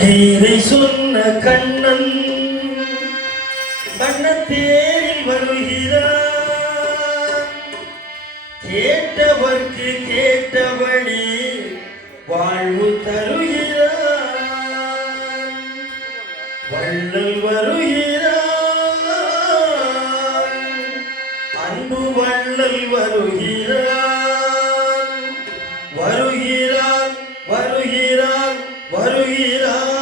கீதை சொன்ன கண்ணன் வண்ணத்தேரில் வருகிறான். கேட்டவர்க்கு கேட்டபடி வாழ்வு தருகிறான். வள்ளல் வருகிறான், அன்பு வள்ளல் வருகிறான். வருகிறான் வருகிறான் வருகிறான்.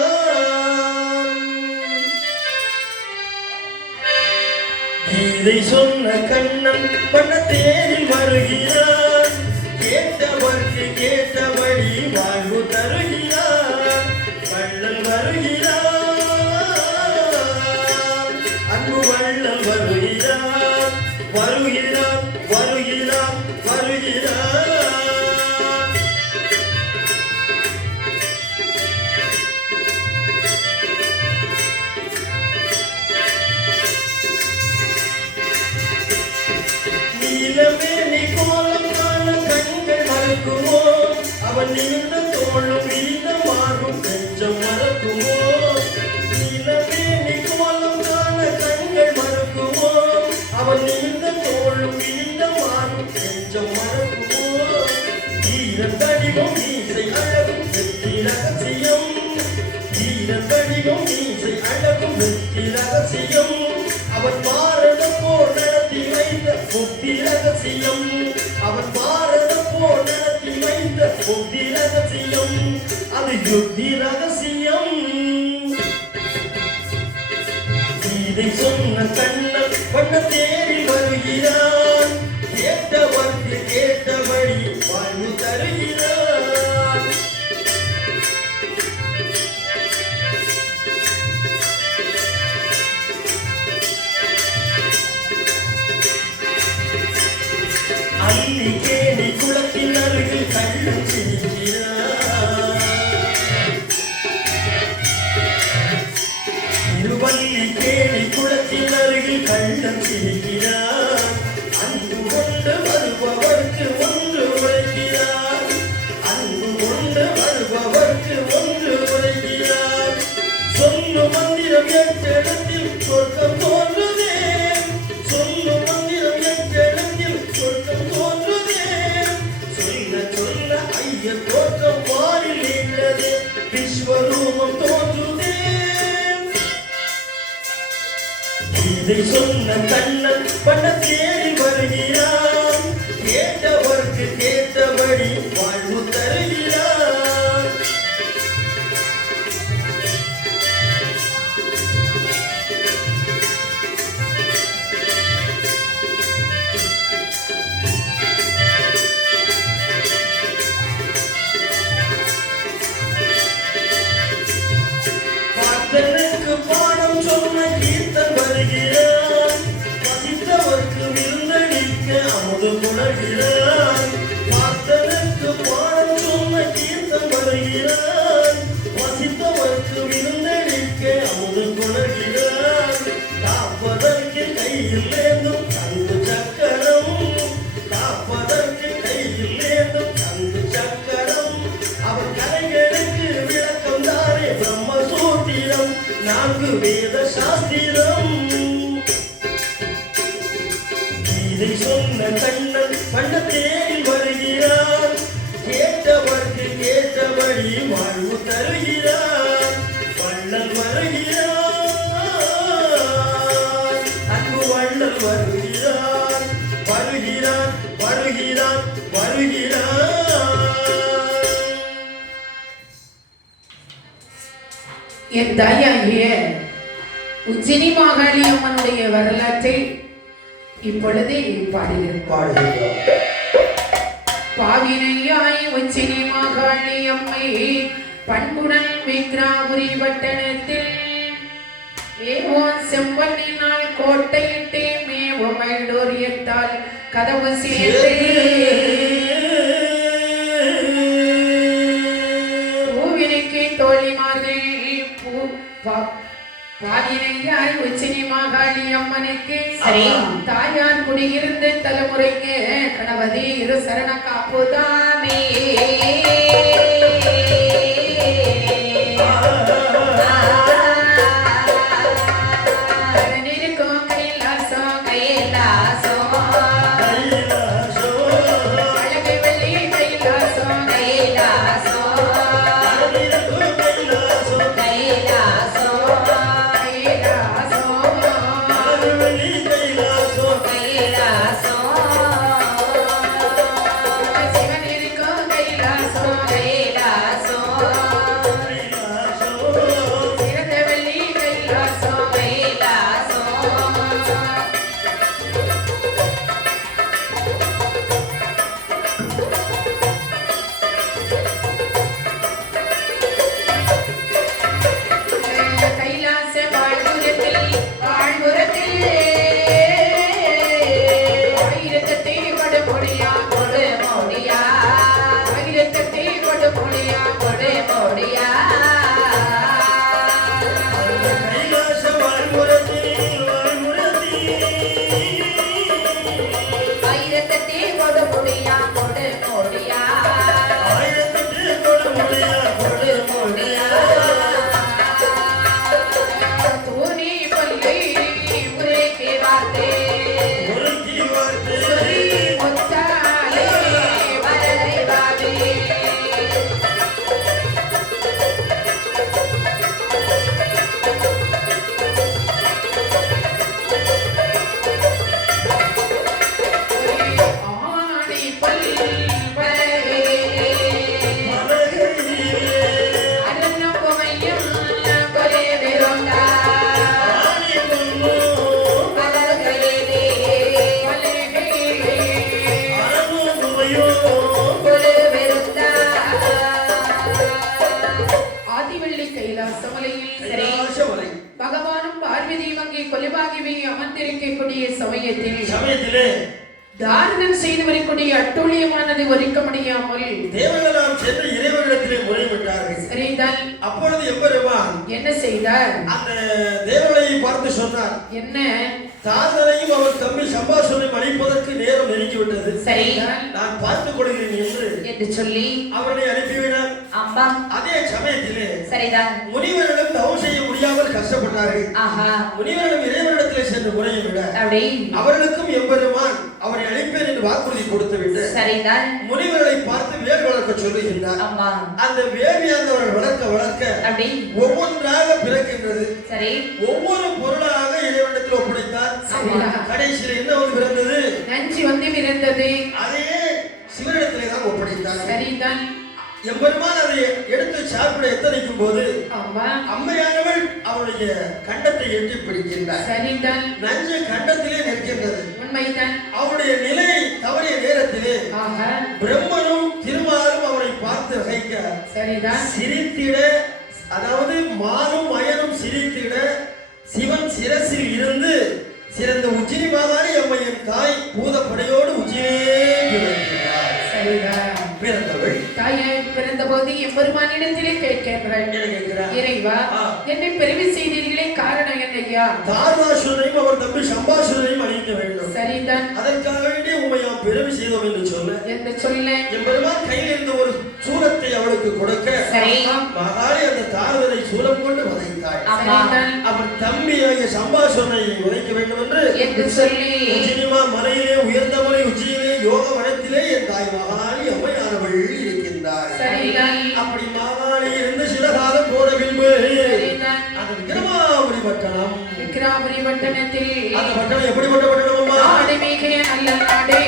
கீதை சொன்ன கண்ணன் வண்ணத்தேரில் வருகிறான். கேட்டவர்க்கு கேட்டபடி வாழ்வு தருகிறான். வள்ளல் வருகிறான், அன்பு வள்ளல் வருகிறான். வருகிறான் வருகிறான் வருகிறான். நீலமேனி கோலம் காண கண்கள் மறக்குமோ? அவன் நீண்ட தோளும் நீண்ட மார்பும் நெஞ்சம் மறக்குமோ? நீலமேனி கோலம் காண கண்கள் மறக்குமோ? அவன் நீண்ட தோளும் நீண்ட மார்பும் நெஞ்சம் மறக்குமோ? வீரன் வடிவம் மீசை அழகும் வெற்றி ரகசியம். வீரன் வடிவம் மீசை அழகும் வெற்றி ரகசியம். அவன் பாரதம் போல் நடத்தி வைத்த புத்தி ரகசியம். அவன் பாரதம் போல் நடத்தி வைத்த புத்தி ரகசியம். அது யுத்தி ரகசியம். இதை சொன்ன கண்ணன் வண்ணத்தேரில் வருகிறான். கேட்டவர்க்கு கேட்டபடி வாழ்வு தருகிறான். அள்ளி கேணி குளத்தின் அருகில் கள்ளம் சிரிக்கிறான். திருவள்ளி கேணி குளத்தின் அருகில் கள்ளம் சிரிக்கிறான். அன்பு கொண்டு வருபவர்க்கு ஒன்று உரைக்கிறான். அன்பு கொண்டு வருபவர்க்கு ஒன்று உரைக்கிறான். சொல்லு மந்திரம் எட்டெழுத்தில் சொர்க்கம் தோன்றுதே. சொல்லு மந்திரம் எட்டெழுத்தில் சொர்க்கம் தோன்றுதே. சொல்ல சொல்ல ஐய தோற்றம் வாரில் நின்றதே. விஸ்வரூபம் தோன்றுதே. இதை சொன்ன கண்ணன் வண்ணத்தேரில் வருகிறான். கேட்டவர்க்கு கேட்டபடி வாழ்வு தருகிறான். பார்த்தனுக்கு பாடம் சொன்ன கீர்த்தன் வருகிறான். பசித்தவர்க்கு விருந்தளிக்க அமுது புணர்கிறான். பார்த்தனுக்கு பாடம் சொன்ன கீர்த்தன் வருகிறான். பசித்தவர்க்கு விருந்தளிக்க அமுது புணர்கிறான். காப்பதற்கு கையில் ஏந்தும் தந்து சக்கரம். காப்பதற்கு கையில் ஏந்தும் தந்து சக்கரம். அவர் கலைகளுக்கு விளக்கம் தானே பிரம்மசூத்திரம். நான்கு வேத சாஸ்திரம். இதை சொன்ன கண்ணன் வண்ணத்தேரில் வருகிறான். கேட்டவர்க்கு கேட்டபடி வாழ்வு தருகிறான். வள்ளல் வருகிறான், அன்பு வள்ளல் வருகிறான். வருகிறான் வருகிறான் வருகிறான். என் தாயாகிய உச்சினி மாகாளி அம்மனுடைய வரலாற்றை இப்பொழுது பாடுகிறோம். பாவினையாய் உச்சினி மாகாளி அம்மை பண்புடன் விக்ராபுரி பட்டணத்தில் மேவோன் செம்பொன்னினால் கோட்டையிட்டே மேவோ மைடோரியத்தால் கதவு சேர்த்து பூவினைக்கு தோழிமார்கள் பாதினையாய் உச்சினி மாகாளி அம்மனுக்கு தாயார் குடியிருந்து தலைமுறைக்கு கணவதி இரு சரண காப்புதாமே. வலுவாகவே அமர்ந்திருக்கக்கூடிய சமயத்தில் சமயத்திலே தாரணம் செய்து வரக்கூடிய அட்டூழியமானது ஒழிக்க முடியாமல் தேவர்களாம் சென்று இறைவனிடத்திலே முறையிட்டார்கள். சரிதான். அப்பொழுது எம்பெருமான் என்ன செய்தார்? அந்த தேவர்களை பார்த்து சொன்னார், என்ன? தாதனையும் அவர் தம்பி சம்பாஷணையும் அழைப்பதற்கு நேரம் நெருங்கிவிட்டது. சரிதான். நான் பார்த்துக் கொள்கிறேன் என்று சொல்லி அவனை அனுப்பிவிடார். ஆமா. அதே சமயத்திலே சரிதான். முனிவரிடம் தவம் செய்ய முடியாமல் கஷ்டப்பட்டார்கள். முனிவரிடம் இறைவனிடத்திலே சென்று முறையிட அவர்களுக்கும் எம்பெருமான் அவரை அழைப்பேன் என்று வாக்குறுதி கொடுத்து விட்டு சரிதான். முனிவர்களை பார்த்து வேர் வளர்க்க சொல்லுகின்றார். அந்த வேர்வியானவர்கள் வளர்க்க வளர்க்க ஒவ்வொன்றாக பிறக்கின்றது. சரி. ஒவ்வொரு பொருளாக இறைவனிடத்தில் ஒப்படைத்தார். கடைசியில் என்ன வந்து பிறந்தது? நஞ்சு வந்து பிறந்தது. அதையே சிவனிடத்திலே தான் ஒப்படைத்தார். சரிதான். எம்பெருமான் அதை எடுத்து சாப்பிட எத்தனைக்கும் போது அம்மையானவள் அவருடைய கண்டத்தை எட்டி பிடிக்கின்றார். சரிதான். நஞ்சு கண்டத்திலே நிற்கின்றது. உண்மைதான். அவருடைய நிலையை தவறிய நேரத்திலே பிரம்மனும் திருமாலும் அவரை பார்த்து ரசிக்க சரிதான் சிரித்திட, அதாவது மானும் மயனும் சிரித்திட சிவன் சிரசில் இருந்து சிறந்த உச்சினி மாதாரி அம்மையின் தாய் பூதப்படையோடு உச்சினே சரிதான் பிறந்தவள். தாயாய் பிறந்த போது எம்பெருமானிடத்திலே கேட்கிறாள், இறைவா என்னை பெருமை செய்தீர்களே, காரணம் என்னையா? தாராசுரனையும் அவர் தம்பி சம்பாசுரனையும் அழிக்க வேண்டும். சரிதான். அதற்காக வேண்டிய உண்மையாம் பெருமை செய்தோம் என்று சொல்ல எம்பெருமான் கையில் இருந்த ஒரு சூலத்தை அவளுக்கு கொடுக்க மகாளி அந்த தாரதரை சூலம் கொண்டு வதைத்தாள். அவர் தம்பியாகிய சம்பாசுரனை உதைக்க வேண்டும் என்று சொல்லி உச்சினிமா மலையிலே உயர்ந்தவரை உச்சியிலே யோக வனத்திலே என் தாய் மகாளி அம்மையானவள் இருக்கின்றார். அப்படி மகாளி இருந்து சில காலம் போன பின்பு அந்த விக்கிரமாபுரி பட்டணம் பட்டணத்தில் அந்த பட்டணம் எப்படிப்பட்ட பட்டணம் அம்மா? மிக நல்ல நாடே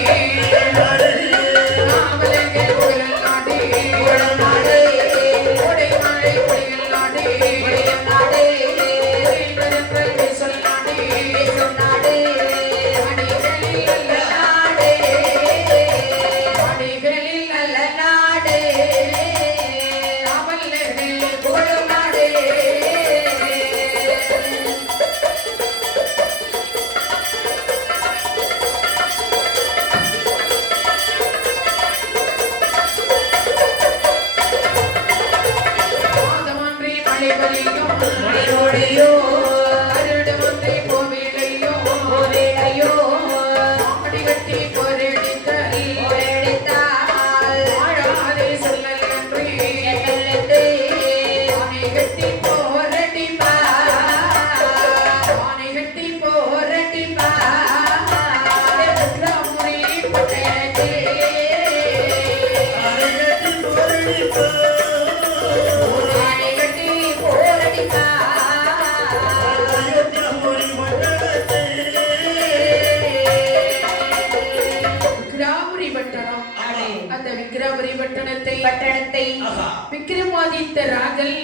விக்ரமாதித்த ராஜல்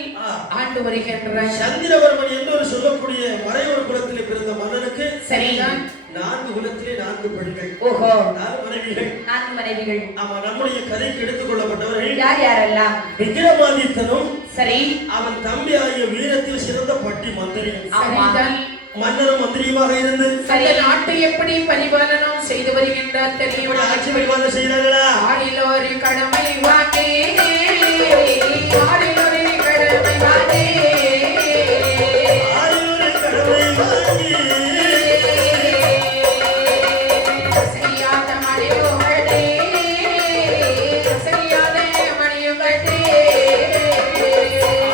ஆண்டு வருகின்றார். சந்திரவர்மன் என்று ஒரு சொல்லக்கூடிய மறையோர் குலத்திலே பிறந்த மன்னனுக்கு சரிதான் 4 குலத்திலே 4 பெண்கள். ஓஹோ, 4 மனைவிகள். 4 மனைவிகள். ஆமா, நம்முடைய கதைக்கு எடுத்துக் கொள்ளப்பட்டவர்கள் யார் யாரெல்லாம்? விக்ரமாதித்தனும் சரி, அவன் தம்பி ஆகிய வீரத்தில் சிறந்த பட்டி மந்திரி. சரிதான். மன்னரும் மந்திரியுமாக இருந்து அந்த நாட்டை எப்படி பரிபாலனம் செய்து வருகின்றார் தெரியும். ஆட்சி பரிபாலனம் செய்தார்களா? ஆளிலோரி கடமை வாங்கி ஆளிலோரி கடமை வாங்கி ஆளிலோரி கடமை வாங்கி செய்யாத மணியுகட்டே செய்யாத மணியுகட்டே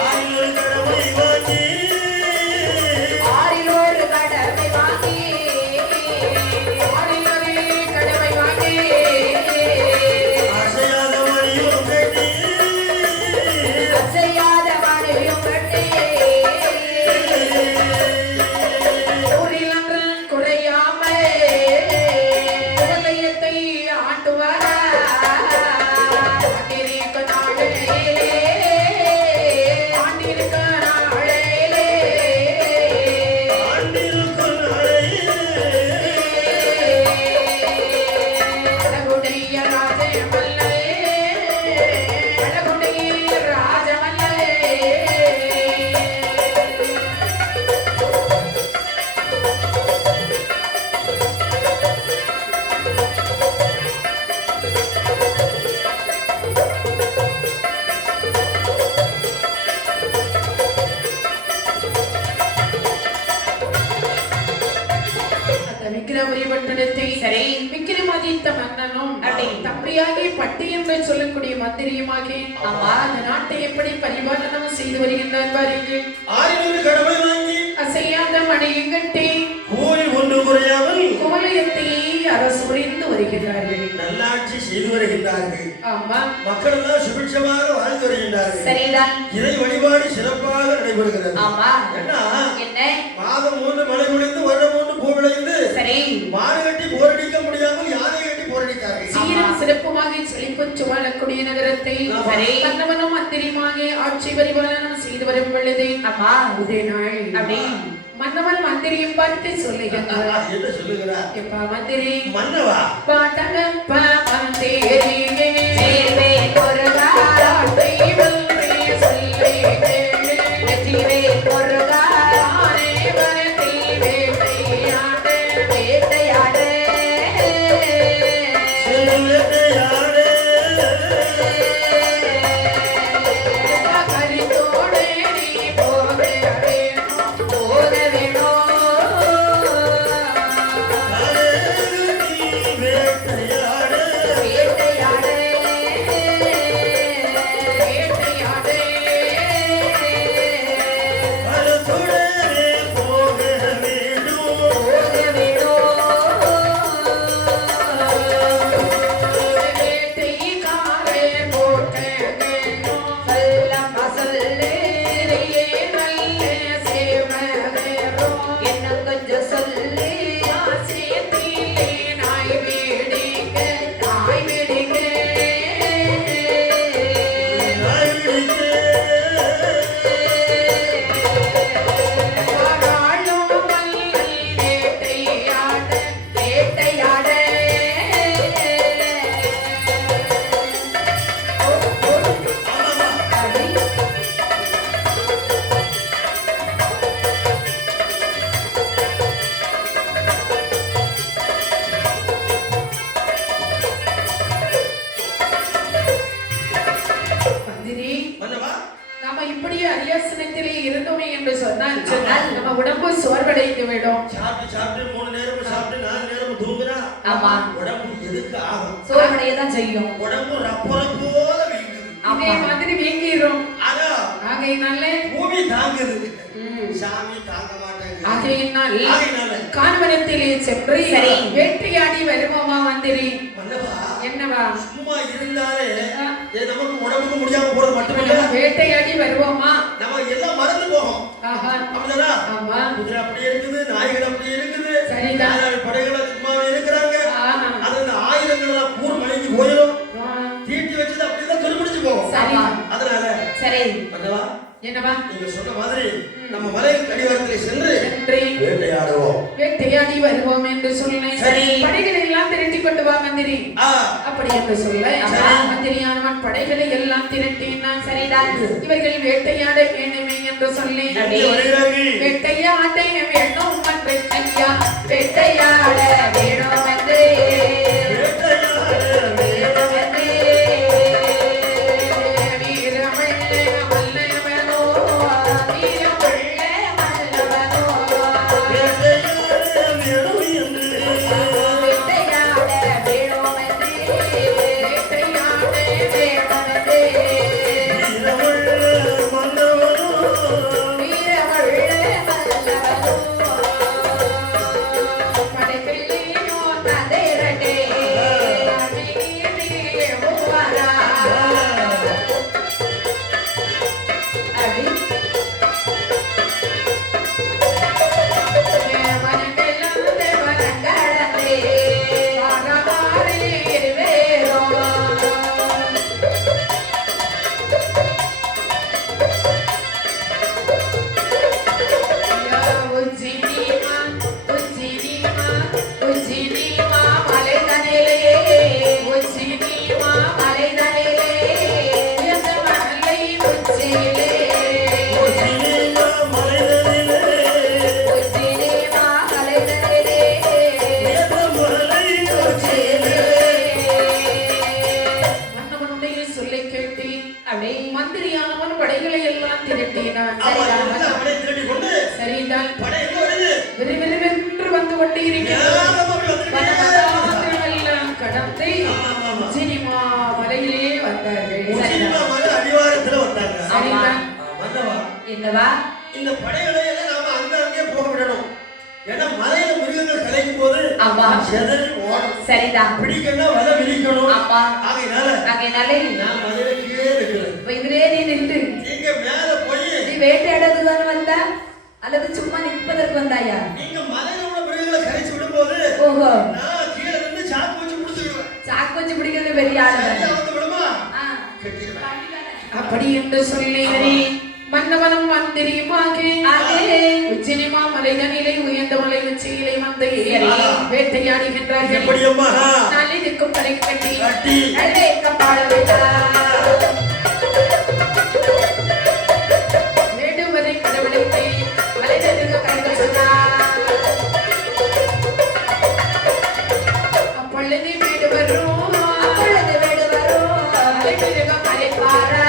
ஆளிலோரி கடமை வாங்கி விக்கிரமாதித்த மன்னனும் தம்பியாகி பட்டி என்று சொல்லக்கூடிய மந்திரியுமாகி அந்த நாட்டை எப்படி பரிபாலனம் செய்து வருகின்றார் பாருங்கள். 600 கடமை வாங்கி அசையாத மணியும் கட்டி கூலி ஒன்று குறையாமல் கோலயத்தை அரசு புரிந்து வருகிறார்கள். நல்லாட்சி செய்து வருகின்றார்கள். ஆமா, மக்கள் எல்லாம் சுபிட்சமாக வாழ்ந்து வருகின்றார்கள். சரிதான். இறை வழிபாடு சிறப்பாக நடைபெறுகிறது. ஆமா. என்ன மாதம் 3 மழை பொழிந்து வருடம் 3 பூ விளைந்து சரி மாடு கட்டி போரடிக்க முடியாமல் யானை கட்டி போரடித்தார்கள். சீரும் சிறப்புமாக செழிப்புற்று வாழக்கூடிய நகரத்தை கண்ணவனும் மந்திரியுமாக ஆட்சி பரிபாலனம் செய்து வரும் பொழுது ஆமா ஒரே நாள் அப்படி மன்னவன் மந்திரியும் பார்த்து சொல்லுகிறார். என்ன சொல்லுகிறார்? எப்பா மந்திரி மன்னவா பாட்டகப்பா மந்திரியே தேவே பொருளாட்டை வெல்வே சொல்லே கேளு வெற்றிவே பொருளாரே வரத்தை வேட்டையாட வேட்டையாட கரித்தோடு நீ போக வேணும் போக வேணும் வேட்டையாட வேட்டையாட வேட்டையாட மரத்துடனே போக வேண்டும். போக வேணும் வேட்டைக்காரே போட்ட வேணும் சொல்லம்மா சொல்லு நல்ல சேவகரும் என்ன கொஞ்சம் சொல்லு ஆசையத்திலே நாய் வேடிக்க நாய் வேடிக்க வாராளும் மல்லல் வேட்டையாட வேட்டையாட அப்படி மந்திரி மன்னவா நாம இப்படியே அரியாசனத்திலே இருந்தோமே என்று சொன்னால் சொன்னால் நம்ம உடம்பு சோர்வடைந்து விடும். சாப்பிட்டு சாப்பிட்டு 3 நேரம் சாப்பிட்டு 4 நேரம் தூங்குறா. ஆமா. உடம்பு எதுக்கு ஆகும்? சோர்வடைய தான் செய்யும். உடம்பு ரப்பர போல வீங்குது. இதே மாதிரி வீங்கிரும். ஆனா ஆகையினால பூமி தாங்குது. சாமி தாங்க மாட்டேங்குது. ஆகையினால கானவனத்திலே சென்று சரி. வேட்டையாடி வருவோமா மந்திரி? மன்னவா என்னவா சும்மா இருந்தாலே நமக்கு உடம்புக்கு முடியாம போறது மட்டுமில்ல, வேட்டையாடி வருவோமா? நம்ம எல்லாம் மறந்து போகும். ஆஹா, அப்படிதானா? ஆமா, குதிரை அப்படியே இருக்குது, நாய்கள் அப்படியே இருக்குது, சரிதான். நாலாள் படைகளை சும்மாவே இருக்கிறாங்க. ஆஹா, அது அந்த ஆயுதங்கள் எல்லாம் கூர் மலைக்கு போயிடும். ஆ, தீட்டி வச்சது அப்படிதான் துருப்பிடிச்சு போகும். சரி. அதனால சரி மன்னவா என்னவா? நீங்க சொன்ன மாதிரி நம்ம மலை கடிவாரத்திலே சென்று சென்று வேட்டையாடுவோம். வேட்டையாடி வருவோம் என்று சொன்னேன். சரி. படைகளை எல்லாம் திரட்டி கொண்டு வா மந்திரி. ஆ, அப்படி என்று சொல்ல ஆமா. மந்திரியானவன் படைகளை எல்லாம் திரட்டினான். சரிதான். இவர்கள் வேட்டையாட வேண்டுமே என்று சொல்லி இங்கே வருகிறார்கள். வேட்டையாட வேணும் என்று ஐயா வேட்டையாட வேணும் என்று வேட்டையாட வேணும் என்று வீரமுள்ள வல்லவனோ வீரமுள்ள மல்லவனோ வேட்டையாட வேணும் என்று வேட்டையாட வேணும் என்று வேட்டையாட வேணும் என்று வீரமுள்ள மன்னவனோ வீரமுள்ள மல்லவனோ படைகளையோ அல்லவா இந்த படைகளை எல்லாம் நாம அங்கே போக விடணும். ஏன்னா மலையில மிருகங்கள் கலைக்கும் போது செதறி ஓடும். சரிதான். பிடிக்கணும் வலை விரிக்கணும். ஆமா. ஆகையினால நான் மலையில கீழே இருக்கிறேன். இதுவே நீ நின்று நீங்க மேல போய் நீ வேட்டையாடுறதுதான் வந்தா அல்லது சும்மா நிற்பதற்கு வந்தாயா? நீங்க மலையில உள்ள மிருகங்களை கரைச்சு விடும்போது ஓஹோ நான் கீழே இருந்து சாக்கு வச்சு பிடிச்சிடுவேன். சாக்கு வச்சு பிடிக்கிறது பெரிய ஆளு. வந்து விடுமா? அப்படி என்று சொல்லி மன்னவனும் மந்திரியுமாக உச்சினிமா மலைதனிலே உயர்ந்த மலை உச்சியிலே வந்து வேட்டையாடுகின்றார்கள். நலிதுக்கும் கரை கட்டி கப்பாட வேடுவதை கடவுளைத்தை மலைதனிற்கு கரைக்க சொன்னார். அப்பொழுது வேடு வரும் மலைமிருகம் மலைப்பாரா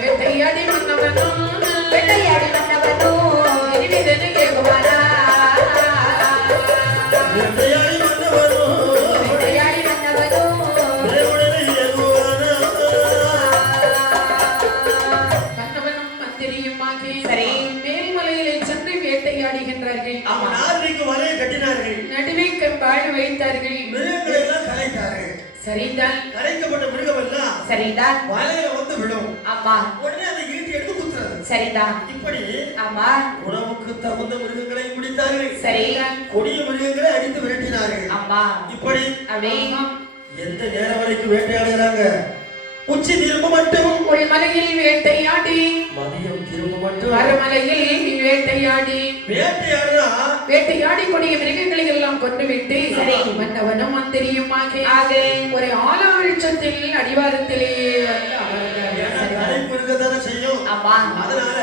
வேட்டையாடி மன்னவனும் நடுவே கம்பாடு வைத்தார்கள். சரிதான். கரைக்கப்பட்ட மிருகம் எல்லாம் சரிதான் வலையில வந்து விடும். ஆமா. உடனே அதை ஈட்டி எடுத்து குத்துறது. சரிதான். இப்படி ஆமா உணவுக்கு தகுந்த மிருகங்களை முடித்தார்கள். சரிதான். கொடிய மிருகங்களை அடித்து விரட்டினார்கள். ஆமா. இப்படி அப்படியே எந்த நேரம் வரைக்கும் வேட்டையாடுறாங்க? உச்சி திரும்ப மட்டும் உள்மலையில் வேட்டையாடி மதியம் திரும்ப மட்டும் மறுமலையில் வேட்டையாடி வேட்டையாடி கொடிய மிருகங்களை எல்லாம் கொண்டு விட்டு மன்னவனும் மந்திரியுமாக ஒரு ஆலாவெளிச்சத்தில் அடிவாரத்திலே செய்யும். அதனால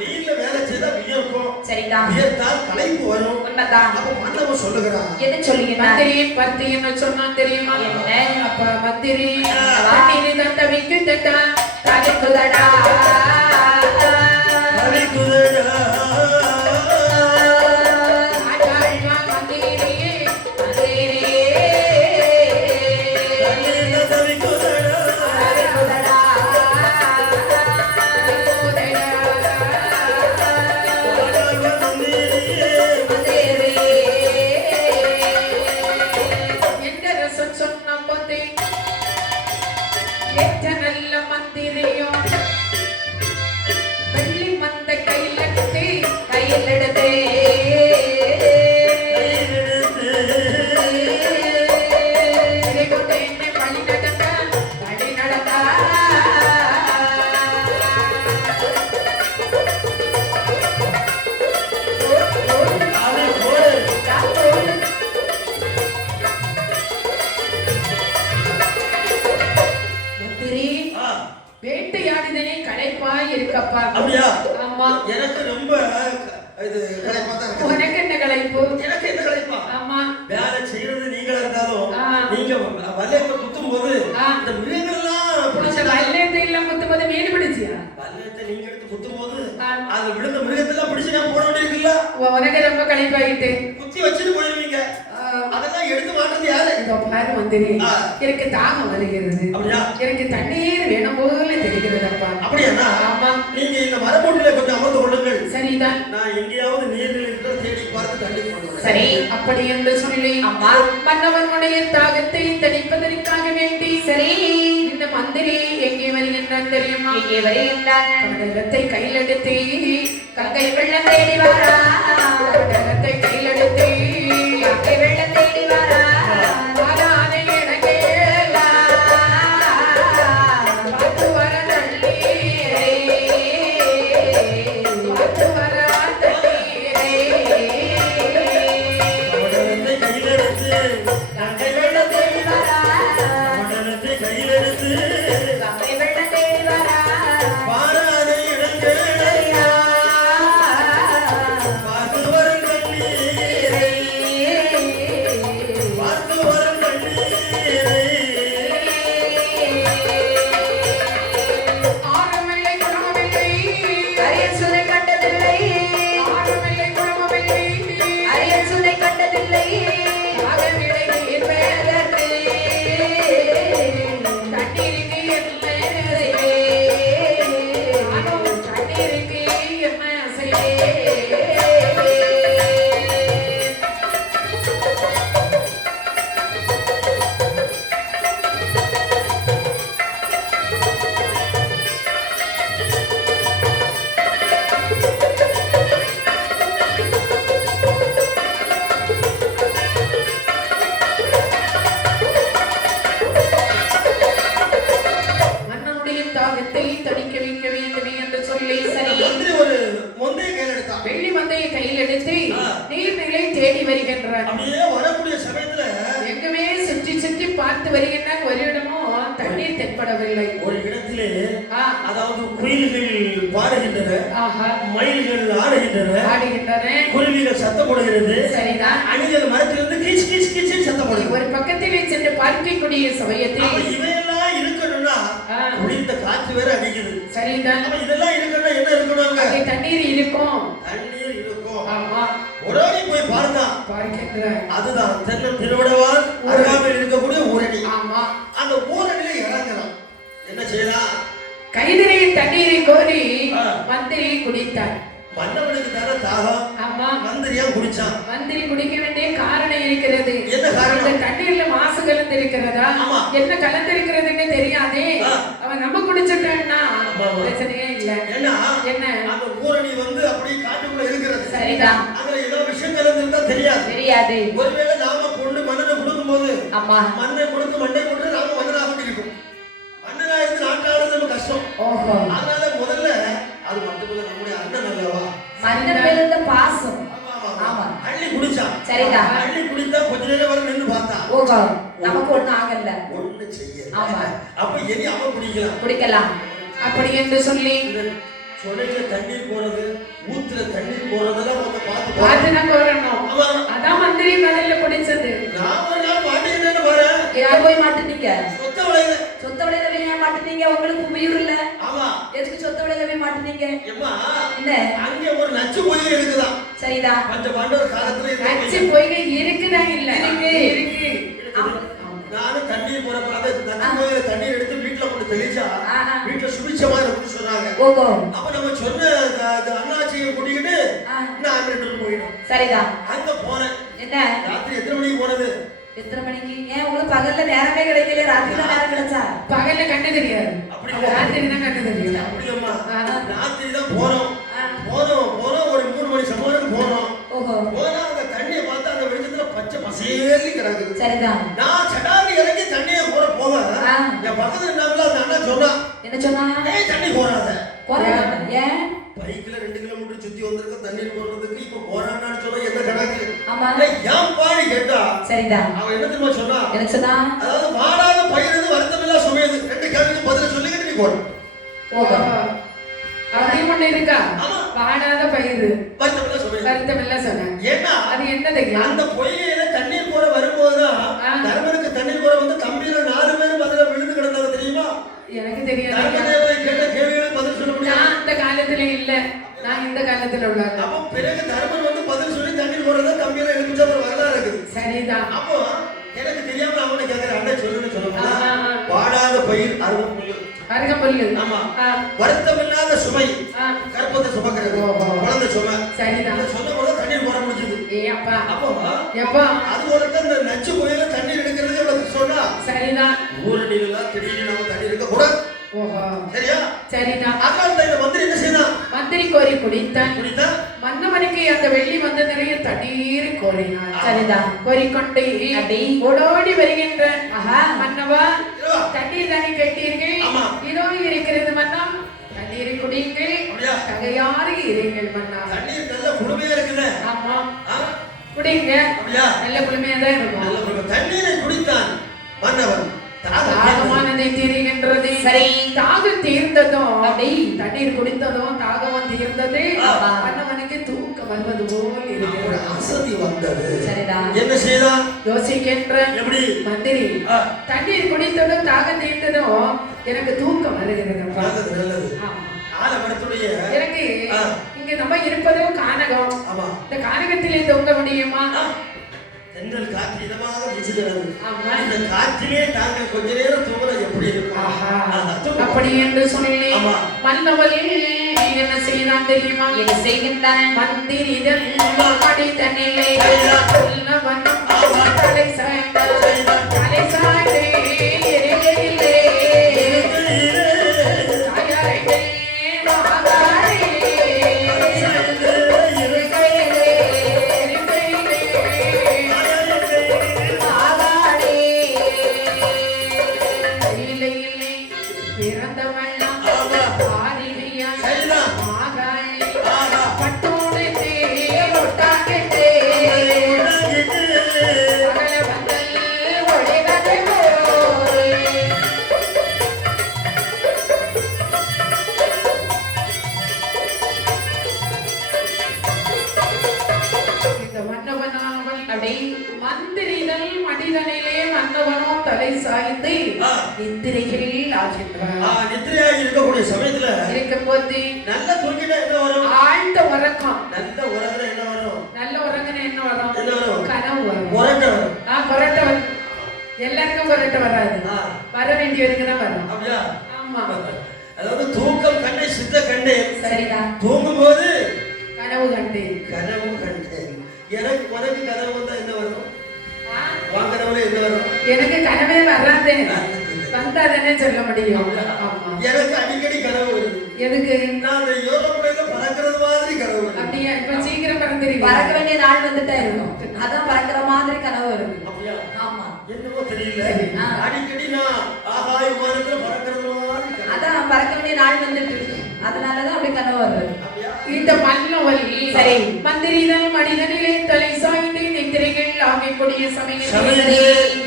வெயில்ல வேலை செய்தா வியர்க்கும். சரிதான். வியர்த்தால் களைப்பு வரும். உண்மைதான். அப்ப மன்னவன் சொல்லுகிறான். என்ன சொல்லுகிறான்? மந்திரி பத்தி என்ன சொன்னா தெரியுமா? என்ன? அப்ப மந்திரி தண்ணீரை தந்தவிக்கு தட்டா தவிக்குதடா தவிக்குதடா ஆட்டாள்மா மந்திரியே மந்திரியே தண்ணீரை தவிக்குதடா தவிக்குதடா வேட்டையாடுதலே களைப்பா இருக்கப்பா. அப்படியா? ஆமா. எனக்கு ரொம்ப இது களைப்பா தான் இருக்கு. உனக்கு என்ன களைப்பு? எனக்கு என்ன களைப்பா? ஆமா. வேலை செய்யறது நீங்களா இருந்தாலும் நீங்க வல்லையத்தை குத்தும் போது இந்த மிருகங்கள் எல்லாம் புடிச்ச வல்லையத்தை எல்லாம் குத்தும் போது மீன் பிடிச்சியா? வல்லையத்தை நீங்க எடுத்து குத்தும் போது அது விழுந்த மிருகத்தெல்லாம் பிடிச்சு நான் போட வேண்டியிருக்குல்ல. உனக்கு ரொம்ப களைப்பாயிட்டு குத்தி வச்சுட்டு போயிருவீங்க. அதெல்லாம் எடுத்து மாட்டது யாரு? இதோ பாரு மந்திரி, எனக்கு தாகம் வருகிறது. அப்படியா? எனக்கு தண்ணீர் வேணும் போல தெரிகிறதப்பா. அப்படியா? ஆமா. நீங்க இந்த மரப்போட்டில கொஞ்சம் அமர்ந்து கொள்ளுங்கள். சரிதான். நான் எங்கேயாவது நீரில் இருக்கிற தேடி பார்த்து தண்ணீர் கொண்டு வரேன். சரி. அப்படி என்று சொல்லி அம்மா மன்னவனுடைய தாகத்தை தணிப்பதற்காக வேண்டி சரி இந்த மந்திரி எங்கே வருகின்றான் தெரியுமா? எங்கே வருகின்றான்? கடகத்தை கையில் எடுத்து கங்கை வெள்ளம் தேடி வாரா. கடகத்தை கையில் எடுத்து கங்கை வெள்ளம் தேடி வாரா. வாரானை எனக்கேலா பார்த்து வர தண்ணீரே பார்த்து வர தண்ணீரே. உடனே கையில் எடுத்து கங்கை வெள்ளம் தேடி வாரா. உடனே கையில் எடுத்து கங்கை வெள்ளம் தேடி வாரா. பாராதை இடங்களையா பார்த்து வரும் கண்ணீரே. தூக்குமணியை கையில் எடுத்து நீர்நிலை தேடி வருகின்றார். அப்படியே வரக்கூடிய சமயத்துல எங்குமே சுற்றி சுற்றி பார்த்து வருகின்றார். ஒரு இடமும் தண்ணீர் தென்படவில்லை. ஒரு இடத்திலே அதாவது குயில்கள் பாடுகின்றன, மயில்கள் ஆடுகின்றன, குருவிகள் சத்தம் போடுகிறது. சரிதான். அணிகள் மரத்திலிருந்து கீச் கீச் கீச் சத்தம் போடுகிறது. ஒரு பக்கத்திலே சென்று பார்க்கக்கூடிய சமயத்தில் இவையெல்லாம் இருக்கணும்னா குளிர்ந்த காற்று வேற அடிக்குது. சரிதான். இதெல்லாம் இருக்கணும்னா என்ன இருக்கணும்? தண்ணீர் இருக்கும். தண்ணீர் இருக்கும். ஆமா. உடனே போய் பார்த்தான். பார்க்கின்றார். அதுதான் தென்னம் திருவிடவான் அருகாமையில் இருக்கக்கூடிய ஊரணி. ஆமா. அந்த ஊரணியில இறங்கலாம். என்ன செய்யலாம்? கைதிரையில் தண்ணீரை கோரி மந்திரி குடித்தார். மன்னவனுக்கு தர தாகம். ஆமா. மந்திரியா குடிச்சான். மந்திரி குடிக்க வேண்டிய காரணம் இருக்கிறது. என்ன காரணம்? இந்த தண்ணீர்ல மாசு கலந்து இருக்கிறதா, என்ன கலந்து இருக்கிறதுன்னு தெரியாதே. அவன் நம்ம குடிச்சிட்டான்னா பிரச்சனையே இல்ல. என்ன அந்த ஊரணி வந்து அப்படியே காட்டுக்குள்ள இருக்கிறது. சரிதான். அதுல ஏதோ விஷயம் கலந்து இருந்தா தெரியாது. ஒருவேளை நாம கொண்டு மன்னனை கொடுக்கும் போது மண்ணை கொடுத்து மண்ணை கொடுத்து நாம மன்னனாக இருக்கும். மன்னனா இருந்து நாட்டாளது நம்ம கஷ்டம். அதனால முதல்ல அது மட்டுமல்ல, நம்முடைய அண்ணன் அல்லவா, மன்னன் மேல இருந்த பாசம். ஆமா. அள்ளி குடிச்சான். சரிதான். அள்ளி குடித்தா கொஞ்ச நேரம் வரை நின்னு பார்த்தா நமக்கு ஒண்ணும் ஆகல, ஒண்ணு செய்ய. ஆமா. அப்ப இனி அவன் குடிக்கலாம் அப்படி என்று சொல்லி சொலையில தண்ணீர் போறது, ஊத்துல தண்ணீர் போறதெல்லாம் வந்து பார்த்துதான் போறணும். அதான் மந்திரி முதல்ல குடிச்சது. நான் ஒரு நாள் மாட்டேன்னு வரேன். யார் போய் மாட்டுனீங்க? சொத்த வளையில. சொத்த வளையில போய் மாட்டுனீங்க. உங்களுக்கு உயிர் இல்ல. ஆமா. எதுக்கு சொத்த வளையில போய் மாட்டுனீங்க? எம்மா என்ன அங்க ஒரு நச்சு பொய்கை இருக்குதான். சரிதான். பஞ்ச பாண்டவர் காலத்துல நச்சு பொய்கை இருக்குதா? இல்ல இருக்கு. நானும் தண்ணீர் போறப்ப அந்த நச்சு பொய்கையில தண்ணீர் எடுத்து வீட்டுல கொண்டு தெளிச்சா வீட்டுல சுபிச்சமா இருக்குன்னு சொன்னாங்க. அப்ப நம்ம சொன்ன அண்ணாச்சியை கூட்டிக்கிட்டு நான் அங்க போயிடும். சரிதான். அங்க போனேன். என்ன ராத்திரி எத்தனை மணிக்கு போனது? எத்தனை மணிக்கு? ஏன் உங்களுக்கு பகல்ல நேரமே கிடைக்கல, ராத்திரில நேரம் கிடைச்சா? பகல்ல கண்ணு தெரியாது, ராத்திரி தான் கண்ணு தெரியும். அப்படியம்மா ராத்திரி தான் போறோம். ஒரு 3 மணி சமயம் போனோம். போனா அந்த தண்ணியை பார்த்தா அந்த வெளிச்சத்துல பச்சை பசேலி கிடக்குது. சரிதான். நான் சடாரி இறங்கி தண்ணியை போக என் பக்கத்துல இருந்தாங்களா அந்த அண்ணா சொன்னா. என்ன சொன்னா? தண்ணி போறாத. ஏன்? பைக்ல 2 கிலோமீட்டர் சுத்தி வந்திருக்க தண்ணீர் போடுறதுக்கு இப்ப போறான்னு சொன்னா என்ன கணக்கு? ஆமா. ஏன் பாடி கேட்டா சரிதான். அவன் என்ன தெரியுமா சொன்னா? என்ன சொன்னா? அதாவது வாடாத பயிரது வருத்தமில்லா சுமையது. 2 கேள்விக்கு பதில் சொல்லிக்கிட்டு நீ போடு. அப்படி ஒண்ணு இருக்கா? வாடாத பயிர் வருத்தமில்லா சொன்னாங்க. ஏன்னா அது என்ன தெரியும்? அந்த பொய்யில தண்ணீர் போற வரும்போதுதான் தர்மனுக்கு தண்ணீர் போற வந்து கம்பியில 4 பேர் பதில விழுந்து கிடந்தாங்க தெரியுமா? எனக்கு தெரியாது. தர்மதேவரை கேட்ட கேள்விகளுக்கு பதில் சொல்ல முடியாது. நான் அந்த காலத்துல இல்ல, நான் இந்த காலத்துல உள்ளாங்க. அப்ப பிறகு தர்மன் வந்து பதில் சொல்லி தண்ணீர் போறதா கம்பியில எழுப்பிச்ச ஒரு வரலாறு இருக்குது. சரிதான். அப்போ எனக்கு தெரியாம அவனை கேட்கிற அண்ணன் சொல்லுன்னு சொல்லுவாங்க. வாடாத பயிர் அருகம்புல்லு. ஆமா. வருத்தமில்லாத சுமை கற்பத்தை சுமக்கிறது குழந்தை சுமை. சரிதான். சொன்ன போது தண்ணீர் போட முடிஞ்சது. ஏப்பா அப்போ எப்பா அது ஒருத்தர் இந்த நச்சு புயல தண்ணீர் எடுக்கிறது எவ்வளவு சொன்னா? சரிதான். ஊரடிலாம் திடீர்னு நம்ம தண்ணீர் எடுக்க கூடாது. சரியா? சரிதான். அதனால இந்த மந்திரி என்ன செய்தான்? மந்திரி கோரி குடித்தான். மன்னவனுக்கு அந்த வெள்ளி வந்த நிறைய தண்ணீர் கோரினார். சரிதான். கோரிக்கொண்டு ஓடோடி வருகின்ற மன்னவா தண்ணீர் தானே கேட்டீர்கள், இதோ இருக்கிறது மன்னம், தண்ணீரை குடியுங்கள், தகையாறு இருங்கள் மன்னா. தண்ணீர் நல்ல குளுமையா இருக்குல்ல? ஆமா, குடிங்க. நல்ல குளுமையா தான் இருக்கும். தண்ணீரை குடித்தான் மன்னவன். தாகமானதை தீர்கின்றது. சரி, தாகம் தீர்ந்ததும் தண்ணீர் குடித்ததும் தாகம் தீர்ந்தது. மன்னவனுக்கு தூக்கம் வருவது போல் இருக்கிறது. அசதி வந்தது. சரிதான். என்ன செய்தான்? யோசிக்கின்ற எப்படி மந்திரி தண்ணீர் குடித்ததும் தாகம் தீர்ந்ததும் எனக்கு தூக்கம் வருகிறது. நல்லது நல்லது. ஆலமரத்துடைய எனக்கு இங்க நம்ம இருப்பதும் கானகம். இந்த கானகத்திலே தொங்க முடியுமா? தென்றல் காற்று இதமாக வீசுகிறது. இந்த காற்றிலே தாங்கள் கொஞ்ச நேரம் தூங்கல எப்படி இருக்கும்? அப்படி என்று சொல்லி மன்னவள் என்ன செய்தான் தெரியுமா? என்ன செய்கின்றான்? மந்திரிதன் படித்த நிலை மன்னம் தலை சாய்ந்த தலை சாய்ந்தே இருக்கையிலே பட்டோடு தலை சாய்ந்து நித்திரையில் ஆகின்றார். நித்திரையாக இருக்கக்கூடிய சமயத்துல இருக்கும்போது நல்ல தூங்கிட்டா என்ன வரும்? ஆழ்ந்த உறக்கம். நல்ல உறங்குனா என்ன வரும்? நல்ல உறங்குனா என்ன வரும்? என்ன வரும்? கனவு வரும். உறங்க வரும். கொரட்டை வரும். எல்லாருக்கும் கொரட்டை வராது, வர வேண்டியவருக்கு தான் வரும். அப்படியா? ஆமா. அதாவது தூக்கம் கண்டே சித்த கண்டே. சரிதான். தூங்கும் போது கனவு கண்டேன். கனவு கண்டேன். எனக்கு உனக்கு கனவு வந்தா என்ன வரும்? வாங்கறவளே என்ன வரும்? எனக்கு கனவே வராதே, வந்தாதானே சொல்ல முடியும். எனக்கு அடிக்கடி கனவு வருது. எதுக்கு? நான் அந்த யோகமுறையில பறக்கிறது மாதிரி கனவு வருது. அப்படியா? இப்ப சீக்கிரம் பறந்துருவீங்க. பறக்க வேண்டிய நாள் வந்துட்டா இருக்கும், அதான் பறக்கிற மாதிரி கனவு வருது. அப்படியா? ஆமா. என்னவோ தெரியல, அடிக்கடி நான் ஆகாய விமானத்துல பறக்கிறது மாதிரி கனவு. அதான் பறக்க வேண்டிய நாள் வந்துட்டு இருக்கு, அதனாலதான் அப்படி கனவு வருது. இந்த மன்னவல் சரி மந்திரிதன் மனிதனிலே தலை சாய்ந்து நித்திரைகள் ஆகக்கூடிய சமயத்திலே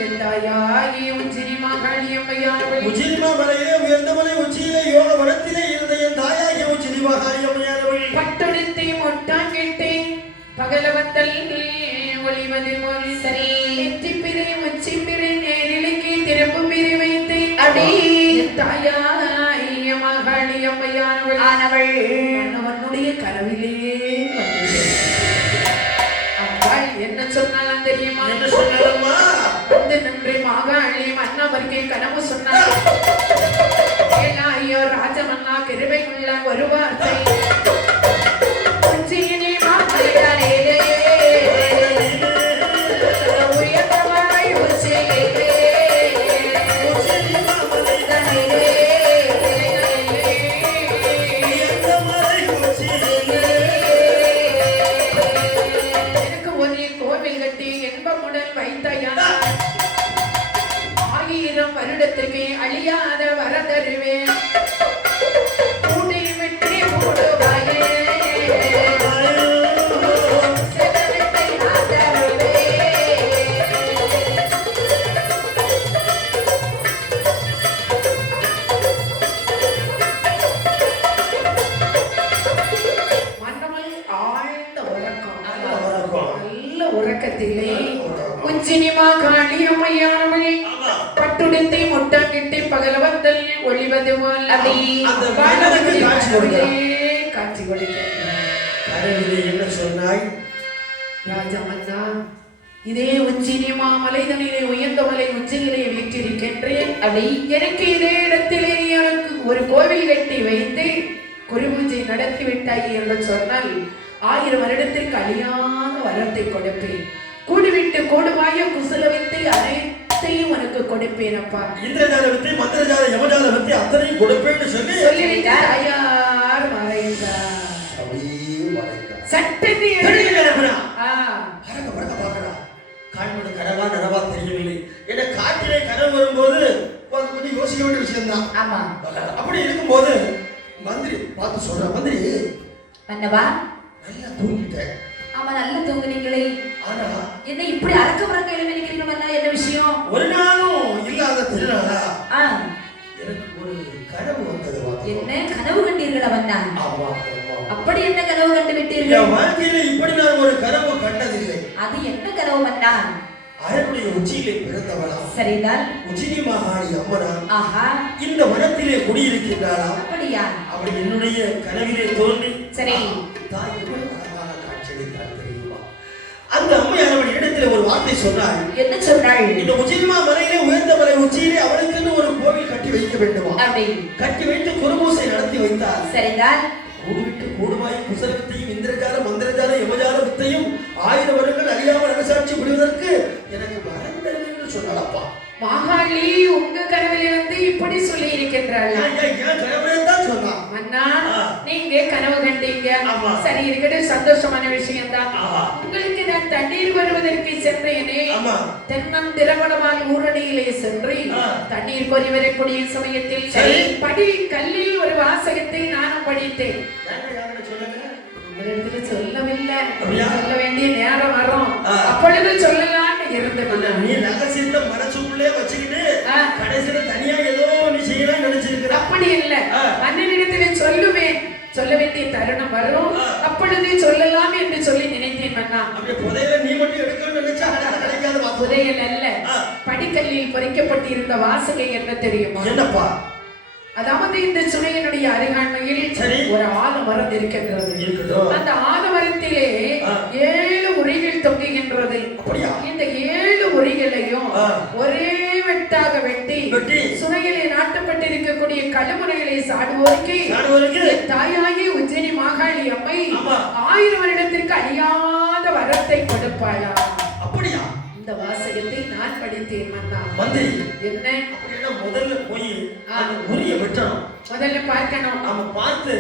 எந்தாயாகி உச்சினி மகாளியம்மையானவள் உச்சினிமா மலையிலே உயர்ந்த மலை உச்சியிலே யோக வனத்திலே இருந்த என் தாயாகிய உச்சினி மகாளியம்மையானவள் பட்டொடுத்தை மொட்டாங்கிட்டே பகலவத்தல் ஒளிவது போல் சரி நெற்றிப்பிரை உச்சிப்பிரை நேரிழைக்கு திருப்பு பிரி வைத்து அடி தாயாகிய மகாளியம்மையானவள் ஆனவள் மன்னவனுடைய கனவிலே அவள் என்ன சொன்னாலும் தெரியுமா? என்ன சொன்னாலம்மா? வந்து நின்று மகாளி மன்னவருக்கு கனவு சொன்னார். ஐயோ ராஜமன்னா கிருபை உள்ள ஒரு வார்த்தை உச்சியினி மாமலையாரே உயர்ந்தவரை உச்சியிலே வருடத்திற்கு அழியாத வரதருவேன் கூடி விட்டு மூடுவாயே செலவித்தை ஆதரவே மன்னவள் ஆழ்ந்த உறக்கம். நல்ல உறக்கத்திலே உச்சினிமா காளியம்மையானவளே பட்டுடுத்தி முட்டாங்கிட்டி பகலவத்தல் ஒளிவது போல் காட்சி கொடுக்கின்றார். என்ன சொன்னாய்? ராஜமன்னா இதே உச்சினிமா மலைதனிலே உயர்ந்த மலை உச்சியிலே வீற்றிருக்கின்றேன். அதை எனக்கு இதே இடத்திலே எனக்கு ஒரு கோவில் கட்டி வைத்து குருபூஜை நடத்தி விட்டாய் என்று சொன்னால் 1000 வருடத்திற்கு அழியாத வரத்தை கொடுப்பேன். கூடிவிட்டு கோடுவாய குசல வித்தை அனைத்தையும் உனக்கு கொடுப்பேன் அப்பா. இந்திரஜால வித்தை மந்திரஜால யமஜால வித்தை அத்தனையும் கொடுப்பேன்னு சொல்லிவிட்டார். ஐயார் மறைந்தார். சட்டத்தை காண்பது கனவா நனவா தெரியவில்லை. என காட்டிலே கனவு வரும்போது கொஞ்சம் யோசிக்க வேண்டிய விஷயம் தான். ஆமா. அப்படி இருக்கும்போது மந்திரி பார்த்து சொல்ற, மந்திரி மன்னவா நல்லா தூங்கிட்டேன். ஆமா, நல்லா தூங்குனீங்களே, ஆனா என்ன இப்படி அறக்க மறக்க எழுதி நிக்கிறீங்க மன்னா? என்ன விஷயம்? ஒரு நாளும் இல்லாத திருநாளா எனக்கு ஒரு கனவு வந்தது. என்ன கனவு கண்டீர்களா மன்னா? ஆமா. அப்படி என்ன கனவு கண்டு விட்டீர்கள்? என் வாழ்க்கையில இப்படி நான் ஒரு கனவு கண்டதில்லை. அது என்ன கனவு மன்னா? அரண்மனை உச்சியிலே பிறந்தவளா? சரிதான். உச்சினி மகாளி அம்மனா ஆஹா, இந்த வனத்திலே குடியிருக்கின்றாளா? அப்படியா? அப்படி என்னுடைய கனவிலே தோன்றி சரி தாய் எவ்வளவு அழகாக காட்சியளித்தாள் தெரியுமா? அந்த அம்மையானவள் இடத்திலே ஒரு வார்த்தை சொன்னாள். என்ன சொன்னாள்? இந்த உச்சினிமா மலையிலே உயர்ந்த மலை உச்சியிலே அவளுக்கு ஒரு கோவில் கட்டி வைக்க வேண்டுமா? அப்படி கட்டி வைத்து குருபூசை நடத்தி வைத்தார். சரிதான். கூடுவிட்டு கூடுமாய் குசல வித்தையும் இந்திரஜால மந்திரஜால யமஜால வித்தையும் 1000 வருடங்கள் அறியாமல் அரசாட்சி புரிவதற்கு எனக்கு வரம் தரும் என்று சொன்னாளப்பா. மகாளி உங்க கனவிலே வந்து இப்படி சொல்லி இருக்கின்றாள். மன்னா நீங்க கனவு கண்டீங்க, சரி இருக்கட்டும், சந்தோஷமான விஷயம் தான். உங்களுக்கு நான் தண்ணீர் வருவதற்கு சென்றேனே, தென்னம் திரவணமால் ஊரடியிலே சென்று தண்ணீர் கோரி வரக்கூடிய சமயத்தில் படி கல்லில் ஒரு வாசகத்தை நானும் படித்தேன். சொல்லவில்லை, சொல்ல வேண்டிய நேரம் வரும், அப்பொழுது சொல்லலாம்னு இருந்தது. நீ ரகசியத்தை மனசுக்குள்ளே வச்சுக்கிட்டு கடைசியில தனியா ஏதோ நீ செய்யலாம் நினைச்சிருக்கிற. அப்படி இல்லை, மன்னனிடத்திலே சொல்லுவேன், சொல்ல வேண்டிய தருணம் வரும், அப்பொழுது சொல்லலாம் என்று சொல்லி நினைத்தேன். மன்னா அப்படி புதையல நீ மட்டும் எடுக்கணும்னு நினைச்சா கிடைக்காது. புதையல் அல்ல, படிக்க ஆணிக்கல்லில் பொறிக்கப்பட்டிருந்த வாசகை என்ன தெரியுமா? என்னப்பா? அதாவது இந்த சுனையினுடைய அருகாண்மையில் சரி. ஒரு ஆலமரம் இருக்கின்றது. இருக்கட்டும். அந்த ஆலமரத்திலே 7 உரிகள் தொங்குகின்றது. அப்படியா? இந்த 7 உரிகளையும் ஒரே வெட்டாக வெட்டி சுனையிலே நாட்டப்பட்டிருக்கக்கூடிய கழுமுறைகளை சாடுவோருக்கு தாயாகி உஜ்ஜயினி மாகாளி அம்மை 1000 வருடத்திற்கு அழியாத வரத்தை கொடுப்பாளா? அப்படியா? இந்த வாசகத்தை நான் படித்தேன் மன்னா. மந்திரி என்ன? அப்படின்னா முதல்ல போய் அந்த உரிய வெட்டணும். முதல்ல பார்க்கணும். நாம பார்த்து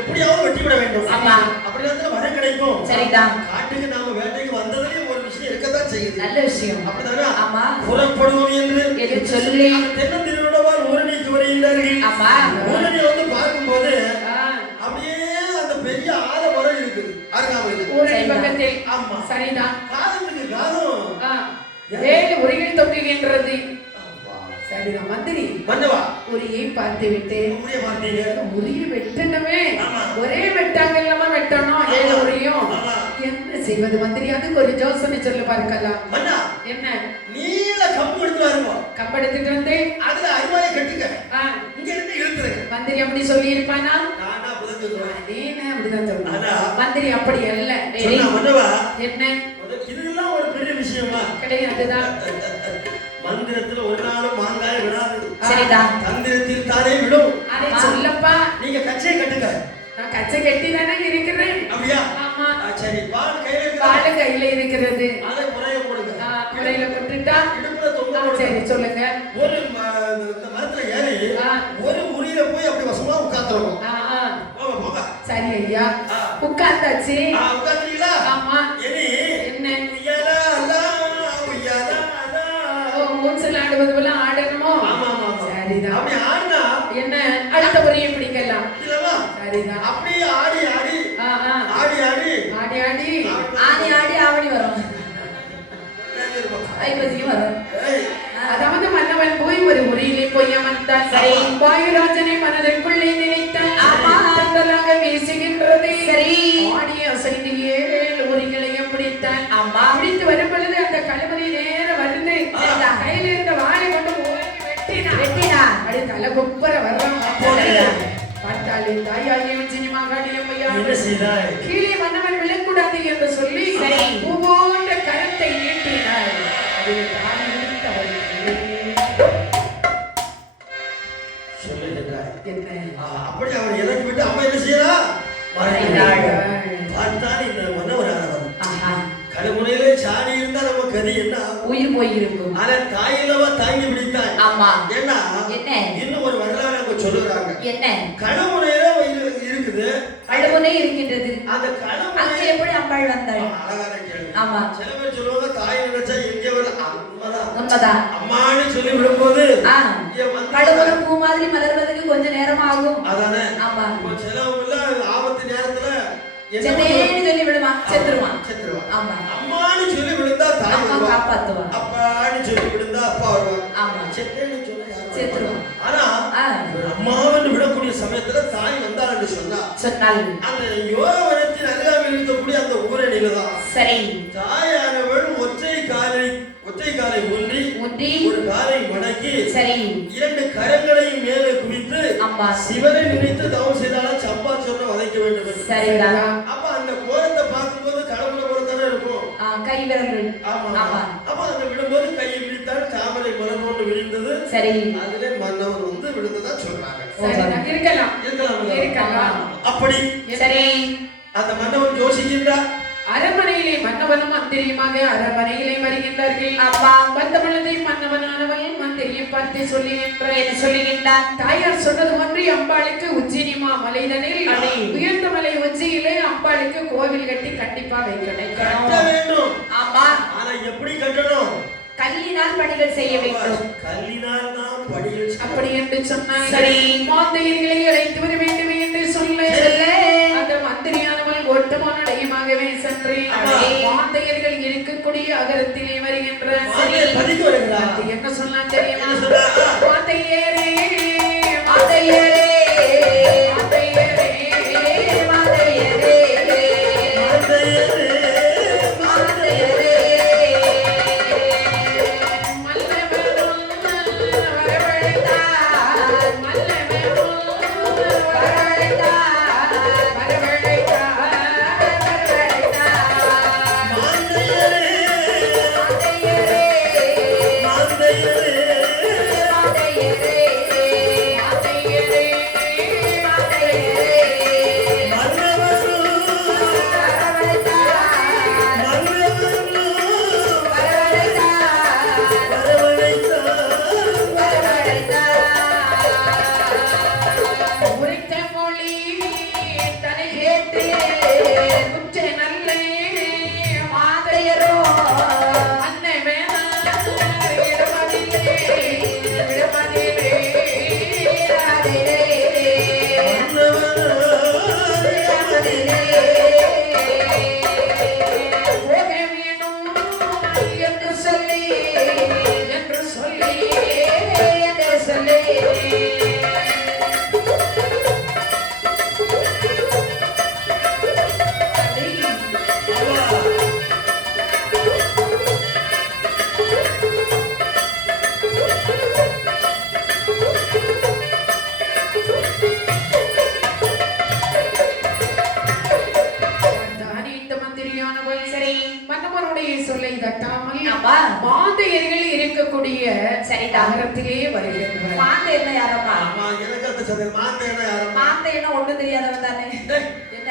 எப்படியாவது வெட்டி விட வேண்டும். ஆமா. அப்படிதான் வர கிடைக்கும். சரிதான். காட்டுக்கு நாம வேட்டைக்கு வந்ததுலயே ஒரு விஷயம் இருக்கதான் செய்யுது. நல்ல விஷயம். அப்படிதானே? ஆமா. புறப்படுவோம் என்று எது சொல்லி தென்னந்திருவிடவால் ஊரணிக்கு வருகின்றார்கள். ஆமா. ஊரணியை வந்து பார்க்கும்போது அப்படியே அந்த பெரிய ஆலமரம் இருக்குது அருகாமையில். ஊரணி பக்கத்தில். ஆமா. சரிதான். காதலுக்கு காதம் 7 உரிகள் தொங்குகின்றது. சரிதான் மந்திரி. மன்னவா உரியை பார்த்து விட்டேன். உரிய பார்த்தீங்க. உரிய வெட்டணுமே. ஒரே வெட்டாங்கல்லமா வெட்டணும் 7 உரியும். என்ன செய்வது மந்திரி? அதுக்கு ஒரு யோசனை சொல்ல பார்க்கலாம். மன்னா என்ன? நீல கம்பு எடுத்து வருங்க. கம்பு எடுத்துட்டு வந்து அதுல அருவாயை கட்டுங்க. இங்க இருந்து இழுத்துருங்க. மந்திரி அப்படி சொல்லி இருப்பானா? நானா அப்படிதான் சொல்றேன். நீனே அப்படிதான் சொல்றேன். மந்திரி அப்படி அல்ல. சொன்னா மன்னவா என்ன? இதெல்லாம் ஒரு பெரிய விஷயமா கிடையாதுதான். மந்திரத்துல ஒரு நாளும் மாங்காய் விடாது. சரிதான். தந்திரத்தில் தானே விடும். அதை சொல்லப்பா. நீங்க கச்சையை கட்டுங்க. நான் கச்சை கட்டி தானே இருக்கிறேன். அப்படியா? ஆமா. சரி. பால் கையில இருக்கு. பால் கையில இருக்கிறது. அதை முறையில போடுங்க. முறையில போட்டுட்டா இடுப்புல தொங்க. சரி சொல்லுங்க. ஒரு இந்த மரத்துல ஏறி ஒரு உரியில போய் அப்படி வசமா உட்கார்ந்துறோம். போங்க போங்க. சரி ஐயா. உட்கார்ந்தாச்சு. உட்கார்ந்தீங்களா? ஆமா. இனி என்ன? உய்யாலா அல்லா உய்யாலா அல்லா. மூச்சல் ஆடுவது போல ஆடணுமோ? ஆமா ஆமா. சரிதான். அப்படி ஆடினா என்ன அடுத்த உரியை பிடிக்கலாம். இல்லவா? சரிதான். அப்படியே ஆடி ஆடி ஆடி ஆடி ஆடி ஆடி ஆடி ஆடி ஆவணி வரும். ஐப்பசியும் வரும். அதாவது மன்னவன் போய் ஒரு உரியிலே போய் அமர்ந்தான். வாயுராஜனை மனதிற்குள்ளே நினைத்தான். தந்தலாக வீசுகின்றது. சரி. ஆடிய அசைந்து 7 உரிகளையும் பிடித்தான். பிடித்து வரும் பொழுது அந்த கழுமணி நேரம் வருது. கையில இருந்த வாழை கொண்டு வெட்டினான். அப்படி தலை குப்பர வர்றான். பார்த்தாலே தாயாகிய உஜ்ஜயினி மாகாளி அம்மையா கீழே மன்னவன் விழக்கூடாது என்று சொல்லி பூவோன்ற கரத்தை நீட்டினார். அதில் தாலி விரித்து அவள் அப்படி அவர் இறக்கி விட்டு அம்மா என்ன செய்யறா? பார்த்தால் இந்த மன்னவரானவர் கடுமுனையிலே சாடி இருந்தா நம்ம கதி என்ன உயிர் போயிருக்கும். ஆனா தாயிலவா தாங்கி பிடித்தாய். ஆமா. ஏன்னா என்ன? இன்னும் ஒரு வரலாறு அங்க சொல்லுறாங்க. என்ன? கடுமுனையில இருக்குது. கடுமுனை இருக்கின்றது. அந்த கடுமுனை அங்க எப்படி அம்பாள் வந்தாள்? அழகான கேள்வி. ஆமா. சில பேர் சொல்லுவாங்க தாய் நினைச்சா எங்கே வர உண்மைதான். அம்மான்னு சொல்லி விடும்போது கடுமுனை பூ மாதிரி மலர்வதற்கு கொஞ்சம் நேரம் ஆகும். அதானே? ஆமா. சிலவங்க ஆபத்து நேரத்துல செத்தேன்னு சொல்லி விடுமா? செத்துருவான். ஆமா. அம்மான்னு சொல்லி விழுந்தா தாய் வருவா. காப்பாத்துவா. அப்பான்னு சொல்லி விழுந்தா அப்பா வருவா. ஆமா. செத்தேன்னு சொன்னா யாரும் செத்துருவான். ஆனா அம்மாவன்னு விடக்கூடிய சமயத்துல தாய் வந்தாள் என்று சொன்னால் அந்த யோகவனத்தின் அருகாமையில் இருக்கக்கூடிய அந்த ஊரணியில தான் சரி தாயானவள் ஒற்றை காலை ஊன்றி ஒரு காலை மடக்கி சரி 2 கரங்களையும் மேலே குவித்து சிவனை நினைத்து தவம் செய்தாலும் சம்பா சொன்ன வதைக்க வேண்டும் என்று. சரிடா. அப்ப அந்த கோலத்தை பார்க்கும்போது கடவுள போலத்தானே இருக்கும். கை விரல்கள். ஆமா. அப்ப அந்த விடும்போது கையை விரித்தால் தாமரை மலர் போன்று விரிந்தது. சரி. அதிலே மன்னவர் வந்து விழுந்ததா சொல்றாங்க. இருக்கலாம். அப்படி சரி அந்த மன்னவன் யோசிக்கின்றார். அரண்மனையிலே மன்னவனும் மந்திரியுமாக அரண்மனையிலே வருகின்றார்கள். வந்த பொழுதை மன்னவனானவன் மந்திரியை பார்த்து சொல்லுகின்றான். தாயார் சொன்னது ஒன்றி அம்பாளுக்கு உஜ்ஜயினிமா மலைதனில் உயர்ந்த மலை உச்சியிலே அம்பாளுக்கு கோவில் கட்டி கண்டிப்பா வைக்கணும். ஆமா. ஆனா எப்படி கட்டணும்? கல்லினால் படிகள் செய்ய வேண்டும். கல்லினால் தான் படிகள். அப்படி என்று சொன்னார். சரி. மாந்தையர்களை அழைத்து வர வேண்டும் என்று சொல்ல அந்த மந்திரியானவள் ஓட்டமானடையமாகவே சென்று மாந்தையர்கள் இருக்கக்கூடிய அகரத்திலே வருகின்ற என்ன சொன்னான் தெரியுமா? மாந்தையரே மாந்தையரே மாந்தையரே மாந்தையரே மாந்தையரே மாந்தையரே மல்லவர் குச்சை நல்லே மாதையரோ அன்னை வேணாம் இடமதிலே விடமதிலே போக வேணும் என்று சொல்லி என்று சொல்லி என்று சொல்லி தானே இந்த மந்திரியானவள் சரி மன்னவனுடைய சொல்லை தட்டாமல் அப்பா. மாந்தையர்கள் இருக்கக்கூடிய சரி, நகரத்திலே வருகின்றனர். மாந்தை என்ன யாரம்மா ஆமா, எனக்கு அந்த சந்தேகம். மாந்தையன்னா யாரம்மா? மாந்தை என்ன ஒண்ணு தெரியாதவன் தானே டேய், என்ன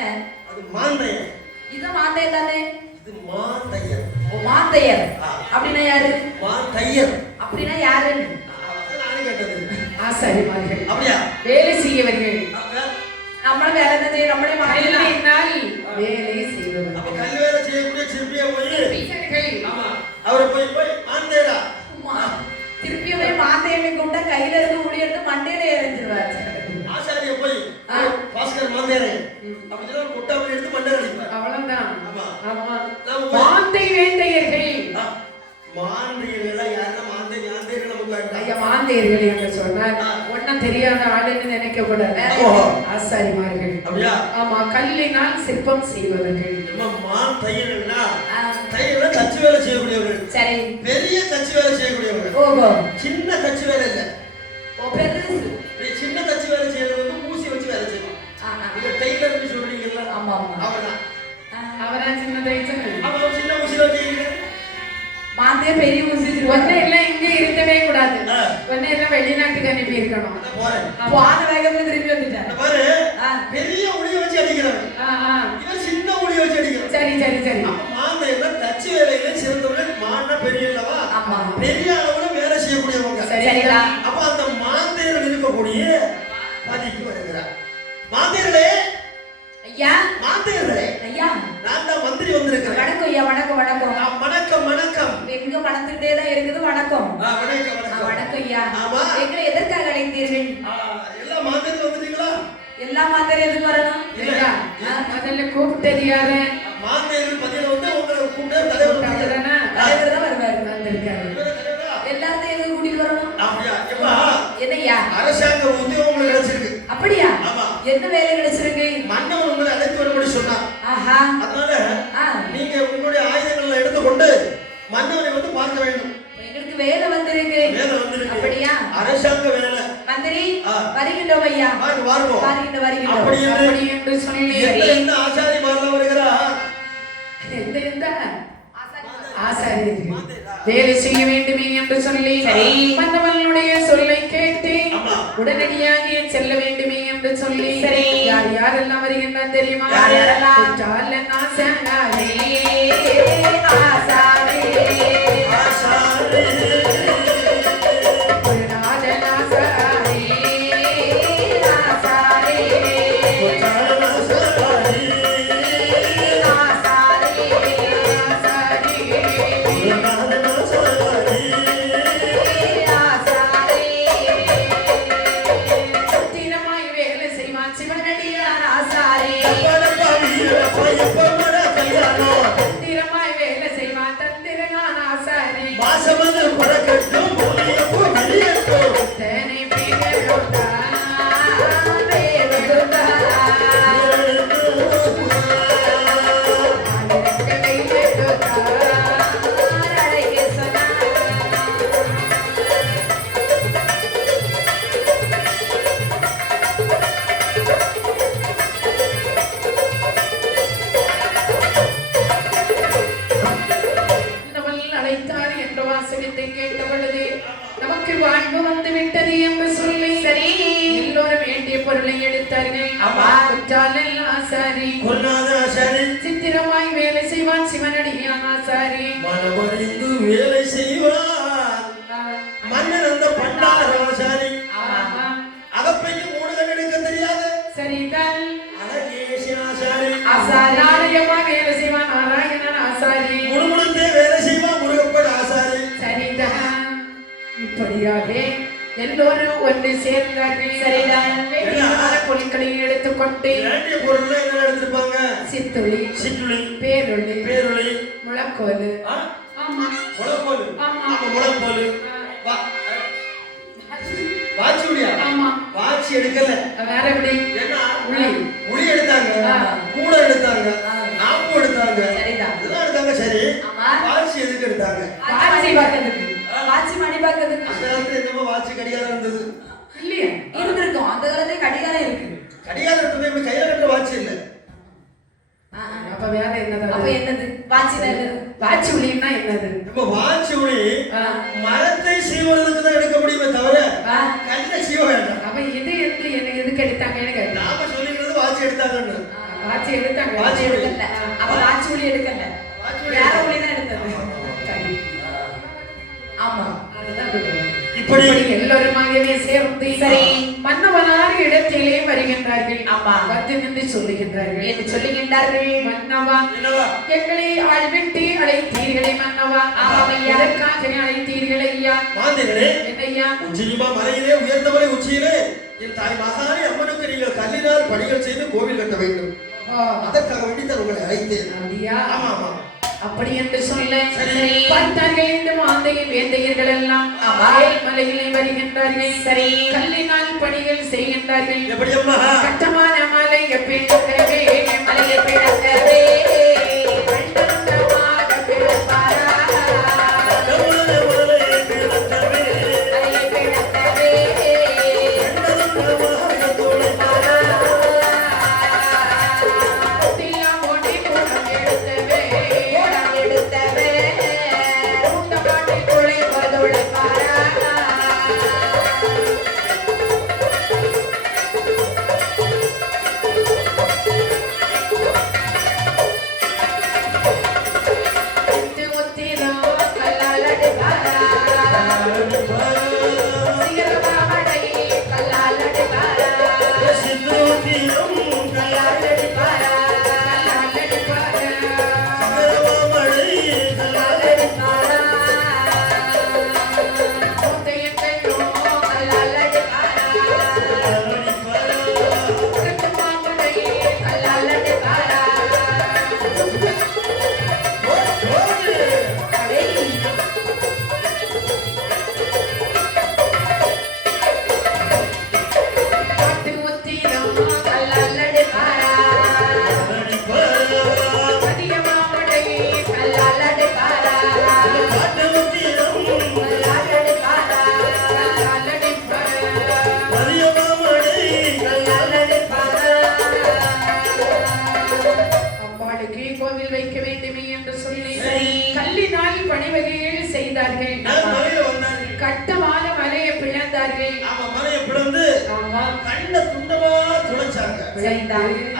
அது மாந்தையன். இது மாந்தை தானே இது மாந்தையன். ஓ, மாந்தையர் ஆ. அப்படின்னா யாரு மாந்தையன். அப்படின்னா யாருன்னு அதான் நானும் கேட்டது. ஆசாரிமார்கள் அப்படியா? வேலை செய்யவர்கள் அப்ப நம்மளும் வேலை என்ன செய்யும் நம்மளே மாறிடலாம் மகளிரினால் வேலை அப்ப செய்பவர்கள் கல் வேலை செய்யக்கூடிய சிற்பியை போய் வீரர்கள் ஆமா, அவரை போய் மாந்தையரா. திருப்பியும் போய் மாந்தையமை கூப்பிட்டா கையில இருந்து ஊழி எடுத்து மண்டையில எறிஞ்சிருவாரு ஆசாரிய போய் ஆ. பாஸ்கர் மாந்தையரை அப்படி சொல்ல ஒரு கொட்டாம எடுத்து மண்டை அடிப்பார். அவ்வளவுதான் ஆமா. ஆமா நாம போய் மாந்தை வேந்தையர்கள் மாந்தையர்களா யாருன்னா மாந்தையர்கள் நமக்கு வேண்டாம். ஐயா மாந்தையர்கள் என்று சொன்னால் ஒன்னும் தெரியாத ஆளுன்னு நினைக்க கூடாது ஓஹோ. ஆசாரிமார்கள் அப்படியா? ஆமா கல்லினால் சிற்பம் செய்பவர்கள் நம்ம மாந்தையர்கள்னா ஆ, தையல்னா தச்சு வேலை செய்யக்கூடியவர்கள். சரி பெரிய தச்சு வேலை செய்யக்கூடியவர்கள். ஓஹோ சின்ன தச்சு வேலை இல்ல. ஓ பெருசு இப்படி சின்ன தச்சு வேலை செய்யறது வந்து ஊசி வச்சு வேலை செய்யணும். ஆ, ஆ. நீங்க டெய்லர்னு சொல்றீங்கல்ல, ஆமா ஆமா அவர்தான். ஆ, அவரா சின்ன தைச்சது அவன் சின்ன ஊசியில வச்சுக்கிறீங்க. மாந்தைய பெரிய ஊசி ஒன்னே எல்லாம் இங்க இருக்கவே கூடாது ஆ. ஒன்னே எல்லாம் வெளிநாட்டுக்கு அனுப்பி இருக்கணும் அதான் போறேன். போன வேகத்துல திருப்பி வந்துட்டேன் இந்த பாரு, ஆ. பெரிய உளிய வச்சு அடிக்கிறவன், இவன் சின்ன உளிய வச்சு அடிக்கிறான். சரி சரி சரி அப்ப மாந்தையர்கள் தச்சு வேலையில சிறந்தவர்கள். மான்னா பெரிய இல்லவா? ஆமா. பெரிய அளவுல வேலை செய்யக்கூடியவங்க. சரிதான் அப்ப அந்த மாந்தையர்கள் இருக்கக்கூடிய பதிக்கு வருகிறார். மாந்தையர்களே, ஐயா மாந்தையர்களே, ஐயா நான் தான் மந்திரி வந்திருக்கிறேன். வணக்கம் ஐயா வணக்கம் வணக்கம் வணக்கம் வணக்கம். எங்க மணந்துட்டே தான் இருக்குது வணக்கம் வணக்கம் ஆ, வணக்கம். வணக்கம் ஐயா ஆமா. எங்களை எதற்காக அழைத்தீர்கள் எல்லா மாந்தையர்கள் வந்துட்டீங்களா? எல்லா மாத்திரை எதுக்கு வரணும் ஐயா, முதல்ல கூப்பிட்டது யாரு மாந்தையர்கள் பதில வந்து உங்களை கூப்பிட்டு தலைவர் வந்திருக்காரு. அவர்தானா? தலைவர் தான் வருவாரு வந்திருக்காரு இவரே தலைவரா? எல்லாத்தையும் எதுக்கு கூட்டிட்டு வரணும் அப்படியா? எப்பா, என்னய்யா அரசாங்க உத்தியோகம் உங்களுக்கு கிடைச்சிருக்கு. அப்படியா ஆமா. என்ன வேலை கிடைச்சிருக்கு மன்னவன் உங்களை அழைத்து வரும்படி சொன்னார். ஆஹா அதனால ஆ நீங்க உங்களுடைய ஆயுதங்களை எடுத்துக்கொண்டு மன்னவனை வந்து பார்க்க வேண்டும். எங்களுக்கு வேலை வந்திருக்கு வேலை வந்திருக்கு. அப்படியா அரசாங்க வேலை. மந்திரி ஆ. வருகின்றோம் ஐயா வாங்க வாருங்க. வருகின்றோம் அப்படி வருகின்றோம் அப்படி என்று சொல்லி எந்த ஆசாரி மாறல வருகிறா? எந்த ஆசாரியர்கள் வேலை செய்ய வேண்டுமே என்று சொல்லி மன்னவனுடைய சொல்லை கேட்டு ஆமா. உடனடியாக செல்ல வேண்டுமே என்று சொல்லி சரி. யார் யாரெல்லாம் வருகின்றார் தெரியுமா? யார் யாரெல்லாம்? குற்றாலன் ஆசாரி, ஆசாரி ஆசாரி, குருநாதன் ஆசாரி, ஆசாரி ஆசாரி, ஆசாரி ஆசாரி, ஆசாரி சுத்திரமாய் வேலை செய்வான் சிவனடியார் ஆசாரி, அப்படப்பா வீரப்பா எப்பமட கல்யாணம். சுத்திரமாய் வேலை செய்வான் தந்திரனான் ஆசாரி, வாசமது பறக்கட்டும், பூமியப்போ வெளியட்டும். தனி பேரோட்டா அழைத்தார் என்ற வாசகத்தை கேட்ட பொழுது நமக்கு வாழ்வு வந்து விட்டது என்று சொல்லி சரி எல்லோரும் வேண்டிய பொருளை எடுத்தார்கள். ஆமா. குற்றாலன் ஆசாரி, பொன்னாத ஆசாரி, சித்திரமாய் வேலை செய்வான் சிவனடியான் ஆசாரி, மனமறிந்து வேலை செய்வான் மன்னன் அந்த பண்டார ஆசாரி. ஆமா. அகப்பைக்கு மூணு கண் எடுக்க தெரியாது சரிதான் அழகேசி ஆசாரி. ஆசாரி. நாணயமா வேலை செய்வான் நாராயணன் ஆசாரி. முழுமுழுத்தே வேலை செய்வான் முருகப்பன் ஆசாரி. சரிதான். இப்படியாக எல்லோரும் ஒன்று சேர்ந்தார்கள். சரிதான். வேண்டிய பொருட்களை எடுத்துக்கொண்டு வேண்டிய பொருள்லாம் என்ன எடுத்திருப்பாங்க? சித்துளி, சிற்றுளி, பேருளி, பேருளி, முளக்கோல். ஆ? ஆமா முளக்கோல். ஆமா. ஆமா, முளக்கோல். வாட்சி உளியா? ஆமா. வாட்சி எடுக்கல. வேற எப்படி? ஏன்னா உளி. உளி எடுத்தாங்க, கூட எடுத்தாங்க, நாப்பு எடுத்தாங்க, சரிதான். இதெல்லாம் எடுத்தாங்க. சரி, ஆமா. வாட்சி எதுக்கு எடுத்தாங்க? வாட்சி பார்க்கிறதுக்கு. வாட்சி மணி பார்க்கிறதுக்கு. அந்த காலத்துல என்னமோ வாட்சி கடிகாரம் இருந்தது. இல்லையா? இருந்திருக்கும். அந்த காலத்துல கடிகாரம் இருக்கு. கடிகாரம் இருந்தது, இப்ப கையில கட்டுற வாட்சி இல்ல. அப்ப வேற என்னது? அப்ப என்னது? வாட்சி என்னது? வாட்சி உளின்னா என்னது? இப்ப வாட்சி உளி மரத்தை சீவுறதுக்கு தான் எடுக்க முடியுமே தவிர கல்லை சீவ வேண்டாம். அப்ப இது எதுக்கு எடுத்தாங்கன்னு கேட்டேன். நாம சொல்லிக்கிறது வாட்சி எடுத்தாங்கன்னு. வாட்சி எடுத்தாங்க. வாட்சி எடுக்கல. அப்ப வாட்சி ஒளி எடுக்கல. வாட்சி உளி வேற ஒளி தான் எடுத்தது. சரி. ஆமா. அதுதான் அது. இப்படி எல்லோருமாகவே சேர்ந்து சரி. மன்னவனார் இடத்திலே வருகின்றார்கள். ஆமா. வந்து நின்று சொல்லுகின்றார்கள். என்று சொல்லுகின்றார்கள். மன்னவா, என்னவா? எங்களை ஆழ்விட்டு அழைத்தீர்களே மன்னவா. ஆமாம் ஐயா. எதற்காக அழைத்தீர்களே ஐயா? மாந்தேங்களே, என்னையா? உச்சினிமா மலையிலே உயர்ந்தவரை உச்சியிலே என் தாய் மகாரி அம்மனுக்கு நீங்கள் கல்லினால் பணிகள் செய்து கோவில் கட்ட வேண்டும். அதற்காக வேண்டி தான் உங்களை அழைத்தேன். அப்படியா? ஆமா ஆமா. அப்படி என்று சொல்ல சரி. பார்த்தார்கள் இந்த மாந்தையின் வேந்தையர்கள் எல்லாம் மலையிலே வருகின்றார்கள். சரி. கல்லினால் பணிகள் செய்கின்றார்கள். எப்படி அம்மா? கட்டமான மலை பிடிக்கவே மலையை பிளக்கவே கண்டமாக பிடிப்பாரா. எவ்வளவு மலையை பிளக்கவே, மலையை பிளக்கவே கண்டதமாக தோழிப்பாரா. தீயாமோடி கூடம் எடுத்தவே ஓடம் எடுத்தவே கூட்டமாட்டி குழைப்பதுழைப்பாரா. கோவில் வைக்க வேண்டுமே என்று சொல்லி கல்லினால் பணிவகையில் செய்தார்கள். கட்டமான மலையை பிளந்தார்கள். மலையை பிளந்து கண்ட துண்டமா துளைச்சாங்க.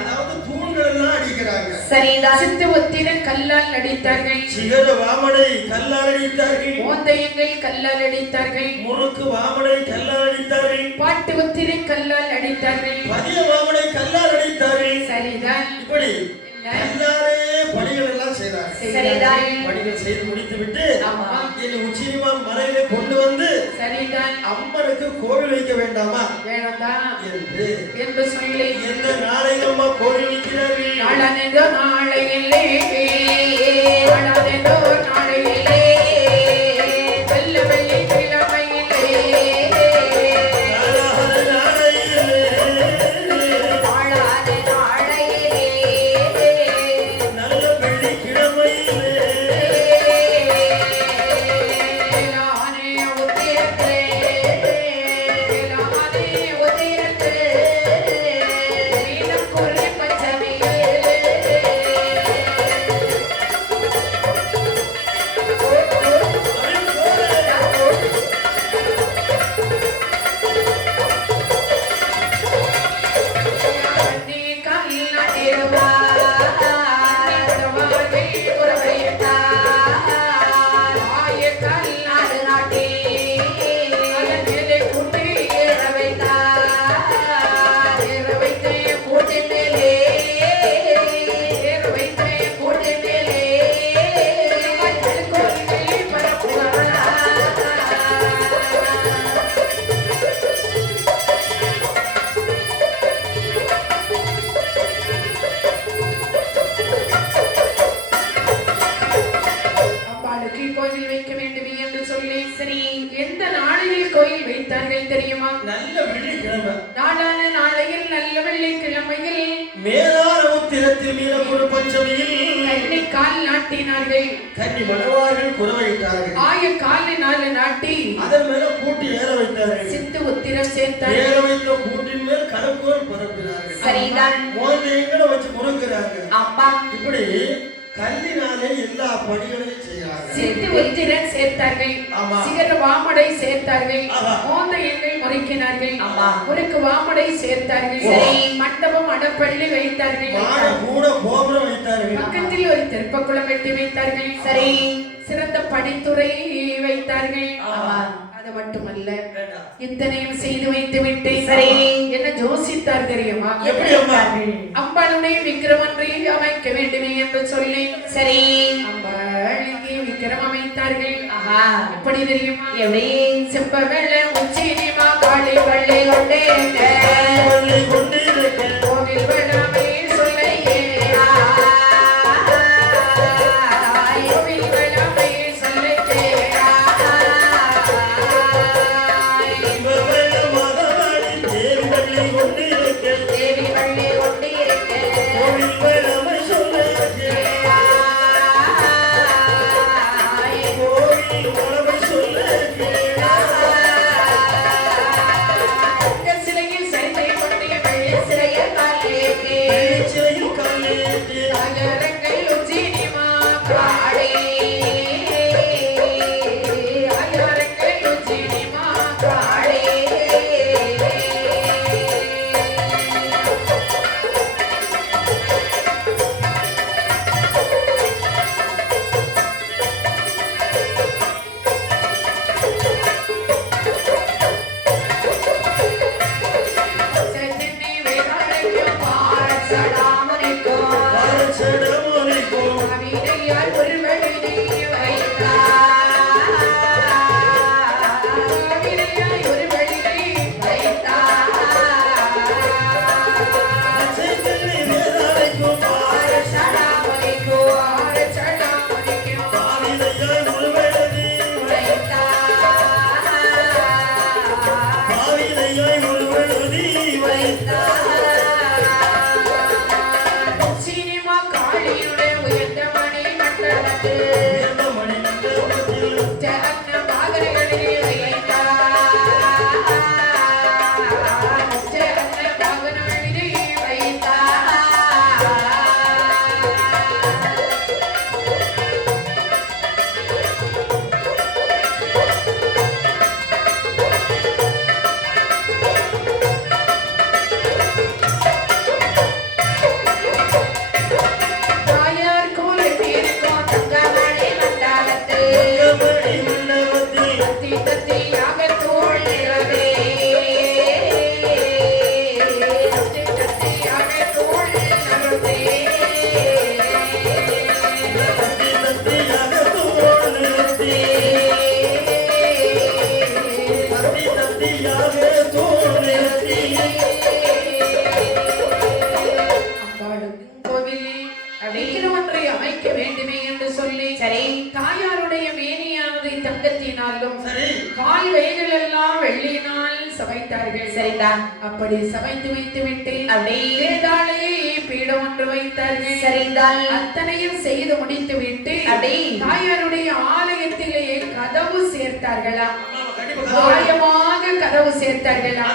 அதாவது தூண்கள் எல்லாம் அடிக்கிறாங்க. சரிதான். சித்து ஒத்திர கல்லால் அடித்தார்கள். சிகர வாமனை கல்லால் அடித்தார்கள். மோந்தையங்கள் கல்லால் அடித்தார்கள். முறுக்கு வாமனை கல்லால் அடித்தார்கள். பாட்டு ஒத்திரை கல்லால் அடித்தார்கள். பதிய வாமனை கல்லால் அடித்தார்கள். சரிதான். இப்படி கல்லாலே பணிகள் எல்லாம் செய்தார்கள். சரிதான். பணிகள் செய்து முடித்து விட்டு ஆமா. இனி உச்சினிமா மலையிலே கொண்டு வந்து சரிதான். அம்மனுக்கு கோவில் வைக்க வேண்டாமா வேண்டாம் என்று சொல்லி எந்த நாளையம்மா கோவில் வைக்கிறார்கள்? நாளனேதோ நாளையிலே நாளனேதோ நாளையிலே வெள்ள வெள்ளி கிழமையிலே நாளாத நாளையிலே வாழாத நாளையிலே நல்ல வெள்ளி கிழமையிலே நானே உத்திரத்தே நானே உத்திரத்தே நீலம் குறிப்ப மேலான உத்திரத்தில் மீனமுறு பஞ்சமியில் கன்னி கால் நாட்டினார்கள். கன்னி மணவார்கள் குறவையிட்டார்கள். ஆய காலினால நாட்டி அதன் மேல கூட்டி ஏற வைத்தார்கள். சித்து உத்திரம் சேர்த்தார்கள். ஏற வைத்த கூட்டின் மேல் கலக்கோல் பரப்பினார்கள். சரிதான். மோதைகளை வச்சு முறுக்குறாங்க. அப்பா இப்படி கல்லினாலே எல்லா பணிகளையும் செய்யறாங்க. சித்து உத்திரம் சேர்த்தார்கள். சிகர வாமடை சேர்த்தார்கள். மோதையங்கள் முறுக்கினார்கள். முறுக்கு வாமடை சேர்த்தார்கள். மண்டபம் அடப்பள்ளி வைத்தார்கள். கூட கோபுரம் வைத்தார்கள். பக்கத்தில் ஒரு தெற்பக்குளம் வெட்டி வைத்தார்கள். சரி. சிறந்த படித்துறை வைத்தார்கள். அது மட்டுமல்ல, இத்தனையும் செய்து வைத்து விட்டு சரி என்ன ஜோசித்தார் தெரியுமா? எப்படி அம்மா? அம்பாளுடைய விக்கிரமொன்றை அமைக்க வேண்டுமே என்று சொல்லி சரி அம்பாள் இங்கே விக்கிரம் அமைத்தார்கள். எப்படி தெரியுமா? எப்படி? செப்பவெள்ள உச்சினிமா காளி வள்ளி கொண்டே கோவில் வேணாமே சொல்லையே கோவில் வேணாமே சொல்லையே தேவி வள்ளி கொண்டிருக்க சிலையில் சரிதை கொண்டே சிறையர் காலேத்தே அகரங்கள் உச்சினிமா காளி அகரங்கள் உச்சினிமா காளி சென்னை வேதாளைக்கும் பாரசடாமனைக்கும் கவிதையால் ஒரு வழியை வைத்தார். கவிதையால் ஒரு வழியை வைத்தார். பாரசடாமனைக்கும் பாரசடாமனைக்கும் சினிமா காளியுடைய உயர்ந்த மணி மண்டபத்தில் ஜகன்ன பாகர்களிலே வைத்தார். ஜகன்ன பாகர்களிலே வைத்தார். தாயார் கோயில் தீர்க்கும் தங்கமணி மண்டபத்தில் தத்தி தத்தியாக தோழ்கிறதே. தத்தி தத்தியாக தோழ்கிறதே. அம்பாளுக்கும் கோவிலில் விக்கிரமொன்றை அமைக்க வேண்டுமே என்று சொல்லி சரி தாயாருடைய மேனியானது தங்கத்தினாலும் கால் கைகள் எல்லாம் வெள்ளியினால் சமைத்தார்கள். சரிதான். அப்படி சமைத்து வைத்து விட்டு அப்படியே வேதாளே பீடம் ஒன்று வைத்தார்கள். சரிதான். அத்தனையும் செய்து முடித்து விட்டு அப்படியே தாயாருடைய ஆலயத்திலேயே கதவு சேர்த்தார்களாம். மாயமாக கதவு சேர்த்தார்களாம்.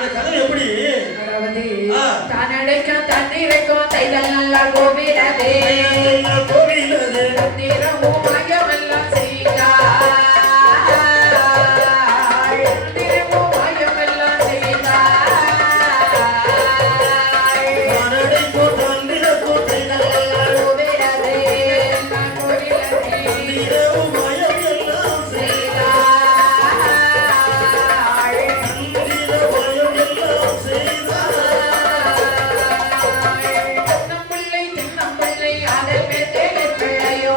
அதாவது தான் அடைக்கும் தண்ணீரைக்கும் தைதல் நல்லா கோவிலதே தண்ணீரமும் மாயமெல்லாம் செய்தார். தண்ணீரமும் மாயமெல்லாம் செய்தார். தென்னம்பிள்ளை அதன் மேல் தேடி பிள்ளையோ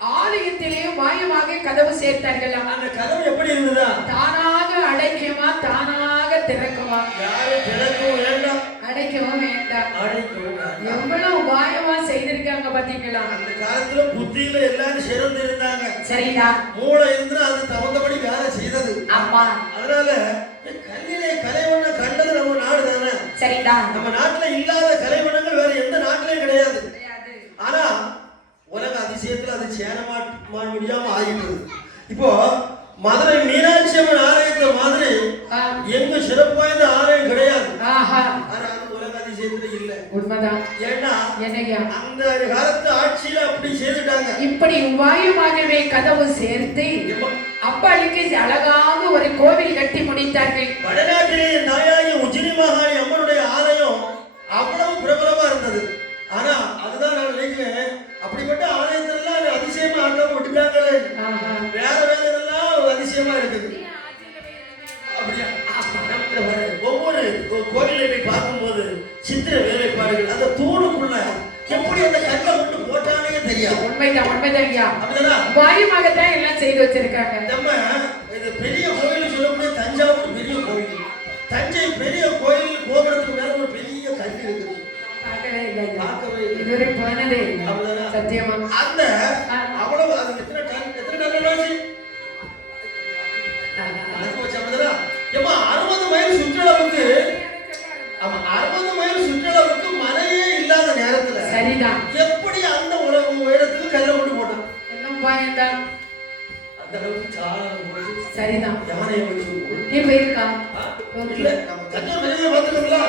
ஆலயத்திலே மாயமாக கதவு சேர்த்தார்களாம். அந்த கதவு எப்படி இருந்ததா? தானாக அடைக்குமா தானாக திறக்குமா? யாரும் திறக்கவும் வேண்டாம் அடைக்கவும் வேண்டாம். அடைக்கவும் வேண்டாம். எவ்வளவு உபாயமா செய்திருக்காங்க பாத்தீங்களா? அந்த காலத்துல புத்தியில எல்லாரும் சிறந்து இருந்தாங்க. சரிடா. மூளை இருந்தா அது தகுந்தபடி வேலை செய்தது. ஆமா. அதனால கல்லிலே கலைவண்ண கண்டது நம்ம நாடு தானே. சரிடா. நம்ம நாட்டுல இல்லாத கலைவண்ணங்கள் வேற எந்த நாட்டிலையும் கிடையாது. ஆனா உலக அதிசயத்துல அது சேரமா முடியாம ஆகிடுது. இப்போ மதுரை மீனாட்சி அம்மன் ஆலயத்தை மாதிரி எங்க சிறப்பு வாய்ந்த ஆலயம் கிடையாது. ஆனா அது உலக அதிசயத்துல இல்ல. உண்மைதான். ஏன்னா என்னையா அந்த காலத்து ஆட்சியில அப்படி செய்துட்டாங்க. இப்படி உபாயமாகவே கதவு சேர்த்து அப்பாளுக்கு அழகாக ஒரு கோவில் கட்டி முடித்தார்கள். வடநாட்டிலே தாயாகி உஜ்ஜினி மகாளி அம்மனுடைய ஆலயம் அவ்வளவு பிரபலமா இருந்தது. ஆனா அதுதான் நான் நினைக்கிறேன், அப்படிப்பட்ட ஆலயத்திலாம் அதிசயமா ஆட்டம் விட்டுட்டாங்களே. வேற வேற இதெல்லாம் அதிசயமா இருக்குது. அப்படியா? ஒவ்வொரு கோவிலை போய் பார்க்கும்போது சித்திர வேலைப்பாடுகள் அந்த தூணுக்குள்ள எப்படி அந்த கல்லை கொண்டு போட்டானே தெரியாது. உண்மைதான் உண்மைதான் ஐயா. அப்படிதான் உபாயமாகத்தான் எல்லாம் செய்து வச்சிருக்காங்க. நம்ம இது பெரிய கோவில் சொல்லக்கூடிய தஞ்சாவூர் பெரிய கோவில், தஞ்சை பெரிய கோயில் கோபுரத்துக்கு மேல ஒரு பெரிய கல் இருக்குது. இதுவரை போனதே சத்தியமா. அந்த அவ்வளவு அது எத்தனை டன் ஆச்சு? 60 மைல் சுற்றளவுக்கு. ஆமா, 60 மைல் சுற்றளவுக்கு மலையே இல்லாத நேரத்துல சரிதான் எப்படி அந்த உயரத்துக்கு கல்ல கொண்டு போட்டான்? என்ன பயந்தான் அந்த அளவுக்கு சாலம். சரிதான். யானையை வச்சு நீ போயிருக்கா? இல்ல, நம்ம தஞ்சை பெரிய பார்த்துக்கோங்களா,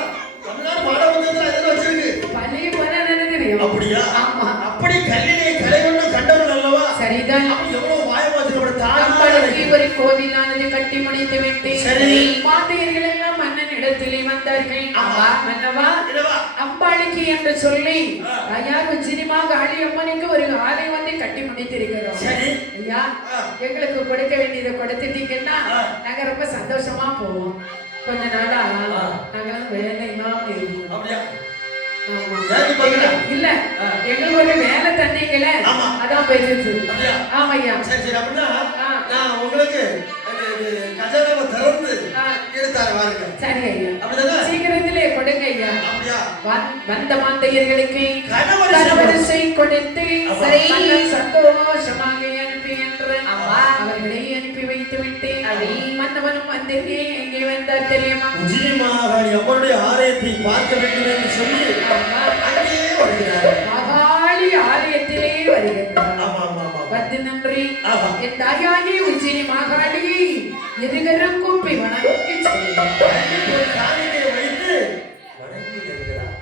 தமிழ்நாடு மாடபுரத்துல அதெல்லாம் வச்சிருக்கு. பழைய போன அப்படியா? ஆமா. அப்படி கல்லிலே கலைவண்ண கண்டவன் அல்லவா? சரிதான். அப்ப எவ்வளவு வாயமாச்சு தாராளமாக ஒரு கோவிலானது கட்டி முடித்து விட்டு மாந்தையர்கள் எல்லாம் மன்னன் இடத்திலே வந்தார்கள். மன்னவா அம்பாளுக்கு என்று சொல்லி ஐயா உஜ்ஜினிமா காளி அம்மனுக்கு ஒரு ஆலயம் வந்து கட்டி முடித்திருக்கிறோம். ஐயா எங்களுக்கு கொடுக்க வேண்டியதை கொடுத்துட்டீங்கன்னா நாங்க ரொம்ப சந்தோஷமா போவோம். கொஞ்ச நாளா நாங்களாம் வேலைமா இல்ல எங்களுக்கு ஒரு வேலை தந்தீங்களே அதான் போயிருக்கு. ஆமையா. சரி சரி. அப்படின்னா நான் உங்களுக்கு கஜானாவை திறந்து எடுத்தாரு வாருங்க. சரி ஐயா. அப்படிதானே? சீக்கிரத்திலே கொடுங்க ஐயா. அப்படியா? வந்த மாந்தையர்களுக்கு கனவரிசை கொடுத்து சந்தோஷமாக அனுப்பி என்று அவர்களை அனுப்பி வைத்து விட்டு மன்னவனும் வந்திருக்கே எங்கே வந்தார் தெரியுமா? உஜ்ஜினி மகாளி அம்மனுடைய ஆலயத்தை பார்க்க வேண்டும் என்று சொல்லி அங்கே வருகிறார். மகாளி ஆலயத்திலே வருகின்றார். வந்து நன்றி என் தாயாகி உஜ்ஜினி மகாளியை இருகரம் கூப்பி வணங்கி காணிக்கை வைத்து வணங்கி இருக்கிறார்.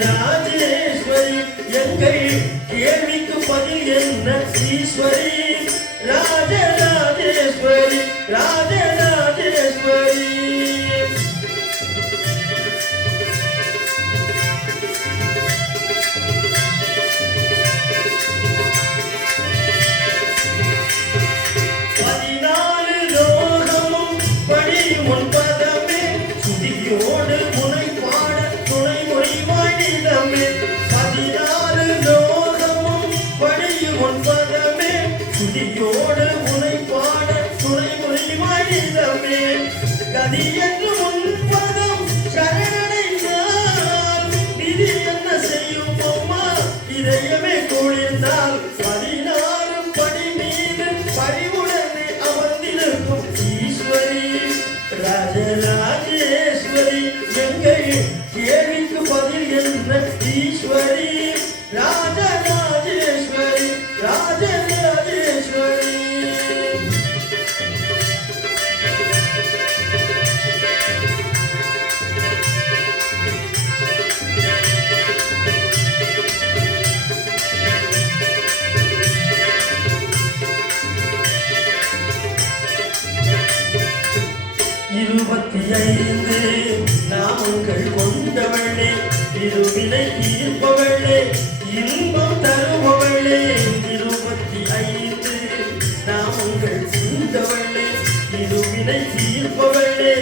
ராஜராஜேஸ்வரி எங்கள் கேள்விக்கு பதில் என்ன? ஈஸ்வரி ராஜராஜேஸ்வரி ராஜராஜேஸ்வரி. கதி என்று முன்பதம் சரணடைந்தால் விதி என்ன செய்யும் அம்மா? இதயமே குளிர்ந்தால் 16 படி மீது பரிவுடனே அமர்ந்திருக்கும் ஈஸ்வரி ராஜராஜேஸ்வரி எங்கள் கேள்விக்கு பதில் என்ன? ஈஸ்வரி ராஜராஜேஸ்வரி ராஜராஜேஸ்வரி. இருவினை தீர்ப்பவளே இன்பம் தருபவளே 25 நாமங்கள் புரிந்தவளே இருவினை தீர்ப்பவளே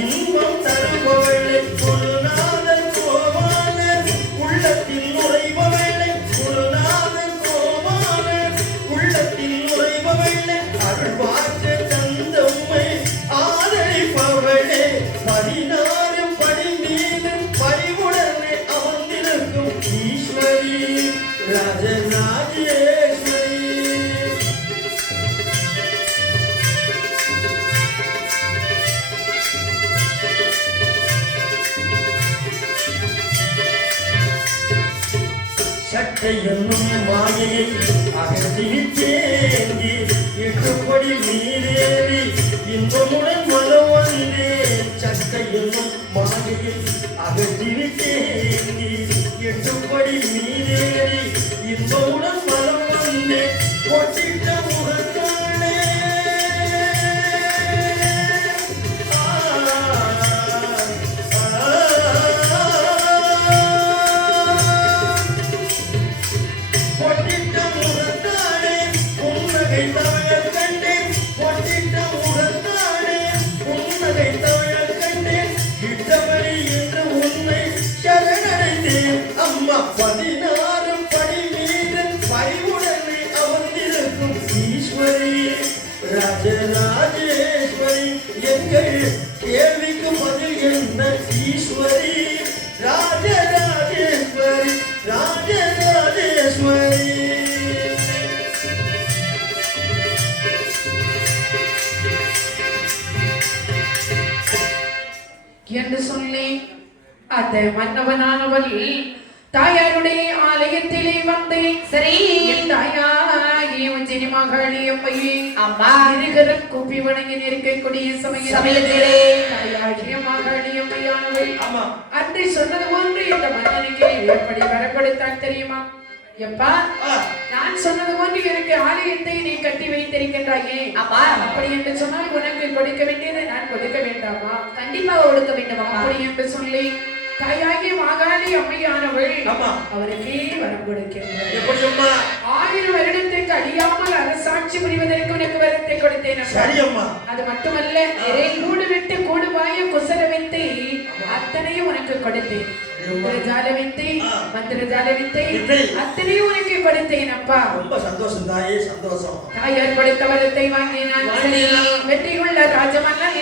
இன்பம் தருபவளே குருநாதன் கோவாளர் உள்ளத்தில் நுழைபவளே குருநாதன் கோவாளர் உள்ளத்தில் நுழைபவளே அருள்வாக்கு தந்தம்மை ஆதரிப்பவளே 16 படி மீது பரிவுடனே அமர்ந்திருக்கும் ஈஸ்வரி ராஜராஜேஸ்வரி. சட்டை என்னும் மாயையை அகற்றிவிட்டேன் 8 படி மீதேறி இன்பமுடன் மனம் வந்தேன் சட்டை என்னும் மாயையை அகற்றிவிட்டேன் 8 படி மீதேறி இன்பமுடன் மனம் வந்தேன் பொட்டிட்ட முகத்தானே பொட்டிட்ட முகத்தானே புன்னகை தவழக் கண்டேன் பொட்டிட்ட முகத்தானே புன்னகை தவழக் கண்டேன் இட்டபடி என்று உன்னை சரணடைந்தேன் அம்மா 16 படி மீது பரிவுடனே அமர்ந்திருக்கும் ஈஸ்வரி ராஜராஜேஸ்வரி எங்கள் கேள்விக்கு பதில் என்ன ஈஸ்வரி ராஜராஜேஸ்வரி ராஜராஜேஸ்வரி. என்று சொல்லி அந்த மன்னவனானவள் தாயாருடைய ஆலயத்திலே வந்து சரி என் தாயாகிய உஞ்சினி மகளியம்மையே அம்மா இருகர கூப்பி வணங்கி நிற்கக்கூடிய சமயத்திலே தாயாகிய மகளியம்மையானவள் அம்மா அன்றை சொன்னது போன்று இந்த மன்னனுக்கு எப்படி வரப்படுத்தான் தெரியுமா? எப்பா நான் சொன்னது போன்று எனக்கு ஆலயத்தை நீ கட்டி வைத்திருக்கின்றாயே அப்பா அப்படி என்று சொன்னால் உனக்கு கொடுக்க வேண்டியதை நான் கொடுக்க வேண்டாமா? கண்டிப்பா கொடுக்க வேண்டும் அப்படி என்று சொல்லி தாயாகிய மாகாளி அம்மையானவள் அவருக்கே வரம் கொடுக்கின்றார். 1000 வருடத்திற்கு அழியாமல் அரசாட்சி புரிவதற்கு உனக்கு வரத்தை கொடுத்தேன். அது மட்டுமல்ல கூடு விட்டு கூடு வாய குசல வைத்து அத்தனையும் உனக்கு கொடுத்தேன். ஜால வித்தை மந்திர ஜால வித்தை அத்தனையும் உனக்கு கொடுத்தேன் அப்பா. ரொம்ப சந்தோஷம் தாயே சந்தோஷம். தாயார் கொடுத்த வரத்தை வாங்கினான். வெற்றியுள்ள ராஜமன்னன்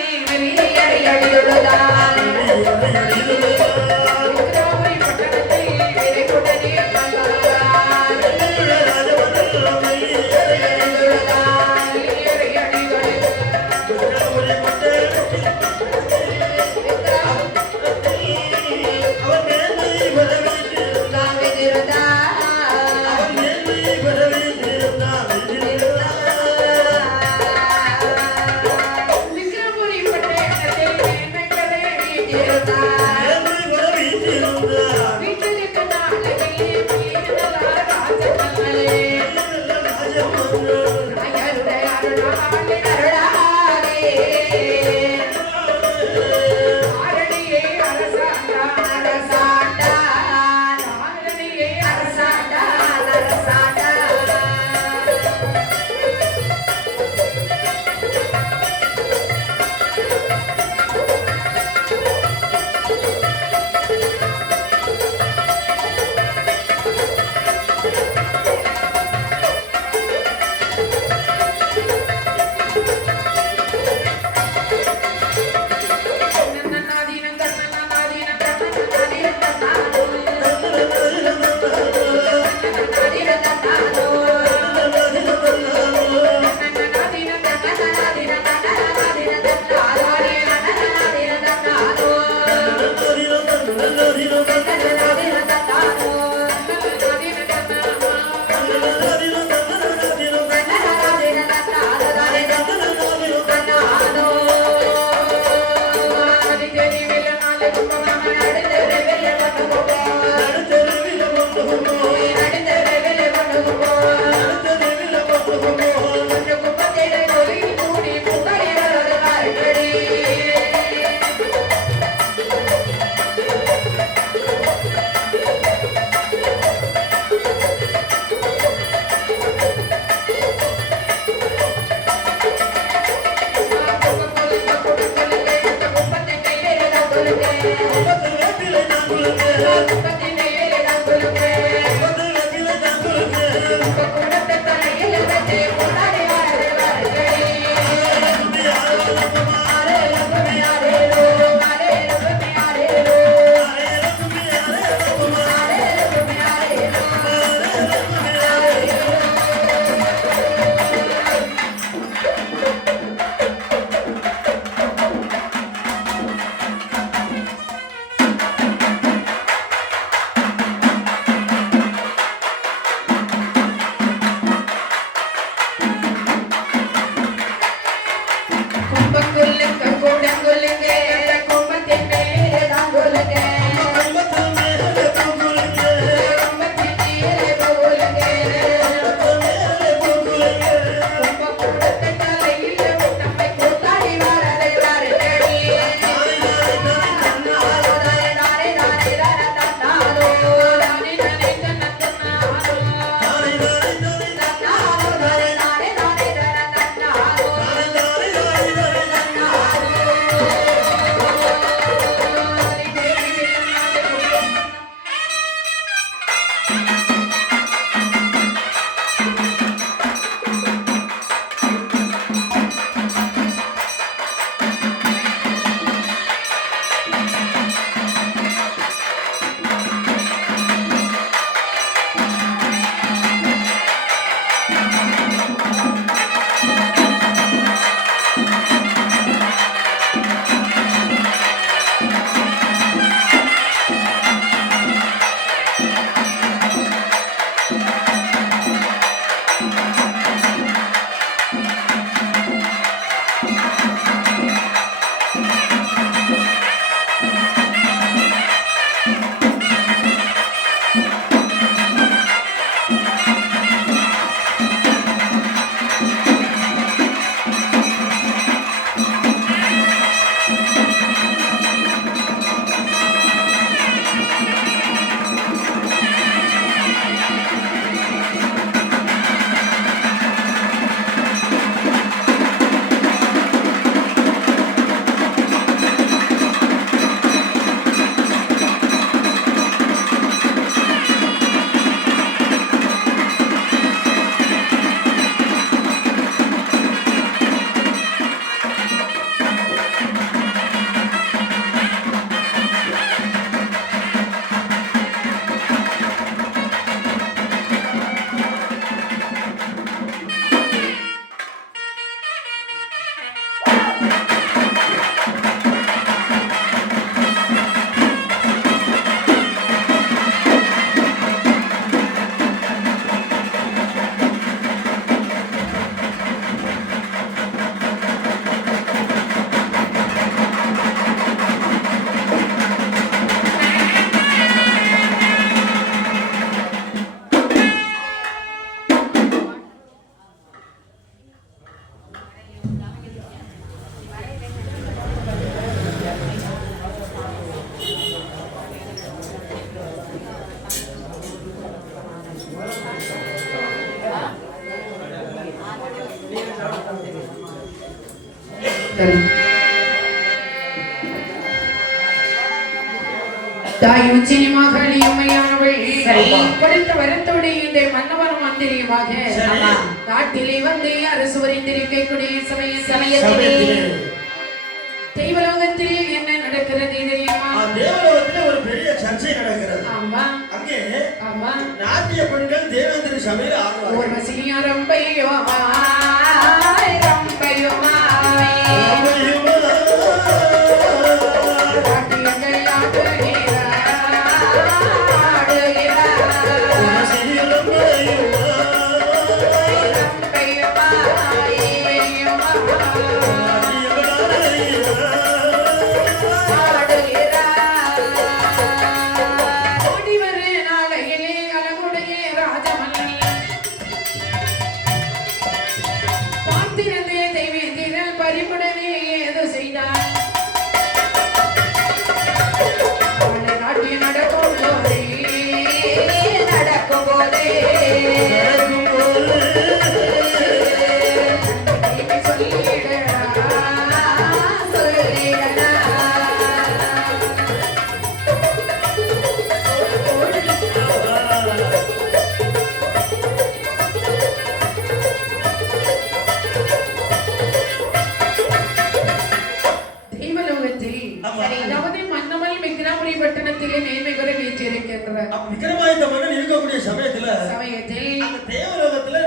தாய் உச்சினி மகள் உண்மையானவள் கொடுத்த வரத்தோடு இந்த மன்னவன் மந்திரியுமாக நாட்டிலே வந்து அரசு வரைந்திருக்கக்கூடிய சமயத்திலே தெய்வலோகத்திலே என்ன நடக்கிறது தெரியுமா? தேவலோகத்திலே ஒரு பெரிய சர்ச்சை நடக்கிறது. ஆமா, அங்கே ஆமா, நாட்டிய பெண்கள் தேவேந்திர சபையில் ஆடுவார்கள். ஒரு வசினியா ரம்பையோமா ரம்பையோமா விக்ரமாதித்த மன்னன் இருக்கக்கூடிய சமயத்தில் அந்த தேவலோகத்துல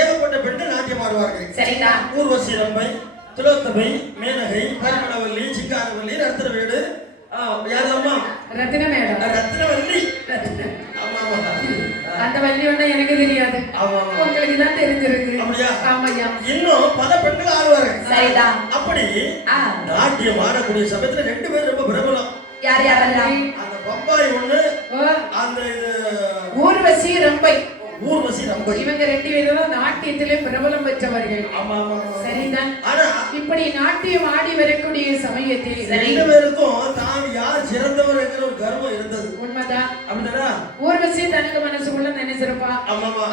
ஏகப்பட்ட பெண்கள் நாட்டியம் ஆடுவார்கள். சரிதான். ஊர்வசி ரம்பை, திலோத்தமை, மேனகை, பரிமளவல்லி, சிங்காரவல்லி, ரத்னவேடு, யாரம்மா ரத்னவல்லி. ஆமா ஆமா, அந்த வள்ளி ஒண்ணு எனக்கு தெரியாது, உங்களுக்கு தான் தெரிஞ்சிருக்கு. அப்படியா? ஆமாய்யா. இன்னும் பல பெண்கள் ஆடுவார்கள். சரிதான். அப்படி நாட்டியம் ஆடக்கூடிய சமயத்துல ரெண்டு பேரும் ரொம்ப பிரபலம். யார் யாரெல்லாம்? அந்த பம்பாய் ஒண்ணு, அந்த ஊர்வசி ரம்பை. ஊர்வசி ரம்பை இவங்க ரெண்டு பேரும் நாட்டியத்திலே பிரபலம் பெற்றவர்கள். ஆமா ஆமா, சரிதான். ஆனா இப்படி நாட்டியம் ஆடி வரக்கூடிய சமயத்தில் ரெண்டு பேருக்கும் தான் யார் சிறந்தவர் என்கிற ஒரு கர்வம் இருந்தது. உண்மைதான். அப்படிதானா? ஊர்வசி தனக்கு மனசுக்குள்ள நினைச்சிருப்பா,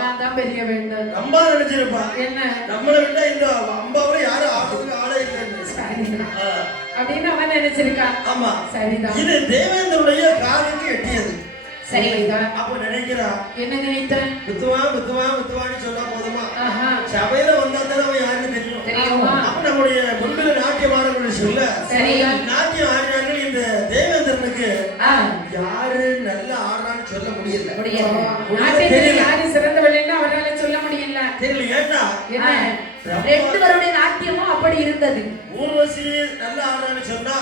நான் தான் பெரிய வேண்டும். அம்பா நினைச்சிருப்பா, என்ன நம்மளை விட்டா இந்த அம்பாவை யாரும் ஆடுறதுக்கு ஆளே இல்லைன்னு அப்படின்னு அவன் நினைச்சிருக்கான். ஆமா, சரிதான். இது தேவேந்திரனுடைய காதுக்கு எட்டியது. சரிதான். அப்ப நினைக்கிறா, என்ன நினைத்தான்? வித்துவான்னு சொன்னா போதுமா? சபையில வந்தா தான் அவன் யாருன்னு தெரியும். அப்ப நம்முடைய முன்பில நாட்டியம் ஆடக்கூடிய சொல்ல நாட்டியம் ஆடினார்கள். இந்த தேவேந்திரனுக்கு யாரு நல்லா ஆடுறான்னு சொல்ல முடியல. யாரு சிறந்தவள்னு அவரால் சொல்ல முடியல. தெரியல. ஏன்னா ரெண்டு பேருடைய நாட்டியமும் அப்படி இருந்தது. ஊர்வசி நல்லா ஆடுறான்னு சொன்னா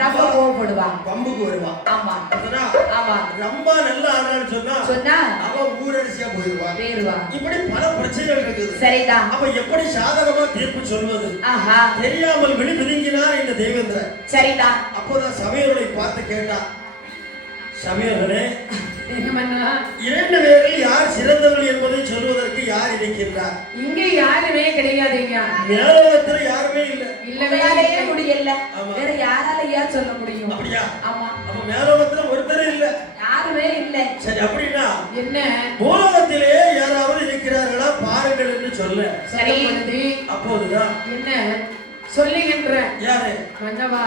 ரொம்ப கோவப்படுவான், பம்புக்கு வருவான். ஆமா ஆமா. ரொம்ப நல்லா ஆடுறான்னு சொன்னா அவன் ஊரடிசியா போயிடுவான். இப்படி பல பிரச்சனைகள் இருக்குது. சரிதான். அப்ப எப்படி சாதகமா தீர்ப்பு சொல்வது தெரியாமல் விழி பிதுங்கினார் இந்த தேவேந்திரன். சரிதான். அப்போதான் சபையோரை பார்த்து கேட்டா, சபையோர்களே, இரண்டு பேரில் யார் சிறந்தவர்கள் என்பதை சொல்வதற்கு யார் இருக்கின்றார்? இங்க யாருமே கிடையாதுங்க. மேலோகத்துல யாருமே இல்ல. இல்லவே முடியல. வேற யாராலயா சொல்ல முடியும்? அப்படியா? ஆமா. அப்ப மேலோகத்துல ஒருத்தரே இல்ல, யாருமே இல்ல. சரி, அப்படின்னா என்ன பூலோகத்திலே யாராவது இருக்கிறார்களா பாருங்கள் என்று சொல்ல. சரி. அப்போதுதான் என்ன சொல்லுகின்ற யாரு? மன்னவா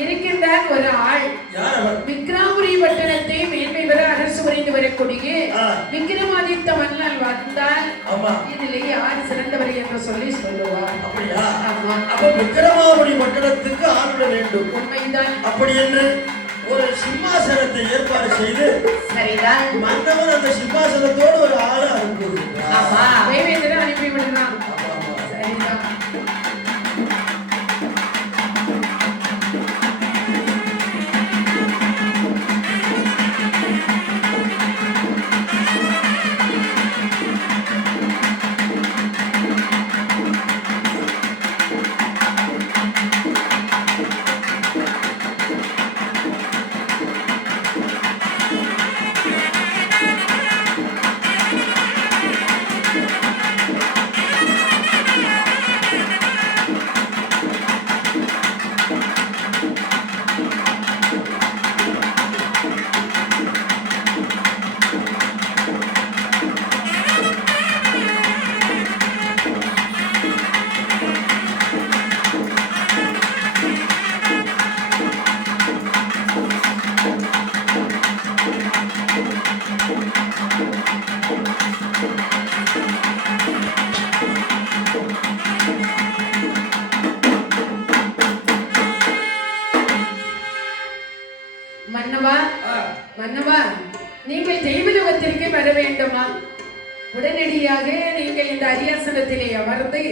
இருக்கின்றார் ஒரு ஆள். யார் அவர்? விக்ரமாபுரி பட்டணத்தை மேன்மை பெற அரசு புரிந்து வரக்கூடிய விக்ரமாதித்த மன்னன் வந்தால் இதிலே யார் சிறந்தவர் என்று சொல்லி சொல்லுவார். அப்படியா? அப்ப விக்ரமாபுரி பட்டணத்துக்கு ஆளுட வேண்டும். உண்மைதான். அப்படி என்று ஒரு சிம்மாசனத்தை ஏற்பாடு செய்து சரிதான் மன்னவன் அந்த சிம்மாசனத்தோடு ஒரு ஆளை அனுப்புகிறார். ஆமா, தேவேந்திரன் அனுப்பி விடுறான். சரிதான். மன்னவா நீங்கள் தெய்வலோகத்திற்கு வர வேண்டுமா? உடனடியாக நீங்கள் இந்த அரியாசனத்திலே அமர்ந்து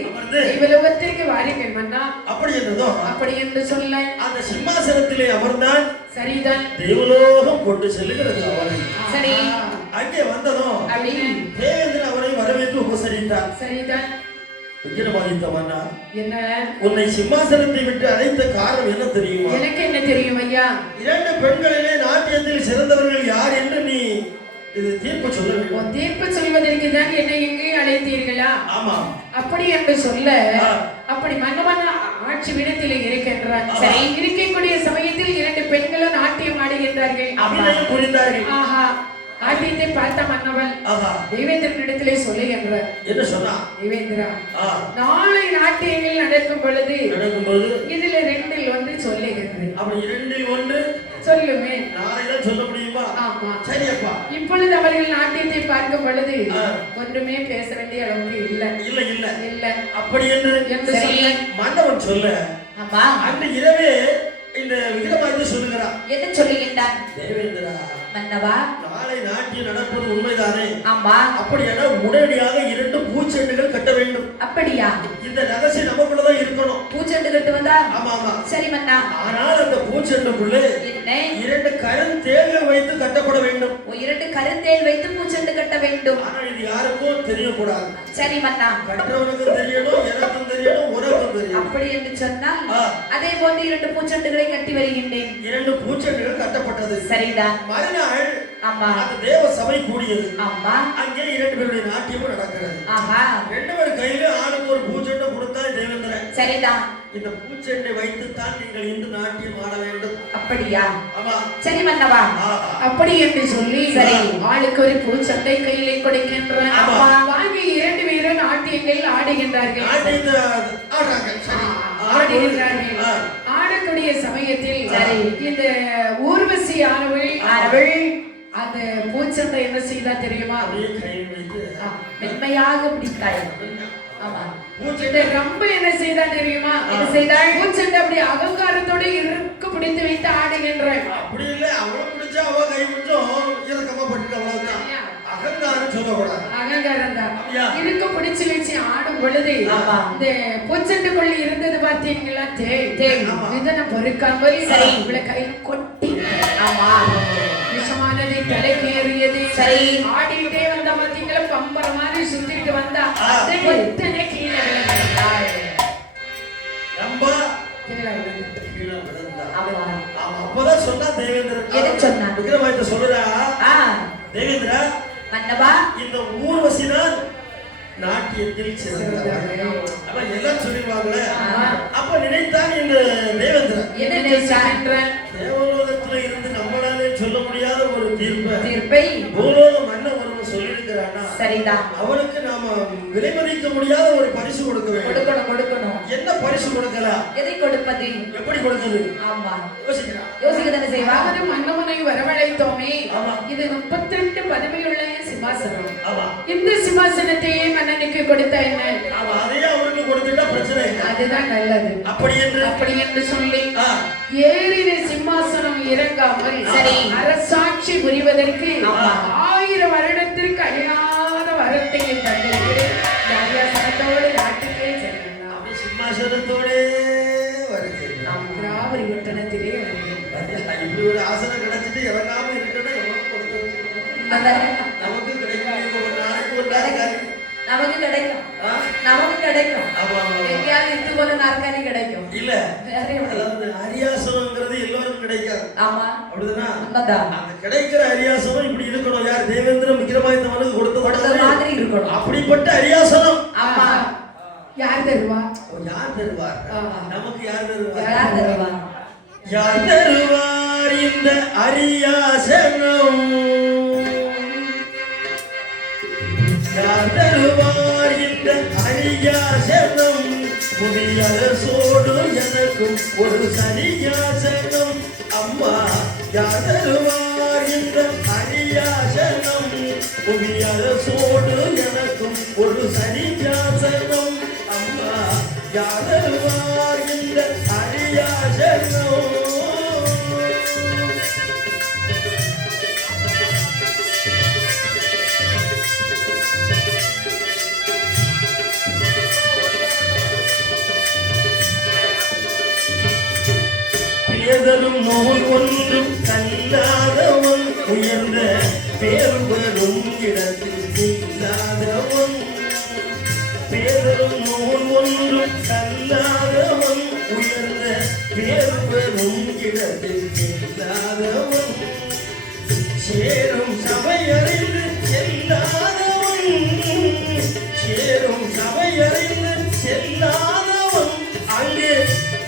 தெய்வலோகத்திற்கு வாருங்கள் மன்னா. அப்படி என்றதும் அப்படி என்று சொல்ல அந்த சிம்மாசனத்திலே அமர்ந்தான். சரிதான். தெய்வலோகம் கொண்டு செல்லுகிறது அவரை. சரி. அங்கே வந்ததும் அப்படி தேவேந்திரன் அவரை வரவேற்று உபசரித்தார். சரிதான். விக்கிரமாதித்த மன்னா, என்ன உன்னை சிம்மாசனத்தை விட்டு அழைத்த காரணம் என்ன தெரியுமா? எனக்கு என்ன தெரியும் ஐயா? 2 பெண்களிலே நாட்டியத்தில் சிறந்தவர்கள் யார் என்று நீ இது தீர்ப்பு சொல்ல வேண்டும். தீர்ப்பு சொல்வதற்கு தான் என்னை எங்கே அழைத்தீர்களா? ஆமா. அப்படி என்று சொல்ல அப்படி மன்னவன் ஆட்சி விடத்திலே இருக்கின்றார். சரி, இருக்கக்கூடிய சமயத்தில் 2 பெண்களும் நாட்டியம் ஆடுகின்றார்கள். அபிநயம் புரிந்தார்கள். ஆஹா, ஆட்டியத்தை பார்த்த மன்னவன் தேவேந்திரனிடத்திலே சொல்லுகின்றார். என்ன சொன்னா? தேவேந்திரா, நாளை நாட்டியங்கள் நடக்கும்போது இதுல 2ல் 1 சொல்லுகின்றேன். அப்படி 2ல் 1 சொல்லுமே. நாளைதான் சொல்ல முடியுமா? ஆமா. சரி அப்பா. இப்பொழுது அவர்கள் நாட்டியத்தை பார்க்கும் பொழுது ஒன்றுமே பேச வேண்டிய அளவுக்கு இல்ல. இல்ல இல்ல இல்ல. அப்படி என்று சொல்ல மன்னவன் சொல்ல ஆமா. அன்று இரவே இந்த விக்கிரமாதித்தன் சொல்லுகிறான். என்ன சொல்லுகின்றான்? தேவேந்திரா மன்னவா, நாளை நாட்டியம் நடப்பது உண்மைதானே? ஆமா. அப்படியான உடனடியாக 2 பூச்செண்டுகள் கட்ட வேண்டும். அப்படியா? இந்த ரகசியம் நமக்குள்ளதான் இருக்கணும். பூச்செண்டு கட்டு வந்தா? ஆமா ஆமா. சரி மன்னா. ஆனால் அந்த பூச்செண்டுக்குள்ளே என்ன? 2 கருந்தேள்கள் வைத்து கட்டப்பட வேண்டும். 2 கருந்தேள் வைத்து பூச்செண்டு கட்ட வேண்டும். ஆனால் இது யாருக்கும் தெரியக்கூடாது. சரி மன்னா. கற்றவனுக்கும் தெரியணும், எனக்கும் தெரியணும், உனக்கும் தெரியணும். அப்படி என்று சொன்னால் அதே போன்று 2 பூச்செண்டுகளை கட்டி வருகின்றேன். 2 பூச்செண்டுகள் கட்டப்பட்டது. சரிதான். மறுநாள் ஆமா, அந்த தேவ சபை கூடியது. ஆமா. அங்கே 2 பேருடைய நாட்டியமும் நடக்கிறது. ஆஹா. 2 பேர் கையில ஆளுக்கு ஒரு பூச்செண்டை கொடுத்தா தேவேந்திரன். சரிதான். இந்த பூச்செண்டை வைத்துத்தான் நீங்கள் இன்று நாட்டியம் ஆட வேண்டும். அப்படியா? ஆமா. சரி மன்னவா. அப்படி என்று சொல்லி சரி, ஆளுக்கு ஒரு பூச்சண்டை கையிலே கொடுக்கின்றார். வாங்கி 2 பேரும் நாட்டியங்கள் ஆடுகின்றார்கள். ஆடுகின்றார்கள். ஆடக்கூடிய சமயத்தில் இந்த ஊர்வசி ஆனவள் அந்த பூச்சண்டை என்ன செய்தா தெரியுமா? மென்மையாக பிடித்தாள். ஆமா. ரொம்ப என்ன செய்தா தெரியுமா? என்ன செய்தாள்? பூச்சண்டை அப்படி அகங்காரத்தோட இறுக்க பிடித்து வைத்து ஆடுகின்றாள். அப்படி இல்ல, அவளை பிடிச்சா அவ கை கொஞ்சம் இறக்கமா பட்டு அவ்வளவுதான். அகங்காரம் சொல்லக்கூடாது. அகங்காரம் தான். இருக்க பிடிச்சு வச்சு ஆடும் பொழுது இந்த பூச்சண்டுக்குள்ள இருந்தது பாத்தீங்களா? இதனை பொறுக்காமல் இவளை கையில கொட்டி விஷமானது தலைக்கு ஏறியது. சரி, ஆடிட்டே வந்தா பாத்தீங்களா? பம்பர மாதிரி சுத்திட்டு வந்தா எத்தனை கீழே விழுந்தாள். அப்பதான் சொன்னா தேவேந்திரன். எதை சொன்னா? விக்கிரமாதித்தன் சொல்றா, தேவேந்திரா மன்னவா, இந்த ஊர்வசிதான் நாட்டியத்தில் சிறந்தவள். அப்ப எல்லாம் சொல்லிடுவாங்களே. அப்ப நினைத்தான் இந்த தேவேந்திரன். என்ன நினைச்சான்? தேவலோகத்துல இருந்து நம்மளாலே சொல்ல முடியாத ஒரு தீர்ப்பை பூலோக மன்னன் ஒருவன் சொல்லியிருக்கிறான்னா, சரிதான், அவனுக்கு நாம விலை மதிக்க முடியாத ஒரு பரிசு கொடுக்க வேண்டும். கொடுக்கணும். என்ன பரிசு கொடுக்கலாம்? எதை கொடுப்பது? எப்படி கொடுக்கிறது? ஆமா, யோசிக்கிறான். யோசிக்கதானே செய்வாங்க. மன்னவனை வரவழைத்தோமே. இது 32 பதவியுள்ள சிம்மாசனம். ஆமா. இந்த சிம்மாசனத்தையே மன்னனுக்கு கொடுத்த என்ன? ஆமா, அதையே அவனுக்கு கொடுத்துட்டா பிரச்சனை இல்லை. அதுதான் நல்லது. அப்படி என்று சொல்லி ஏறின சிம்மாசனம் இறங்காமல் சரி அரசாட்சி புரிவதற்கு 1000 வருடத்திற்கு அழியாத வரத்தை தந்திருக்கிறேன். அரியாசனத்தோடு நாட்டுக்கே செல்லுங்கள். சிம்மாசனத்தோடே வருகிறேன். நாம் திராவரி பட்டணத்திலே வருகிறேன். இப்படி ஒரு ஆசனம் கிடைச்சிட்டு இறங்காம இருக்கணும். நமக்கு கிடைக்கும். ஒரு நாளைக்கு ஒரு நாளைக்கு நமக்கு கிடைக்கும். எங்கேயாவது இது போல நாற்காலி கிடைக்கும் இல்ல? அரியாசனம்ங்கிறது எல்லாருக்கும் கிடைக்காது. ஆமா, அப்படிதான். அந்த கிடைக்கிற அரியாசனம் இப்படி இருக்கணும். யார்? தேவேந்திரன் விக்கிரமாதித்தனுக்கு கொடுத்த மாதிரி இருக்கணும். அப்படிப்பட்ட அரியாசனம். ஆமா. யார் தருவா? யார் தருவார்? நமக்கு யார் தருவார்? யார் தருவார் இந்த அரியாசனம்? யார் தருவார் இந்த அரியாசனம்? புதிய சோடு எனக்கும் ஒரு சரியாசனம். அம்மா, யார் தருவார் இந்த அரியாசனம்? புதிய சோடு எனக்கும் ஒரு சரியாசனம். அம்மா, யார் தருவார் இந்த அரியாசனம்? உயர்ந்த பேரும் பெரும் இடத்தில் இல்லாதவன் பேரும் நூல் ஒன்றும் கல்லாதவன் உயர்ந்த பேரும் பெரும் இடத்தில் இல்லாதவன் சேரும் சபையறிந்து செல்லாதவன் சேரும் சபையறிந்து செல்லாதவன் அங்கே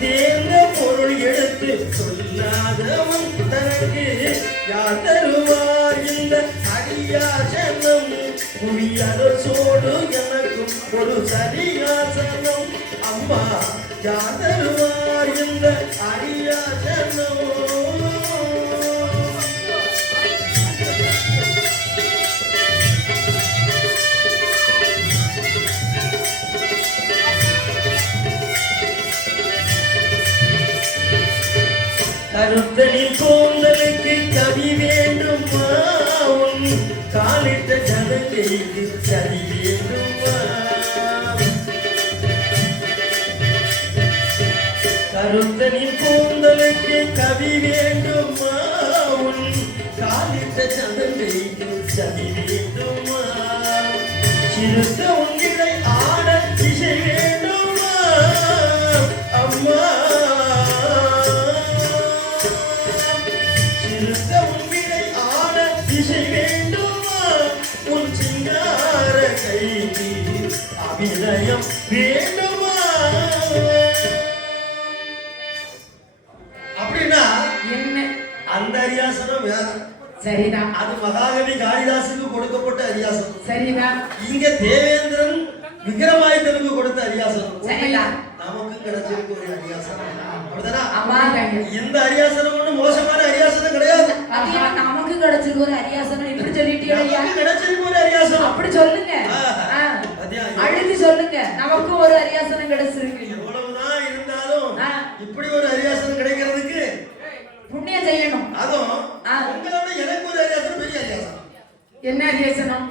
தேர்ந்த பொருள் எடுத்து சொல்லாதவன் தனக்கு யார் தருவார் இந்த அரியாசனம் புவியரசோடு எனக்கும் ஒரு சரியாசனம் அம்மா யார் தருவார் இந்த அரியாசனம் கருத்தனின் கூந்தலுக்கு கவி வேண்டுமா உன் காலிட்ட ஜனங்களுக்கு சரி வேண்டுமா கருத்தனின் கூந்தலுக்கு கவி வேண்டுமா உன் காலிட்ட ஜனங்களுக்கு சரி வேண்டுமா சிறுத்த உங்களை ஆட திசை வேண்டுமா அம்மா திசை வேண்டுமா உன் சிங்கார கைக்கு அபிநயம் வேண்டுமா அப்படின்னா என்ன அந்த அரியாசனம் வேற சரிதான் அது மகாகவி காளிதாசுக்கு கொடுக்கப்பட்ட அரியாசனம் சரிதான் இங்க தேவேந்திரன் விக்ரமாதித்தனுக்கு கொடுத்த அரியாசனம் சரிதான் நமக்கு கிடைச்சிருக்கு ஒரு அரியாசனம் அப்படிதானா ஆமா இந்த அரியாசனம் ஒண்ணு மோசமான அரியாசனம் கிடையாது அது நமக்கு கிடைச்சிருக்கு ஒரு அரியாசனம் இப்படி சொல்லிட்டீங்க நமக்கு கிடைச்சிருக்கு ஒரு அரியாசனம் அப்படி சொல்லுங்க அழுதி சொல்லுங்க நமக்கு ஒரு அரியாசனம் கிடைச்சிருக்கு எவ்வளவுதான் இருந்தாலும் இப்படி ஒரு அரியாசனம் கிடைக்கிறதுக்கு புண்ணியம் செய்யணும் அதுவும் உங்களோட எனக்கு ஒரு அரியாசனம் பெரிய அரியாசனம் என்ன அரியாசனம்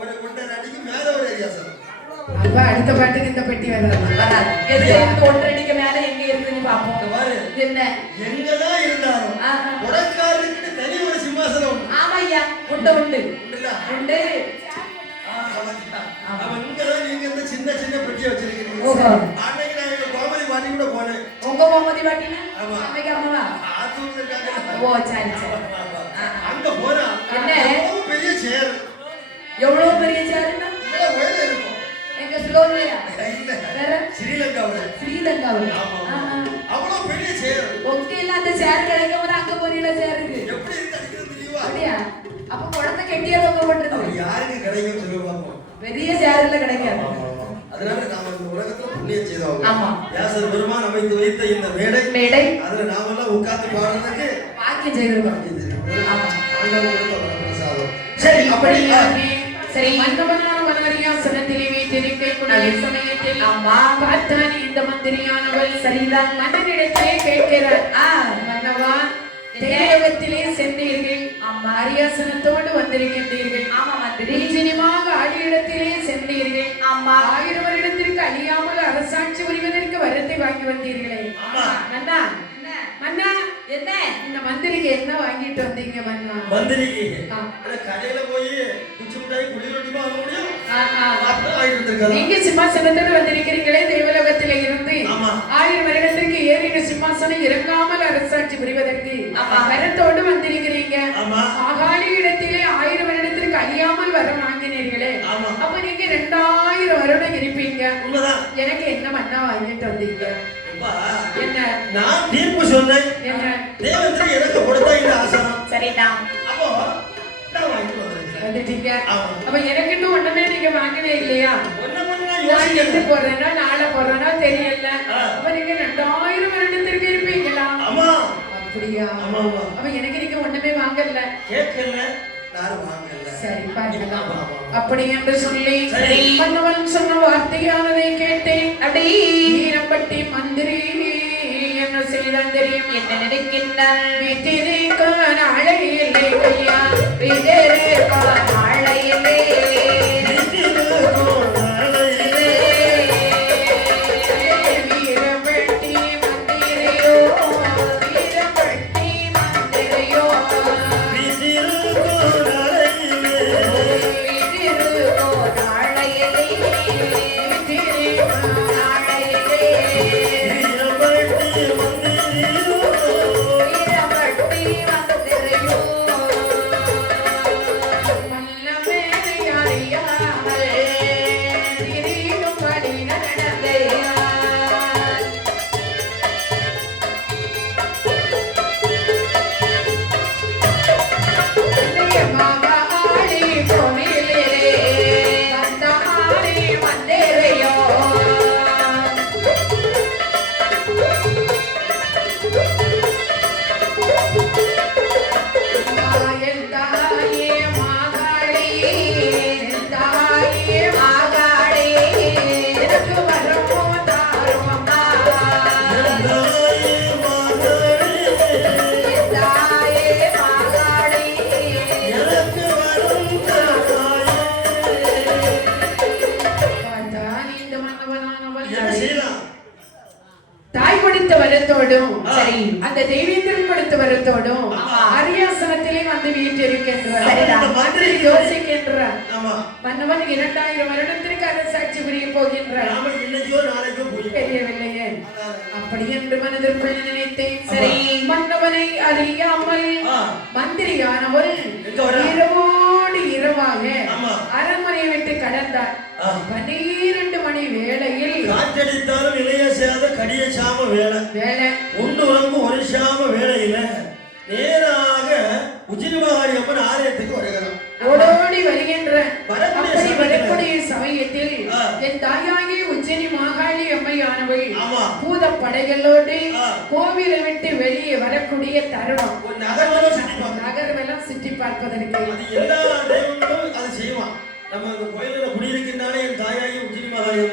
ஒரு குண்டை அடிக்கு மேல ஒரு அரியாசனம் அப்ப அடுத்த பாட்டுக்கு இந்த பெட்டி வராது எதுக்கு ஒன்றடிக்கு மேல எங்க இருக்குன்னு பாப்போம் பாரு என்ன எங்கதான் இருந்தாலும் உடற்காரனுக்கு தனி ஒரு சிம்மாசனம் ஆமா ஐயா உண்டு உண்டு உண்டு அவன் இங்கதான் நீங்க இந்த சின்ன சின்ன பெட்டியை வச்சிருக்கீங்க அன்னைக்கு நான் எங்க கோமதி பாட்டி கூட போனேன் உங்க கோமதி பாட்டினா அன்னைக்கு அம்மாவா ஓ சரி சரி அங்க போனா என்ன பெரிய சேர் எவ்வளவு பெரிய சேர்னா இருக்கும் எங்க ஸ்லோனியா வேற ஸ்ரீலங்காவுல அவ்வளவு பெரிய சேர் உங்க இல்லாத சேர் கிடைக்கும் போது அங்க போறீங்களா சேருக்கு எப்படி இருக்கு அடிக்கிறது தெரியுமா அப்படியா அப்ப குழந்தை கெட்டியா தொங்க போட்டுறது யாருக்கு கிடைக்கும் சொல்லி பார்ப்போம் பெரிய சேர்ல கிடைக்காது அதனால நாம இந்த உலகத்துல புண்ணியம் செய்தோம் ஆமா வியாசர் பெருமான் அமைத்து வைத்த இந்த மேடை அதுல நாம எல்லாம் உட்கார்ந்து பாடுறதுக்கு பாக்கியம் செய்திருக்கோம் ஆமா சரி அப்படி சரி மன்னவனான மனரியாசனத்திலே வீட்டிருக்கை குணலை சமயத்தில் அம்மா பார்த்தான் இந்த மந்திரியானவள் சரிதான் மன்னனிடத்திலே கேட்கிறார் மன்னவா தேவத்திலே சென்றீர்கள் அம்மா அரியாசனத்தோடு வந்திருக்கின்றீர்கள் ஆமா மந்திரி சினிமாக ஆடியிடத்திலே சென்றீர்கள் அம்மா 1000 வருடத்திற்கு அழியாமல் அரசாட்சி புரிவதற்கு வரத்தை வாங்கி வந்தீர்களே மன்னா மன்னா என்ன இந்த மந்திரிக்கு என்ன வாங்கிட்டு வந்தீங்க மன்னா மந்திரிக்கு கடையில போய் குச்சி மிட்டாய் குளி ரொட்டிமா வாங்க முடியும் நீங்க சிம்மாசனத்தோடு வந்திருக்கிறீங்களே தேவலோகத்திலே இருந்து 1000 வருடத்திற்கு ஏறின சிம்மாசனம் இறங்காமல் அரசாட்சி புரிவதற்கு வரத்தோடு வந்திருக்கிறீங்க ஆகாலி இடத்திலே 1000 வருடத்திற்கு அழியாமல் வர வாங்கினீர்களே அப்ப நீங்க 2000 வருடம் இருப்பீங்க எனக்கு என்ன மன்னா வாங்கிட்டு வந்தீங்க என்ன நான் தீர்ப்பு சொன்னேன் என்ன தேவேந்திரன் எனக்கு கொடுத்த இந்த ஆசனம் சரிதான் அப்போ நான் வாங்கிட்டு வந்துட்டீங்க அப்ப எனக்கு இன்னும் ஒண்ணுமே நீங்க வாங்கவே இல்லையா நான் எடுத்து போறேன்னா நாளை போறேன்னா தெரியல அப்ப நீங்க 2000 வருடத்திற்கு இருப்பீங்களா ஆமா அப்படியா அப்ப எனக்கு நீங்க ஒண்ணுமே வாங்கல கேட்கல யாரும் வாங்கல சரி பாக்கலாம் அப்படி என்று சொல்லி மன்னவன் சொன்ன வார்த்தையானதை கேட்டேன் அப்படி வீரம்பட்டி மந்திரி என்ன செய்தான் தெரியும் என்ன நினைக்கின்றான் வீட்டிற்கான அழையில்லை ஐயா வீட்டிற்கான அழையில்லை வீரம்பட்டி மந்திரியோ வீரம்பட்டி மந்திரியோ அந்த தெய்வீந்திரன் கொடுத்து வரத்தோடும் அரியாசனத்திலே வந்து வீட்டிருக்கின்றார் மந்திரி யோசிக்கின்றார் மன்னவன் 2000 வருடத்திற்கு அரசாட்சி புரிய போகின்றார் தெரியவில்லையே அப்படி என்று மனதிற்குள் நினைத்தேன். சரி, மன்னவனை அறியாமல் மந்திரியானவள் இரவோடு இரவாக அரண்மனையை விட்டு கடந்தார். 12 மணி வேளையில் காற்றடித்தாலும் இளைய செய்யாத கடிய சாம வேலை உண்டு உறங்கு ஒரு சாம வேலையில நேராக உச்சினிமகாரி அம்மன் ஆலயத்துக்கு வருகிறார். ஓடோடி வருகின்ற வரக்கூடிய சமயத்தில் என் தாயாகி உச்சினி மாகாளி அம்மையானவள் பூத படைகளோடு கோவிலை விட்டு வெளியே வரக்கூடிய தருணம். நகரெல்லாம் சுற்றி பார்ப்பதற்கு எல்லா தெய்வங்களும் அதை செய்வான். நம்ம கோயில குடியிருக்கின்றாலே என் தாயாகி உச்சினி மாகாளி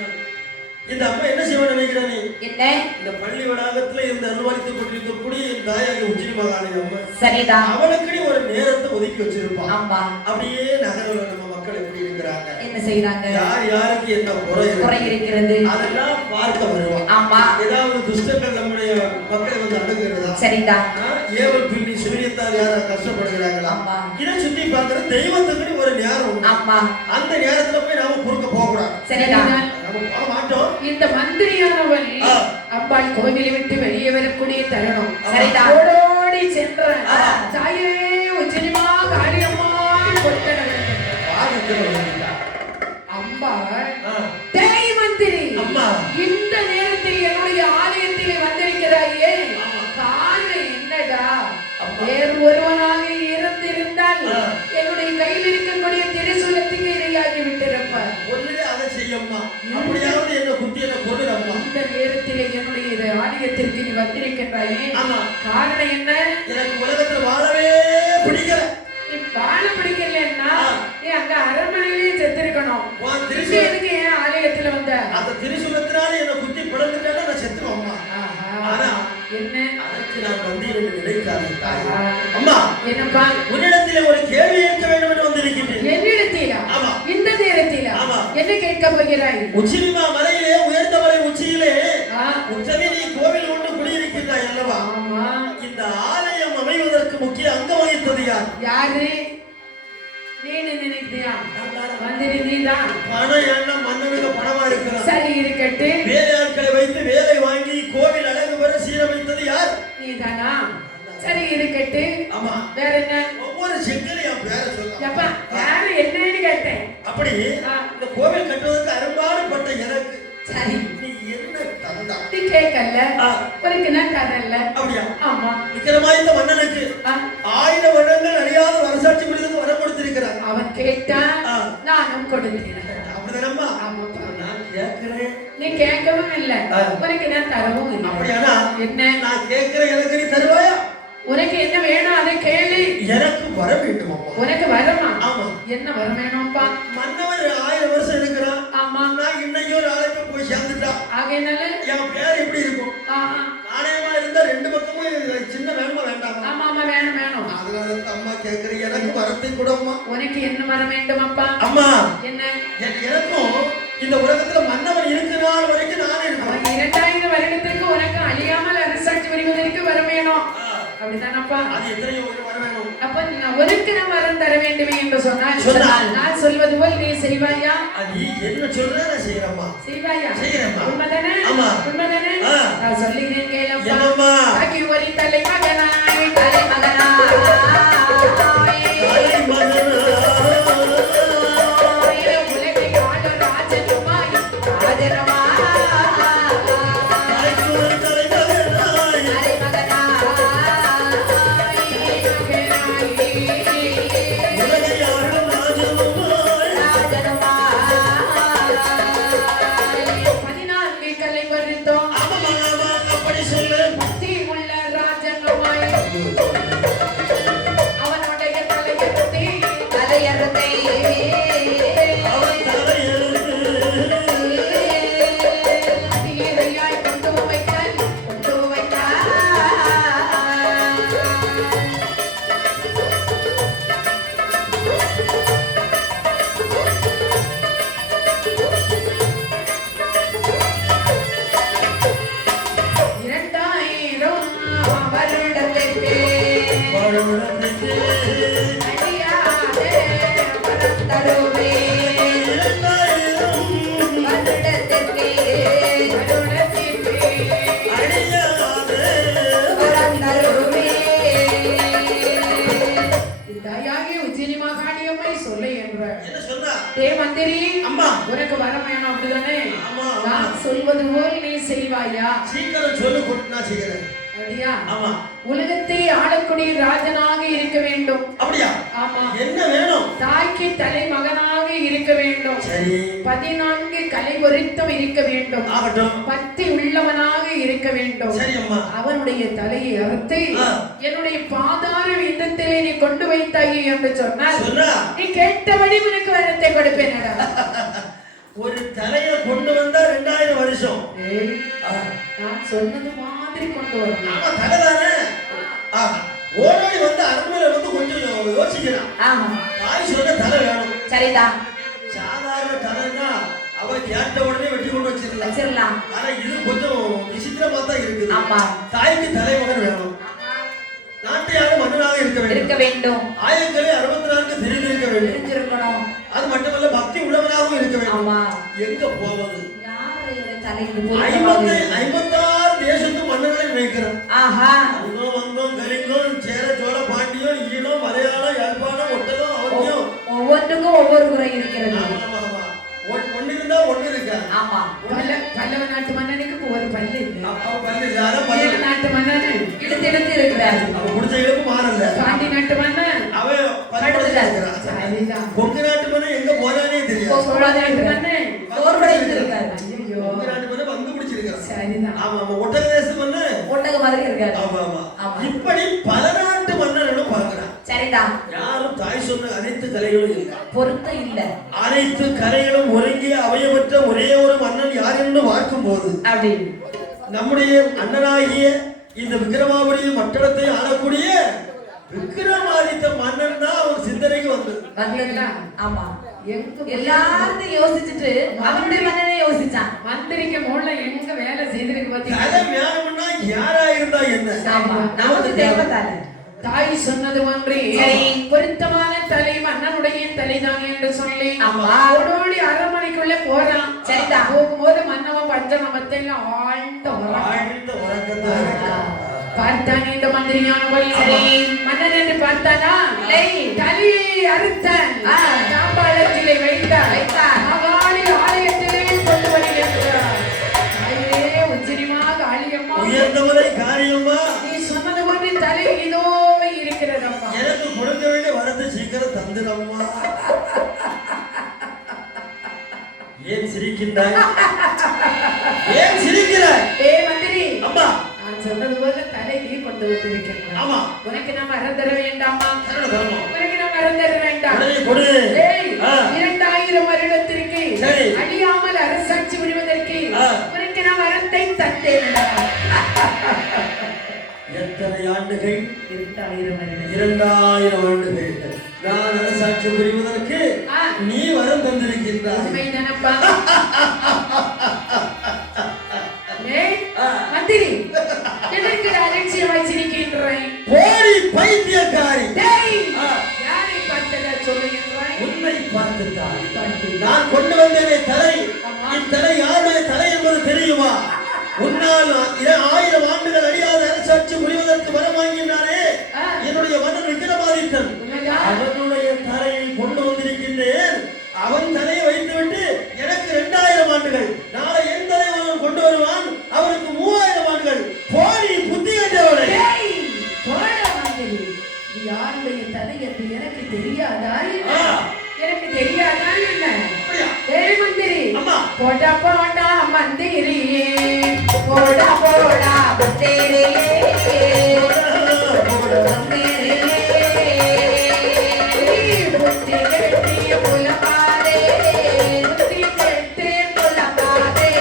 இந்த அம்மா என்ன செய்வ நினைக்கிறானே என்ன இந்த பள்ளி வளாகத்துல இந்த அனுபவித்துக் கொண்டிருக்கக்கூடிய என் தாயாகி உச்சினி மகாளி அம்மா சரிதான் அவளுக்கு ஒரு நேரத்தை ஒதுக்கி வச்சிருப்பான். ஆமா, அப்படியே நகரில் நம்ம மக்கள் எப்படி இருக்கிறாங்க, என்ன செய்யறாங்க, யார் யாருக்கு என்ன குறை இருக்கிறது அதெல்லாம் பார்க்க வருவான். ஆமா, ஏதாவது துஷ்டங்கள் நம்முடைய மக்களை வந்து அணுகிறதா சரிதான், ஏவல் பிள்ளி சூரியத்தால் யாரா கஷ்டப்படுகிறாங்களா இதை சுத்தி பார்க்கிற தெய்வத்துக்கு ஒரு நேரம். ஆமா, அந்த நேரத்துல போய் நாம குறுக்க போக கூடாது. சரிதான், மாட்டோம். இந்த மந்திரியானவள் அம்பாள் கோவிலை விட்டு வெளியே வரக்கூடிய தருணம் சரிதான் ஓடோடி சென்ற தாயே உச்சினிமா காளியம்மா அம்பாள் தேய் மந்திரி இந்த நேரத்தில் என்னுடைய ஆலயத்தில் வந்திருக்கிறாயே காரணம் என்னடா, வேறு ஒருவனாக இருந்திருந்தால் என்னுடைய கையில் இருக்கக்கூடிய திரிசூலத்துக்கு இரையாகி விட்டிருப்பார். அப்படியாவது என்ன குத்தி என்ன கொண்டுறப்பா. இந்த நேரத்தில் என்னுடைய ஆலயத்திற்கு நீ வந்திருக்கின்றாயே காரணம் என்ன? எனக்கு உலகத்துல வாழவே பிடிக்கல. நீ வாழ பிடிக்கலன்னா நீ அங்க அரண்மனையிலேயே செத்திருக்கணும். எதுக்கு ஏன் ஆலயத்துல வந்த? அந்த திரிசூலத்தினால என்ன குத்தி பிளந்துட்டாலே நான் செத்துருவேன். ஆனா என்ன அதற்கு நான் வந்து நினைக்காது. அம்மா என்னப்பா உன்னிடத்திலே ஒரு கேள்வி கேட்க வேண்டும் என்று வந்திருக்கின்றேன். என்னிடத்திலா? இந்த நேரத்திலா என்ன கேட்க போகிறாய்? உச்சினிமா மலையிலே உயர்ந்த மலை உச்சியிலே உச்சமே நீ கோவில் கொண்டு குடியிருக்கின்றாய் அல்லவா? இந்த ஆலயம் அமைவதற்கு முக்கிய அங்கம் வகித்தது யார்? யாரு? நீ நினைக்கிறியா? மந்திரி நீதான். பணம் என்ன மன்னனுக்கு பணமா இருக்கிறான். சரி இருக்கட்டு. வேலையாட்களை வைத்து வேலை வாங்கி கோவில் அழகு பெற சீரமைத்தது யார்? நீதானா? சரி இருக்கட்டு. ஆமா, வேற என்ன? ஒவ்வொரு செங்கலையும் பேர சொல்ல. அப்பா வேற என்னன்னு கேட்டேன். அப்படி இந்த கோவில் கட்டுவதற்கு அரும்பாடுபட்ட எனக்கு சரி நீ என்ன தந்தா? நீ கேட்கல, உனக்கு நான் தரல. அப்படியா? ஆமா. விக்ரமாய் இந்த மன்னனுக்கு 1000 வருடங்கள் அறியாத வரசாட்சி விடுதலுக்கு வர கொடுத்திருக்கிறார். அவன் கேட்டான், நானும் கொடுக்கிறேன். அப்படிதானம்மா? ஆமாப்பா, நான் கேட்கிறேன். நீ கேட்கவும் இல்ல, உனக்கு நான் தரவும் இல்லை. அப்படியானா என்ன? நான் கேட்கிற எனக்கு நீ தருவாயா? உனக்கு என்ன வேணும் அதை கேளு. எனக்கு வர வேண்டும். உனக்கு வரமா? ஆமா. என்ன வர வேணும்ப்பா? மன்னவர் 1000 வருஷம் இருக்கிறான். ஆமா, நான் இன்னைக்கு ஒரு ஆளுக்கு போய் சேர்ந்துட்டா ஆகையினால என் பேர் எப்படி இருக்கும்? நாணயமா இருந்தா 2 பக்கமும் சின்ன வேணுமா வேண்டாமா? ஆமா ஆமா, வேணும் வேணும். அதனால அம்மா கேக்குறீங்க, எனக்கு வரத்தை கூடம்மா. உனக்கு என்ன வர வேண்டும் அப்பா? அம்மா என்ன? எனக்கும் இந்த உலகத்துல மன்னவன் இருக்கிற நாள் வரைக்கும் நான் இருப்பேன். 2000 வருடத்திற்கு உனக்கு அழியாமல் அரசாட்சி வருவதற்கு வர வேணும். அப்படிதானப்பா? அது எத்தனையோ வர வேணும். அப்ப உனக்கு நான் வரம் தர வேண்டுமே என்று சொன்னால் நான் சொல்வது போல் நீ செய்வாயா? நீ என்ன சொல்ற நான் செய்யறேம்மா. செய்வாயா? செய்யறேம்மா. உண்மைதானே? ஆமா, உண்மைதானே? நான் சொல்லுகிறேன் கேளப்பா. என்னம்மா? தாக்கி ஒரு தலை மகனாய் தலை மகனாய் அடியாதே பரந்தருவே வருடத்திற்கு வருடத்திற்கு பரந்தருவே தயாகி உச்சினி மாகாணியம்மை சொல்ல என்ற என்ன சொன்னா தே மந்திரி அம்மா உனக்கு வரம் வேணும் அப்படிதானே ஆமா நான் சொல்வது போல் நீ செய்வாயா சீக்கிரம் சொல்லு கொண்டு நான் செய்கிறேன் அப்படியா ஆமா உலகத்தை ஆளக்கூடிய ராஜனாக இருக்க வேண்டும் அப்படியா ஆமா என்ன வேணும் தாய்க்கு தலைமகனாக இருக்க வேண்டும் சரி 14 கலை பொருத்தம் இருக்க வேண்டும் ஆகட்டும் பக்தி உள்ளவனாக இருக்க வேண்டும் சரி அம்மா அவனுடைய தலையை அறுத்து ஆ. என்னுடைய பாதார விந்தத்திலே நீ கொண்டு வைத்தாயே என்று சொன்னால் சொன்னா நீ கேட்டபடி உனக்கு வரத்தை கொடுப்பேனடா ஒரு தலைய கொண்டு வந்தா 2000 வருஷம் ஏய், ஆ. நான் சொன்னது மாதிரி கொண்டு வரணும் ஆமா தலை தானே ஓடோடி வந்து அரண்மனை வந்து கொஞ்சம் யோசிக்கிறான் ஆமா தாய் சொன்ன தலை வேணும் சரிதான் சாதாரண தலைன்னா அவ கேட்ட உடனே வெட்டி கொண்டு வச்சிடலாம் வச்சிடலாம் ஆனா இது கொஞ்சம் விசித்திரமா தான் இருக்குது ஆமா தாய்க்கு தலைமகன் வேணும் நாட்டையாக மன்னனாக இருக்க இருக்க வேண்டும் வேண்டும் ஆயங்களே 64 தெரிந்திருக்க வேண்டும் தெரிஞ்சிருக்கணும் அது மட்டுமல்ல பக்தி உள்ளவனாகவும் இருக்க வேண்டும் ஆமா எங்க போவது யாரு தலையில 56 தேசத்து மன்னர்களை நினைக்கிறோம் ஆஹா அங்கோ வந்தோம் கலிங்கம் சேர சோழ பாண்டியம் ஈழம் மலையாளம் யாழ்ப்பாணம் ஒட்டகம் அவத்தியம் ஒவ்வொன்றுக்கும் ஒவ்வொரு குறை இருக்கிறது ஆமா ஆமா ஆமா ஒண்ணு இருந்தா ஒண்ணு இருக்கா ஆமா பல்லவ நாட்டு மன்னனுக்கு ஒரு பல்லு இல்லை அவ பல்லு யார ஈழ பல்லு நாட்டு மன்னன் இழுத்து இழுத்து இருக்கிறாரு அவ முடிச்ச இழப்பு மாறல பாண்டி நாட்டு மன்னன் அவ பல்லு இருக்கிறான் சரிதான் கொங்கு நாட்டு மன்னன் எங்க போறானே தெரியாது சோழ நாட்டு மன்னன் சோர்வடைந்து இருக்காரு ஐயோ கொங்கு நாட்டு மன்னன் வந்து பிடிச்சிருக்கான் சரிதான் ஆமா ஆமா ஒட்டக தேச மன்னன் ஒட்டக மாதிரி இருக்காரு ஆமா ஆமா ஆமா. இப்படி பல நாட்டு மன்னர்களும் பார்க்கிறான் சரிதான் யாரும் தாய் சொன்ன அனைத்து கலைகளும் இல்லை பொருத்தம் இல்ல அனைத்து கலைகளும் ஒருங்கிய அவயமற்ற ஒரே ஒரு மன்னன் யார் என்று பார்க்கும் போது அப்படி நம்முடைய அண்ணனாகிய இந்த விக்ரமாபுரியில் மட்டடத்தை ஆளக்கூடிய விக்ரமாதித்த மன்னன் தான் அவர் சிந்தனைக்கு வந்தது வந்தீங்களா ஆமா எங்க எல்லாத்தையும் யோசிச்சுட்டு அவனுடைய மன்னனை யோசிச்சான் மந்திரிக்கு மூல எங்க வேலை செய்திருக்கு கலை பாத்தீங்க வேணும்னா யாரா இருந்தா என்ன ஆமா நமக்கு தேவைத்தானே தாய் சொன்னது ஒன்றே சரி. பொருத்தமான தலை மன்னனுடைய தலைதான் என்று சொல்லி ஆமா. ஓடோடி அரண்மனைக்குள்ள போறான் சரிதான். போகும்போது மன்னவன் பஞ்சநமத்தை ஆழ்ந்த உறக்கம். ஆழ்ந்த உறக்கத்தை இருக்கிறான். பார்த்தான் இந்த மந்திரியானவள் சரி. மன்னன் என்று பார்த்தானா இல்லை. தலையை அறுத்தான் ஆ. சாப்பாளத்திலே வைத்தான் வைத்தான். மகாளி ஆலயத்திலே கொண்டு வருகிறார் தாயே உச்சிரிமா காளியம்மா உயர்ந்தவரை காரியமா நீ சொன்னது போன்று தலை இதோ இருக்கிறதம்மா எனக்கு கொடுக்க வேண்டிய வரத்தை சீக்கிரம் தந்துடம்மா. ஏன் சிரிக்கின்றாய்? ஏன் சிரிக்கிறாய்? ஏ மந்திரி அம்மா நான் சொன்னது போல தலை நீ கொண்டு வந்திருக்கிறேன் ஆமா உனக்கு நான் மரம் தர வேண்டாமா சரண தர்மம். உனக்கு நான் மரம் தர வேண்டாம் உடனே கொடு. ஏய், ஆ. 2000 வருடத்திற்கு சரி. அழியாமல் அரசாட்சி புரிவதற்கு ஆ. உனக்கு நான் வரத்தை தந்தேன் எத்தனை ஆண்டுகள்? 2000 வருடம் 2000 ஆண்டுகள். நான் அரசாட்சி புரிவதற்கு ஆ. நீ வரம் தந்திருக்கின்றாய். உண்மைதானப்பா ஏய், ஆ. மந்திரி எதற்கு அலட்சியமாய் சிரிக்கின்றாய் போடி பைத்தியக்காரி. டேய், ஆ. யாரை பார்த்ததா சொல்லுகின்றாய் உன்னை பார்த்துத்தான். பார்த்து. நான் கொண்டு வந்தேனே தலை. ஆமா. இத்தலை யாருடைய தலை என்பது தெரியுமா? உன்னால் 1000 ஆண்டுகள் அழியாத அரசாட்சி புரிவதற்கு வரம் வாங்கினாரே ஆ. என்னுடைய மன்னன் விக்ரமாதித்தன். உண்மைதான். அவனுடைய தலையை கொண்டு வந்திருக்கின்றேன். அவன் தலையை வைத்துவிட்டு எனக்கு 2000 ஆண்டுகள். நாளை என் தலை அவன் கொண்டு வருவான். அவனுக்கு 3000 ஆண்டுகள். போடி புத்தி கண்டவளே. டேய், போடா மந்திரி. இது யாருடைய தலை என்று எனக்கு தெரியாதா என்ன? ஆ. எனக்கு தெரியாதா என்ன? அப்படியா? ஏய் மந்திரி, அம்மா. போடா போடா மந்திரி, போடா போடா மந்திரியே புத்தி கெட்டிய புலமாரே, புத்தி கெட்டு புலமாரே.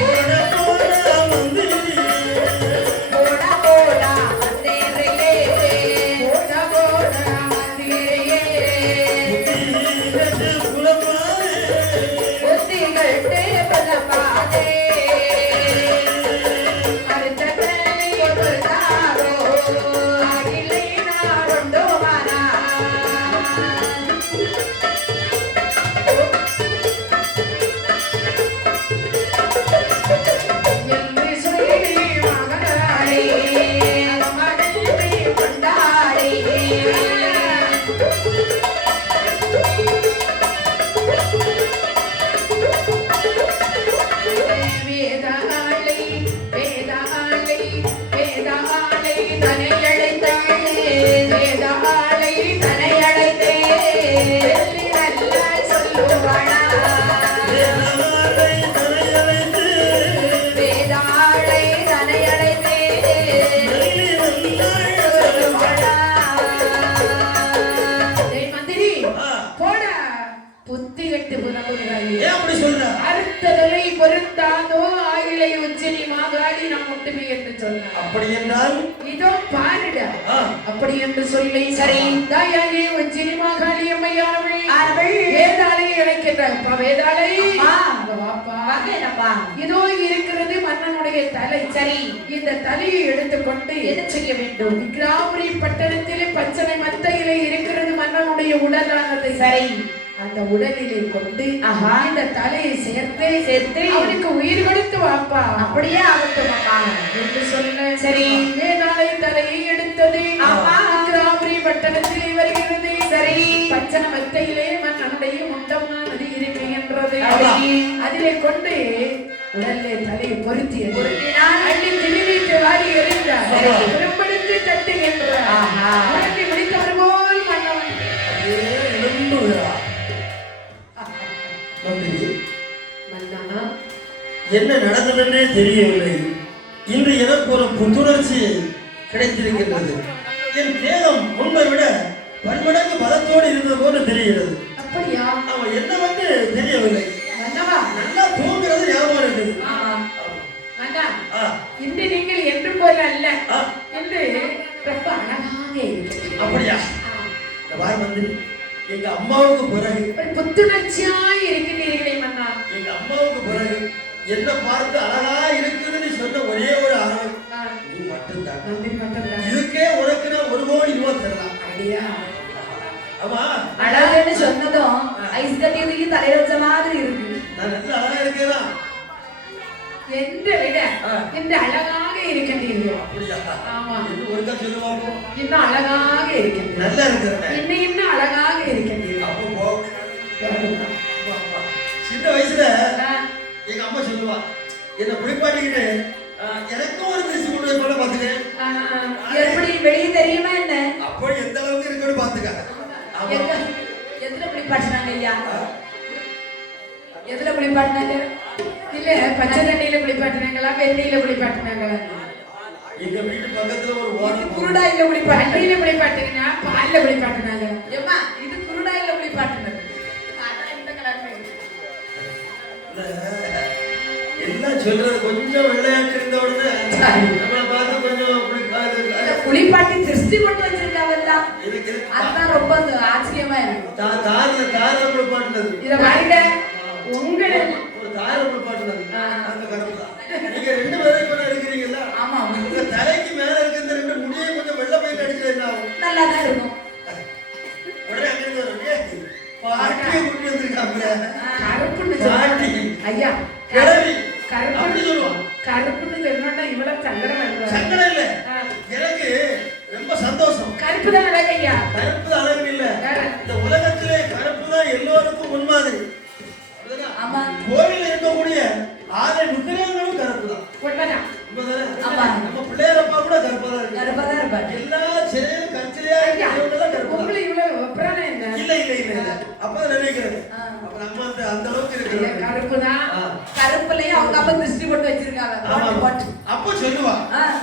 போடா, போடா, மந்திரி. போடா போடா மந்திரியே போடா போடா மந்திரியே. புத்தி புலமாரே. புத்தி கெட்டு பலமாதே அடுத்த தலை ஒரு தாரோ, அகிலை நினைத்து புலம்புகிறாய். ஏன் அப்படி சொல்ற? அறுத்ததலை பொருந்தாதோ ஆயிலை உச்சினி மாகாளி நம் ஒட்டுமை என்று சொன்னார். அப்படி என்றால் இதோ பாருடா அப்படி என்று சொல்லி சரி தாயாகி உச்சினி மாகாளி அம்மையானவள் வேதாளை இழைக்கின்றார். வேதாளை இதோ இருக்கிறது மன்னனுடைய தலை. சரி இந்த தலையை எடுத்துக்கொண்டு என்ன செய்ய வேண்டும்? கிராமரி பட்டணத்திலே பச்சனை மத்தையிலே இருக்கிறது மன்னனுடைய உடலானது. சரி அந்த உடலிலே கொண்டு இந்த தலையை சேர்த்து அவனுக்கு உயிர் கொடுத்து வாப்பா. அப்படியே ஆகட்டும் அம்மா என்று சொல்ல சரி வேதாளை தலையை எடுத்தது கிராமரி பட்டணத்திலே வருகிறது. சரி பச்சனை மத்தையிலே மன்னனுடைய முண்டமானது இருக்கின்றது. அதிலே கொண்டு உடலே தலையை பொருத்தியது. அள்ளி திருவிட்டு வாரி எறிந்தார். திரும்படுத்து தட்டுகின்றார். முடித்தவர் போல் மன்னவன் மன்னா என்ன நடந்ததென்றே தெரியவில்லை. இன்று எனக்கு ஒரு புத்துணர்ச்சி கிடைத்திருக்கின்றது. என் தேகம் முன்பை விட பன்மடங்கு பலத்தோடு இருந்தது போல தெரிகிறது. அப்படியா? அவன் என்ன வந்து தெரியவில்லை. நல்லா தூங்குறது ஞாபகம் இருக்குது. இன்று நீங்கள் என்று போல அல்ல என்று ரொம்ப அழகாக இருக்கு. அப்படியா? வந்து எங்க அம்மாவுக்கு பிறகு ஒரு புத்துணர்ச்சியாய் இருக்கின்றீர்களே மன்னா. எங்க அம்மாவுக்கு பிறகு என்ன பார்த்து அழகா இருக்குதுன்னு சொன்ன ஒரே ஒரு ஆணவம் நீ மட்டும்தான். இதுக்கே உனக்கு நான் 1 கோடி ரூபாய் தரலாம். அப்படியா? ஆமா அழகுன்னு சொன்னதும் ஐஸ் கட்டி தூக்கி தலையில வச்ச மாதிரி இருக்கு. நான் நல்ல அழகா இருக்கேன். எந்த விட இந்த அழகாக இருக்கின்றீர்கள். அப்படியா? ஆமா. இன்னும் ஒருக்கா சொல்லுவாங்க. இன்னும் அழகாக இருக்கின்றீர்கள். நல்லா இருக்கிறேன். இன்னும் அழகாக இருக்கின்றீர்கள். அப்போ சின்ன வயசுல எங்க அம்மா சொல்லுவா என்ன குளிப்பாட்டிக்கிட்டு எனக்கும் ஒரு திருச்சி கொண்டு போய் போல பாத்துக்க. எப்படி வெளியே தெரியுமா என்ன? அப்போ எந்த அளவுக்கு இருக்குன்னு பாத்துக்க. எதுல குளிப்பாட்டினாங்க ஐயா? எதுல குளிப்பாட்டினாங்க? இல்ல பச்சை தண்ணியில குளிப்பாட்டினாங்களா வெந்நீர்ல குளிப்பாட்டினாங்களா? எங்க வீட்டு பக்கத்துல ஒரு வாட்டர் குருடாயில குளிப்பாட்டில குளிப்பாட்டினா பால்ல குளிப்பாட்டினாங்க. ஏம்மா இது குருடாயில குளிப்பாட்டினது. எல்லாம் சொல்றது கொஞ்சம் விளையாட்டு இருந்த உடனே நம்மள பார்த்து கொஞ்சம் குளிப்பாட்டி திருஷ்டி போட்டு வச்சிருக்காங்கல்ல. அதுதான் ரொம்ப ஆச்சரியமா இருக்கு. தாரில குளிப்பாட்டினது. இத பாருங்க உங்களை ஒரு தாரில குளிப்பாட்டினது அந்த கருப்புதான். நீங்க 2 பேரும் இப்ப இருக்கிறீங்கல்ல. ஆமா உங்க தலைக்கு மேல இருக்க இந்த 2 முடியை கொஞ்சம் வெள்ளை போயிட்டு அடிச்சா என்ன ஆகும்? நல்லா தான் இருக்கும். உடனே அங்க வந்து பாட்டியை கூட்டி வந்திருக்காங்க. கருப்புன்னு சாட்டி ஐயா கிளவி கருப்புன்னு சொல்லுவோம். கருப்புன்னு சொன்னா இவ்வளவு சங்கடம் வருது. சங்கடம் இல்ல, எனக்கு ரொம்ப சந்தோஷம். கருப்பு தான் அழகு ஐயா. கருப்பு தான் அழகு இல்ல, இந்த உலகத்திலே கருப்பு தான் எல்லோருக்கும் முன்மாதிரி. ஆமா, கோவில இருக்கக்கூடிய 6 முத்திரைகளும் கருப்பு தான். உண்மைதான். ஆமா, நம்ம பிள்ளையரப்பா கூட கருப்பா தான் இருக்கு. கருப்பா தான் இருப்பாங்க. எல்லா சிறையிலும் கச்சிலையா இருக்கிறவங்க கருப்பு. உங்களை இவ்வளவு அப்புறம் என்ன? இல்ல இல்ல இல்ல, அப்பதான் நினைக்கிறேன். அப்ப நம்ம அந்த அளவுக்கு இருக்கு. கருப்பு தான். கருப்புலயே அவங்க அப்பா திருஷ்டி போட்டு வச்சிருக்காங்க. அப்ப சொல்லுவா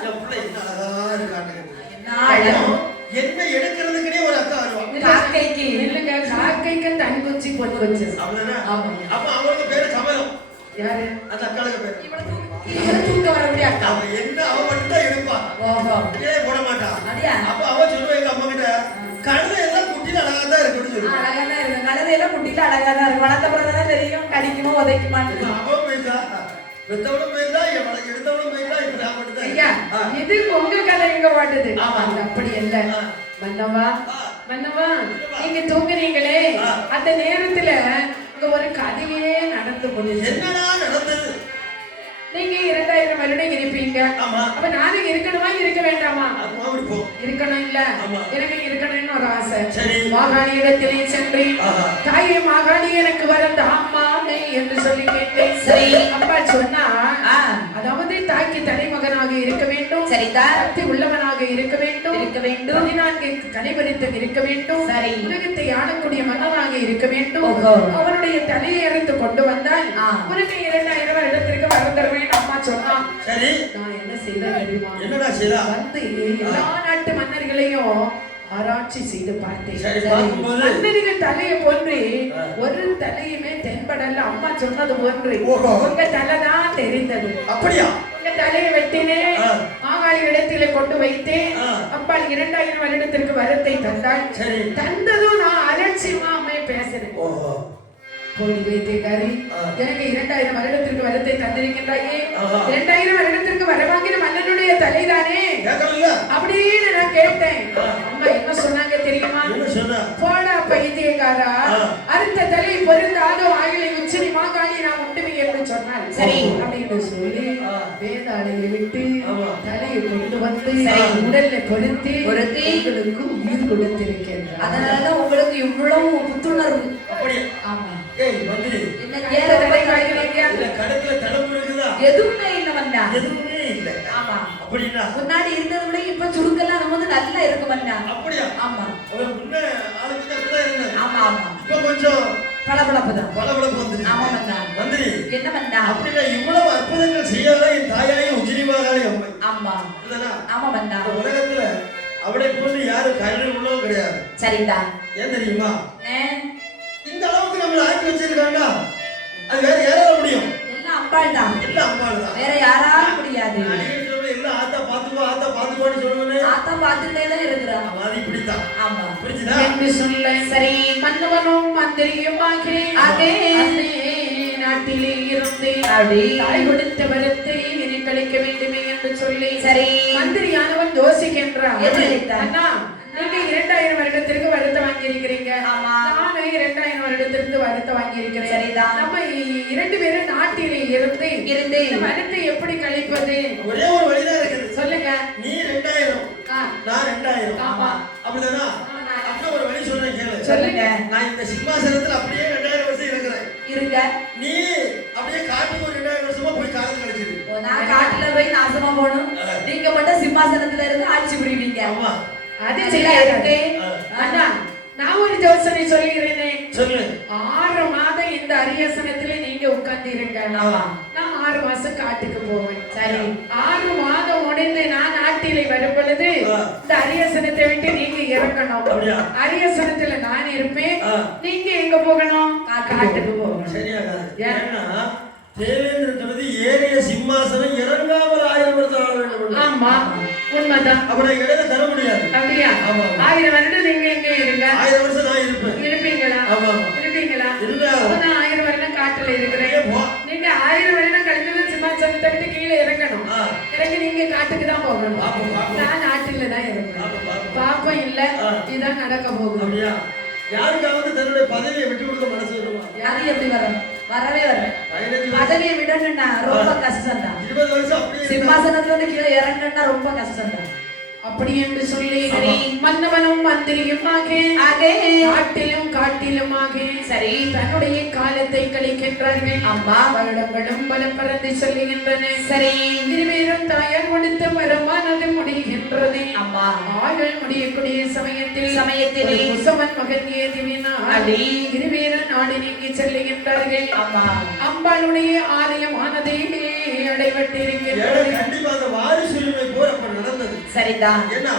என் பிள்ளை என்ன அழகா இருக்கான்னு. என்ன எடுக்கிறதுக்குனே ஒரு அக்கா வருவா. காக்கைக்கு இல்லங்க, காக்கைக்கு தனி குச்சி போட்டு வச்சு. அப்ப அவங்க பேரு கமலம். யாரு அந்த அக்காளுக்கு பேரு? இவள தூக்க வரக்கூடிய அக்கா. அவ என்ன அவ மட்டும் தான் எடுப்பா. ஓஹோ, இதே போட மாட்டா. அப்படியா? அப்ப அவ சொல்லுவா எங்க அம்மா கிட்ட, கழுதை எல்லாம் குட்டில அழகா தான் இருக்குன்னு சொல்லுவா. அழகா தான் இருக்கு. கழுதை எல்லாம் குட்டில அழகா தான் இருக்கு. வளர்த்த பிறகு தான் தெரியும் கடிக்குமோ உதைக்குமான்னு. அவ போயிட்டா, பெத்தவளும் போயிட்டா, எடுத்தவளும் போயிட்டா, இப்ப நான் மட்டும் தான். ஐயா, இது உங்க கதை எங்க பாட்டுது. அப்படி இல்ல மன்னவா. மன்னவா, நீங்க தூங்குறீங்களே அந்த நேரத்துல இங்க ஒரு கதையே நடந்து போகுது. என்னடா நடந்தது? நீங்க 2000 வருடம் இருப்பீங்க. அப்ப நானும் இருக்கணுமா இருக்க வேண்டாமா? இருக்கணும் இல்ல, எனக்கு இருக்கணும்னு ஒரு ஆசை. மாகாணி இடத்திலே சென்று தாயே மாகாணி எனக்கு வரந்த அம்மானே என்று சொல்லி கேட்டேன். சரி, அப்பா சொன்னா அதாவது தாய்க்கு தலைமகனாக இருக்க வேண்டும். சரிதான். சக்தி உள்ளவனாக இருக்க வேண்டும். 14 கனிபரித்தம் இருக்க வேண்டும். சரி, உலகத்தை ஆளக்கூடிய மன்னனாக இருக்க வேண்டும். அவனுடைய தலையை அறுத்து கொண்டு வந்தால் உனக்கு 2000 வருடத்திற்கு வரம் தருவேன் அம்மா சொன்னா. சரி, நான் என்ன செய்தேன் தெரியுமா? என்னடா செய்தா? வந்து எல்லா நாட்டு மன்னர்களையும் ஆராய்ச்சி செய்து பார்த்தேன். சரி, பார்க்கும்போது மன்னனுக்கு தலையை போன்று ஆ. ஒரு தலையுமே தென்படல. அம்மா சொன்னது போன்று ஓஹோ. உங்க தலை தான் தெரிந்தது. அப்படியா? உங்க தலையை வெட்டினேன், ஆ. ஆகாய இடத்திலே கொண்டு வைத்தேன். ஆ. அப்பால் 2000 வருடத்திற்கு வரத்தை தந்தாள். சரி. தந்ததும் நான் அலட்சியமா அம்மையை பேசுறேன். ஓஹோ. போலி வைத்தியக்காரி, ஆ. எனக்கு 2000 வருடத்திற்கு வரத்தை தந்திருக்கின்றாயே. ஆஹா. 2000 வருடத்திற்கு வரவாங்கின மன்னனுடைய தலைதானே கேட்கறல்ல? அப்படின்னு நான் கேட்டேன். ஆ. அம்மா என்ன சொன்னாங்க தெரியுமா? என்ன சொன்னா? போடா பைத்தியக்காரா, ஆ. அறுத்த தலை பொருந்தாதோ ஆயிலை உச்சினி மாகாளி நான் உண்டுமை என்று சொன்னாள். சரி. அப்படின்னு சொல்லி ஆ. வேதாளையை விட்டு ஆமா. தலையை கொண்டு வந்து சரி. உடல்ல பொருத்தி பொருத்தி உங்களுக்கு உயிர் கொடுத்திருக்கின்றார். அதனாலதான் உங்களுக்கு இவ்வளவு புத்துணர்வு. அப்படியா? ஆமா. ஏய் மந்திரி, என்ன ஏற ஏற தலை வாங்கினீங்க? இல்ல கணக்குல தடம்பு இருக்குதா? எதுவுமே இல்ல வந்தா. எதுவுமே இல்ல. ஆமா. அப்படின்னா? முன்னாடி இருந்ததை விட இப்ப சுருக்கெல்லாம் நம்ம வந்து நல்லா இருக்கு வந்தா. அப்படியா? ஆமா. அவன் முன்ன ஆளுக்கு அப்படிதான் இருந்தாரு. ஆமா ஆமா. இப்ப கொஞ்சம் பளபளப்புதான். பளபளப்பு வந்துருச்சு. ஆமா வந்தா. மந்திரி, என்ன வந்தா? அப்படின்னா இவ்வளவு அற்புதங்கள் செய்யாத என் தாயாய உஜினி மகாளி அம்மை. ஆமா. இல்லனா? ஆமா வந்தா. இந்த உலகத்துல அவளை போன்று யாரும் கருணை உள்ளவங்க கிடையாது. சரிதா. ஏன் தெரியுமா? ஏ, இந்த அளவுக்கு நம்மளை ஆக்கி வச்சிருக்காங்க. அது வேற யாரால முடியும்? எல்லாம் அம்பாள் தான். எல்லாம் அம்பாள் தான். வேற யாராலும் முடியாது. அடிக்கடி சொல்றேன், எல்லாம் ஆத்தா பாத்துக்கோன்னு சொல்லுவேன். ஆத்தா பார்த்துக்கிட்டே தான் இருக்கிறா. அது இப்படித்தான். ஆமா. புரிஞ்சுதா? என்று சொல்ல சரி. மன்னவனும் மந்திரியுமாகி ஆகே. அன்னே நாட்டிலே இருந்து அப்படி. தாய் கொடுத்த வரத்தை இனி கழிக்க வேண்டுமே என்று சொல்லி சரி. மந்திரியானவன் யோசிக்கின்றான். எது நினைத்தான்? அண்ணா, நீங்க 2000 வருடத்திற்கு வருத்த வாங்கி இருக்கிறீங்க. ஆமா. நானும் 2000 வருடத்திற்கு வருத்த வாங்கி இருக்கிறேன். சரிதான். நம்ம 2 பேரும் நாட்டிலே இருந்து இருந்து இந்த வருத்தை எப்படி கழிப்பது? ஒரே ஒரு வழிதான் இருக்குது. சொல்லுங்க. நீ 2000, ஆ, நான் 2000. ஆமா. அப்படிதானா? அப்புறம் ஒரு வழி சொல்றேன் கேளு. சொல்லுங்க. நான் இந்த சிம்மாசனத்துல அப்படியே 2000 வருஷம் இருக்கிறேன். இருங்க. நீ அப்படியே காட்டுக்கு ஒரு 2000 வருஷமா போய் காலம் கழிச்சிரு. நான் காட்டுல போய் நாசமா போகணும். நீங்க மட்டும் சிம்மாசனத்துல இருந்து ஆட்சி புரிவீங்க. ஆமா. அது சரியா சரியா இருக்கு. இருக்கு. அண்ணா, நான் ஒரு யோசனை சொல்லிக்கிறேனே. சொல்லு. 6 மாதம் இந்த அரியசனத்திலே நீங்க உட்கார்ந்திருங்க. ஆமா. நான் 6 மாசம் காட்டுக்கு போவேன். சரி. 6 மாதம் முடிந்து நான் நாட்டிலே வரும் பொழுது ஆ. இந்த அரியசனத்தை விட்டு நீங்க இறக்கணும். அப்படியா? அரியசனத்துல நான் இருப்பேன். ஆ. நீங்க எங்க போகணும்? காட்டுக்கு போகணும். சரியாகாது. ஏன்? ஏன்னா தேவேந்திரனது ஏறிய சிம்மாசனம் இறங்காமல் 1000 வருஷம் ஆள வேண்டும். ஆமா, உண்மைதான். அப்படி இடையில தர முடியாது. அப்படியா? ஆமா. 1000 வருடம் நீங்க எங்க இருங்க? 1000 வருஷம் நான் இருப்பேன். இருப்பீங்களா? ஆமா, ஆமா. இருப்பீங்களா? இருந்தா அப்ப நான் 1000 வருடம் காட்டுல இருக்கிறேன். அப்படியே போ. நீங்க 1000 வருடம் கழிஞ்சது சிம்மாசனத்தை விட்டு கீழே இறங்கணும். ஆ. இறங்கி நீங்க காட்டுக்கு தான் போகணும். பாப்போம், பாப்போம். நான் நாட்டில தான் இருப்பேன். பாப்போம், பாப்போம். பாப்போம் இல்ல, ஆ. இதான் நடக்க போகுது. அப்படியா? யாருக்காவது தன்னுடைய பதவியை விட்டு கொடுக்க மனசு வருமா? அது எப்படி வரும்? வரவே வரும். 15 வருஷம், பதவியை விடணும்னா ரொம்ப கஷ்டம் தான். 20 வருஷம் அப்படியே இருந்தா- சிம்மாசனத்துல இருந்து கீழே இறங்கணும்னா ரொம்ப கஷ்டம் தான். அப்படி என்று சொல்லி ஆமா. மன்னவனும் மந்திரியுமாக ஆகே. காட்டிலும் காட்டிலுமாக சரி. தன்னுடைய காலத்தை கழிக்கின்றார்கள். அம்மா. வருடங்களும் பல பறந்து செல்லுகின்றன. சரி. இருவேரும் தாயார் கொடுத்த வருமானது முடிகின்றது. அம்மா. ஆயுள் முடியக்கூடிய சமயத்தில் ஒரு குசவன் மகன் ஏதுவினால் அடி. இருவேரும் நாடு நீங்கி செல்லுகின்றார்கள். அம்மா. அம்பாளுடைய ஆலயமானதை ஏன்னா அடைபட்டிருக்கின்றது. கண்டிப்பா அந்த வாரிசு உரிமை போர் அப்ப நடந்தது. சரிதான். ஏன்னா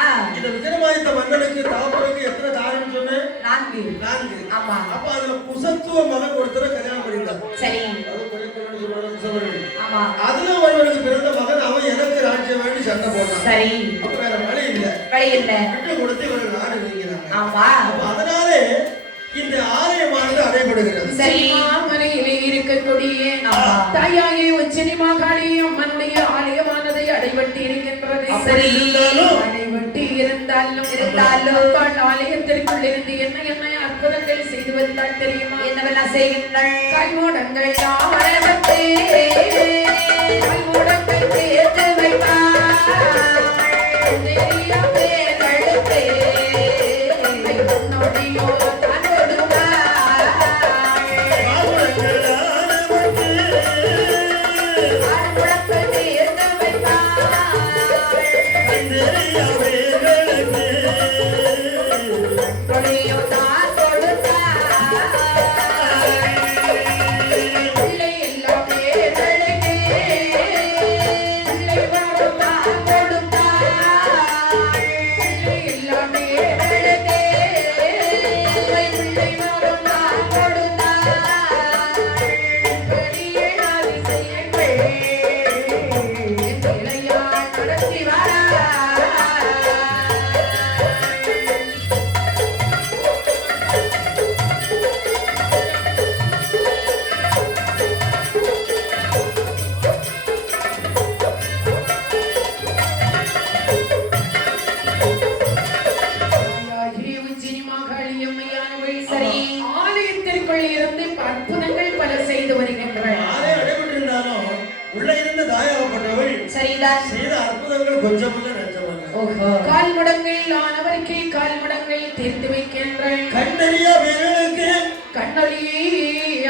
ஆ. இந்த விக்ரமாதித்த மன்னனுக்கு தாமரைக்கு எத்தனை தாரம் சொன்னேன்? 4. 4. ஆமா. அப்ப அதுல குசத்துவ மகன் ஒருத்தரை கல்யாணம் பண்ணிட்டார். சரி. அது குறைக்கணும்னு சொல்றாங்க குசவர்கள். ஆமா. அதுல ஒருவனுக்கு பிறந்த மகன் அவன் எனக்கு ராஜ்யம் வேண்டி சண்டை போட்டான். சரி. அப்ப வேற வழி இல்ல. வழி இல்ல. விட்டு கொடுத்து இவர்கள் நாடு நீங்கிறாங்க. ஆமா. அப்ப அதனாலே இந்த ஆலயமானது அடைபடுகிறது. சரி. மலையிலே இருக்கக்கூடிய ஆமா. தாயாகி உச்சினி மாகாளி அம்மனுடைய ஆலயமானதை அடைபட்டு இருக்கின்றது. அப்படி இருந்தாலும் அடைபட்டு இருந்தாலும் இருந்தாலும் அம்பாள் ஆலயத்திற்குள் இருந்து என்ன என்ன அற்புதங்கள் செய்து வந்தால் தெரியுமா? என்னவெல்லாம் செய்கின்றாள்? கைமூடங்கள் ஆரம்பத்தே கைமூடங்கள் சேர்த்து வைப்பாள். நெறிய பேரழுத்தே நொடியோ தான் கொடுப்பாள். ஆழ்முழக்கள் சேர்த்து வைப்பாள். நொடியோ தான் கொடுப்பாள். பிள்ளை எல்லாம் பேரழுத்தே பிள்ளை வரம் தான் கொடுத்தாள். பிள்ளை எல்லாம் மாகாளியம்மையானவள் சரி ஆலயத்திற்குள் இருந்து அற்புதங்கள் பல செய்து வருகின்றவள். ஆலயம் அடைபட்டிருந்தாலும் உள்ள இருந்த தாயாகப்பட்டவள் சரிதான் செய்த அற்புதங்கள் கொஞ்சம் நெஞ்சமல்ல. ஓஹோ கால் முடங்கள் ஆனவருக்கே கால் முடங்கள் தீர்த்து வைக்கின்றாள். கண்ணறியா வேர்களுக்கு கண்ணொளியே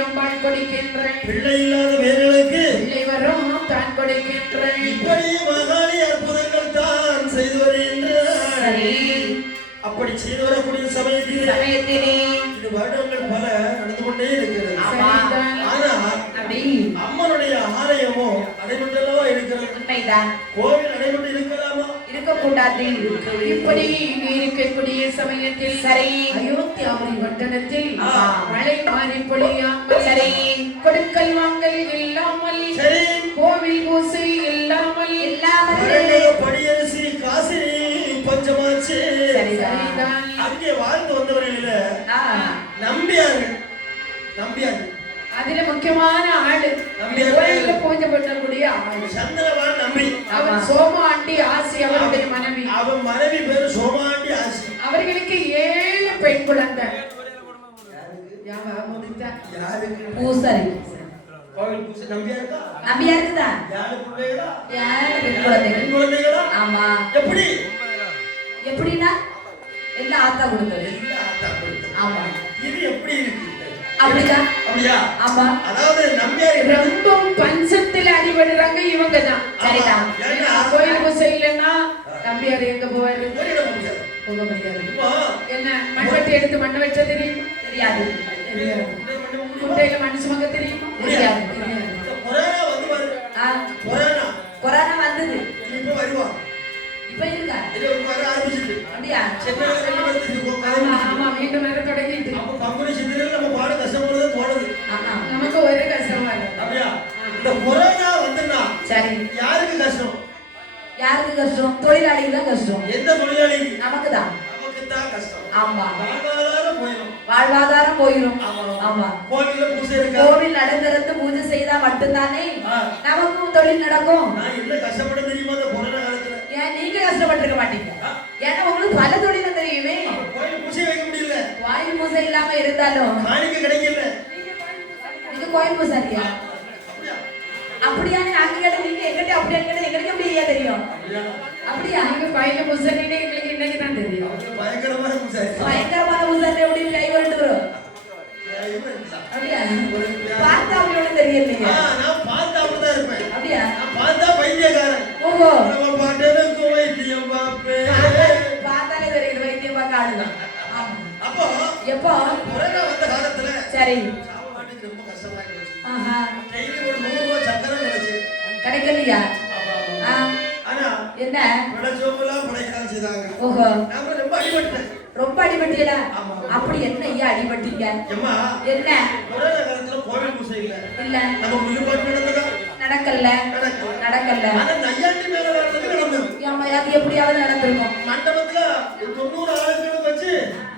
அம்பாள் கொடுக்கின்றாள். பிள்ளை இல்லாத வேர்களுக்கு பிள்ளை வரும் தான் கொடுக்கின்றாள். இப்படி மகாணி அற்புதங்கள் தான் செய்து வருகின்றார். சரி அப்படி செய்து வரக்கூடிய சமயத்திலே இது வருடங்கள் பல நடந்து கொண்டே இருக்கிறது. ஆனா அம்மனுடைய ஆலயமோ அடைபட்டல்லவா இருக்கிறது. உண்மைதான் கோவில் அடைபட்டு இருக்கலாமா? இருக்கக்கூடாது. இப்படி இருக்கக்கூடிய சமயத்தில் சரி அயோத்தியாபுரி பட்டணத்தில் மழை மாறி பொழியாமல் சரி கொடுக்கல் வாங்கல் இல்லாமல் சரி கோவில் பூசை இல்லாமல் படியரசி காசி பஞ்சமாச்சு. சரிதான். அங்கே வாழ்ந்து வந்தவர்களில நம்பியார்கள் அதுல முக்கியமான ஆளு கோயில்ல பூஜை பண்ணக்கூடிய ஆளு சந்திரவான் நம்பி. அவன் சோமாண்டி ஆசி அவருடைய மனைவி. அவன் மனைவி பேரு சோமாண்டி ஆசி. அவர்களுக்கு 7 பெண் குழந்தை. பூசாரி கோவில் பூசை நம்பியா இருக்கா? நம்பியா இருக்குதா? 7 பிள்ளைகளா? 7 பெண் குழந்தைகளா? ஆமா. எப்படி எப்படின்னா எல்லாம் ஆத்தா கொடுத்தது. ஆமா. இது எப்படி இருக்கு? அப்படியா? ஆமா. அதாவது நம்பியார் ரொம்ப பஞ்சத்துல அடிபடுறாங்க இவங்க தான். சரிதான். கோயில் பூசை இல்லைன்னா நம்பியார் எங்க போவாரு? போக முடியாது. என்ன மண்வெட்டி எடுத்து மண்ணை வச்சா தெரியும்? தெரியாது. குட்டையில மண் சுமக்க தெரியும்? தெரியாது. கொரோனா வந்தது. இப்ப இருக்கா? அப்படியா? ஆமா மீண்டும் வேற தொடங்கிட்டு நமக்கு ஒரே கஷ்டமா இருக்கு. இந்த கொரோனா வந்துன்னா சரி யாருக்கு கஷ்டம்? யாருக்கு கஷ்டம்? தொழிலாளிகள் கஷ்டம். எந்த தொழிலாளி? நமக்கு தான் கஷ்டம். ஆமா வாழ்வாதாரம் போயிடும். ஆமா கோவில்ல பூஜை இருக்கு. கோவில் நடந்து பூஜை செய்தா மட்டும்தானே நமக்கும் தொழில் நடக்கும். நான் என்ன கஷ்டப்பட தெரியுமா இந்த கொரோனா காலத்துல? ஏன் நீங்க கஷ்டப்பட்டிருக்க மாட்டீங்க? ஏன்னா உங்களுக்கு பல தொழில் தெரியுமே. கோயில் பூஜை வைக்க முடியல. கோயில் பூஜை இல்லாம இருந்தாலும் காணிக்கை கிடைக்கல. நீங்க கோயில் பூசாரியா? அப்படியா? நாங்க கேட்ட நீங்க எங்கிட்ட அப்படியா கேட்ட எங்களுக்கு எப்படி தெரியும்? அப்படியா? நீங்க கோயில பூசாரின்னு எங்களுக்கு இன்னைக்கு தான் தெரியும். பயங்கரமான பூசாரி. பயங்கரமான பூசாரி எப்படி கை கொண்டு வரும்? அப்படியா? பார்த்தா அவங்களோட தெரியலையா? நான் பார்த்தா அப்படிதான் இருப்பேன். அப்படியா? நான் பார்த்தா பைத்தியக்காரன். ஓஹோ நம்ம பாட்டனுக்கு வைத்தியம் பாப்பே. பார்த்தாலே தெரியுது வைத்தியம் பார்க்க ஆளுதான். அப்போ எப்போ கொரோனா வந்த காலத்துல சரி சாப்பாட்டுக்கு ரொம்ப கஷ்டமா இருந்துச்சு. ஆஹா டெய்லி ஒரு 100 ரூபாய் சக்கரை கிடைச்சு. கிடைக்கலையா? ஆனா என்ன படைச்சவங்களாம் படைக்கலாம் செய்தாங்க. ஓஹோ நாம ரொம்ப அடிபட்டேன். ரொம்ப அடிபட்டீங்களா? அப்படி என்ன ஐயா அடிபட்டீங்க? அம்மா என்ன கொரோனா காலத்துல கோவில் பூசை இல்ல. இல்ல நம்ம முள்ளுப்பாட்டு நடக்கல. ஆனா நையாண்டி மேல வரதுக்கு நடந்தது. ஆமா அது எப்படியாவது நடந்திருக்கும். மண்டபத்துல 90 ஆளுங்களை வச்சு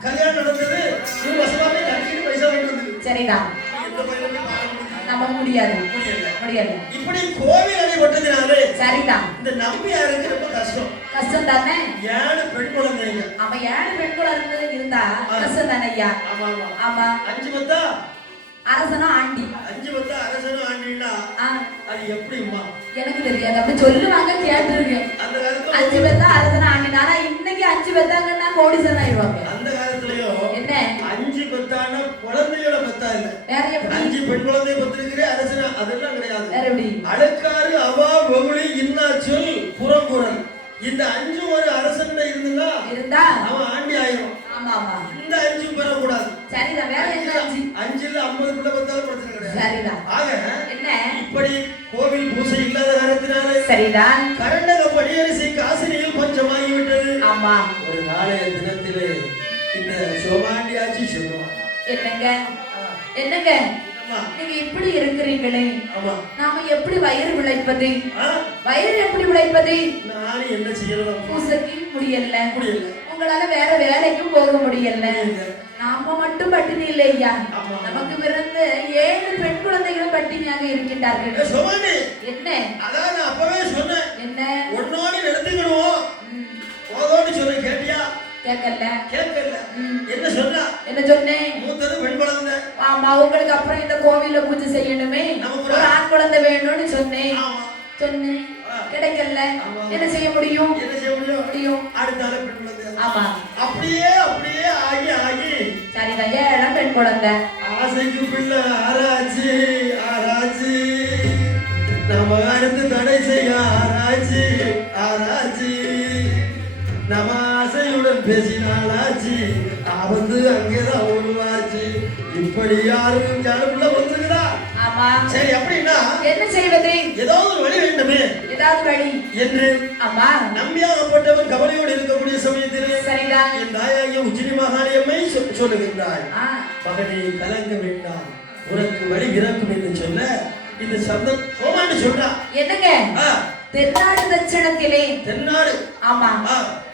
கல்யாணம் நடந்தது. ஒரு வருஷமாவே கட்டிட்டு பைசா வாங்கிட்டு. சரிதான். நம்ம முடியாது. இப்படி கோவில் அடிபட்டதுனாலே சரிதான். இந்த நம்பியாருக்கு ரொம்ப கஷ்டம் தானே? 7 பெண் குழந்தைங்க. ஆமா 7 பெண் குழந்தை இருந்தா கஷ்டம் தானே ஐயா? ஆமா 5 பத்தா அரசனா ஆண்டி. 5 பத்தா அரசனா ஆண்டினா அது எப்படிமா? எனக்கு தெரியாது. அப்படி சொல்லுவாங்க கேட்டிருக்கேன். அந்த காலத்துல 5 பத்தா அரசனா ஆண்டினா இன்னைக்கு 5 பத்தாங்கன்னா கோடீஸ்வரன் ஆயிடுவாங்க. அந்த காலத்துலயும் என்ன 5 பத்தான குழந்தையோட பத்தா இல்ல. வேற எப்படி? 5 பெண் குழந்தை பத்திருக்கிறே அரசனா அதெல்லாம் கிடையாது. வேற எப்படி? அழுக்காறு அவா வெகுளி இன்னாச்சொல் புறங்குறல். இந்த 5 ஒரு அரசன்ல இருந்தா அவன் ஆண்டி ஆயிரும். ஆமா ஆமா இந்த 5 பெறக்கூடாது. சரிதான். வேற என்ன 5 இல்ல 50 பிள்ளை பத்தாலும் பிரச்சனை கிடையாது. சரிதான். ஆக என்ன இப்படி கோவில் பூசை இல்லாத காரணத்தினாலே சரிதான் கரண்டக படியரசி காசினியில் பஞ்சமாகி விட்டது. ஆமா ஒரு நாளைய தினத்திலே இந்த சோமாண்டி ஆட்சி சொல்லுவாங்க. என்னங்க நீங்க இப்படி இருக்கிறீங்களே நாம எப்படி வயிறு விளைப்பது? வயிறு எப்படி விளைப்பது? நான் என்ன செய்யணும்? பூசைக்கு முடியல. உங்களால வேற வேலைக்கும் போக முடியல. நாம மட்டும் பட்டினி இல்லையா? நமக்கு பிறந்த 7 பெண் குழந்தைகளும் பட்டினியாக இருக்கின்றார்கள். என்ன அதான் நான் அப்பவே சொன்னேன். என்ன ஒன்னோடு நடந்துக்கிடுவோம் போதோடு சொல்ல கேட்டியா? கேட்கல கேட்கல. என்ன சொன்னா? என்ன சொன்னேன்? மூத்தது பெண் குழந்தை. ஆமா, உங்களுக்கு அப்புறம் இந்த கோவில்ல பூஜை செய்யணுமே, ஒரு ஆண் குழந்தை வேணும்னு சொன்னேன். சொன்னேன், கிடைக்கல. என்ன செய்ய முடியும்? என்ன செய்ய முடியும்? அடுத்தால பெண் குழந்தை. ஆமா, அப்படியே அப்படியே ஆகி ஆகி சரிதான், ஏழாம் பெண் குழந்தை. ஆசைக்கு பிள்ளை ஆராய்ச்சி ஆராய்ச்சி, நம்ம அடுத்து தடை செய்ய ஆராய்ச்சி ஆராய்ச்சி, நம்ம ஆசையுடன் பேசினாலாச்சு, ஆபத்து அங்கேதான் உருவாச்சு. இப்படி யாரும் யாருக்குள்ள வந்துருக்குதா? ஆமா, சரி, அப்படின்னா என்ன செய்வது? ஏதாவது ஒரு வழி வேண்டுமே, ஏதாவது வழி என்று ஆமா நம்பியாகப்பட்டவன் கவலையோடு இருக்கக்கூடிய சமயத்தில் சரிதான் என் தாயாகிய உச்சினி மகாளியம்மை சொல்லுகின்றாள், மகனே கலங்க வேண்டாம், உனக்கு வழி இறக்கும் என்று சொல்ல இந்த சப்தம் சோமான்னு சொல்றா. என்னங்க? தென்னாடு தட்சணத்திலே தென்னாடு ஆமா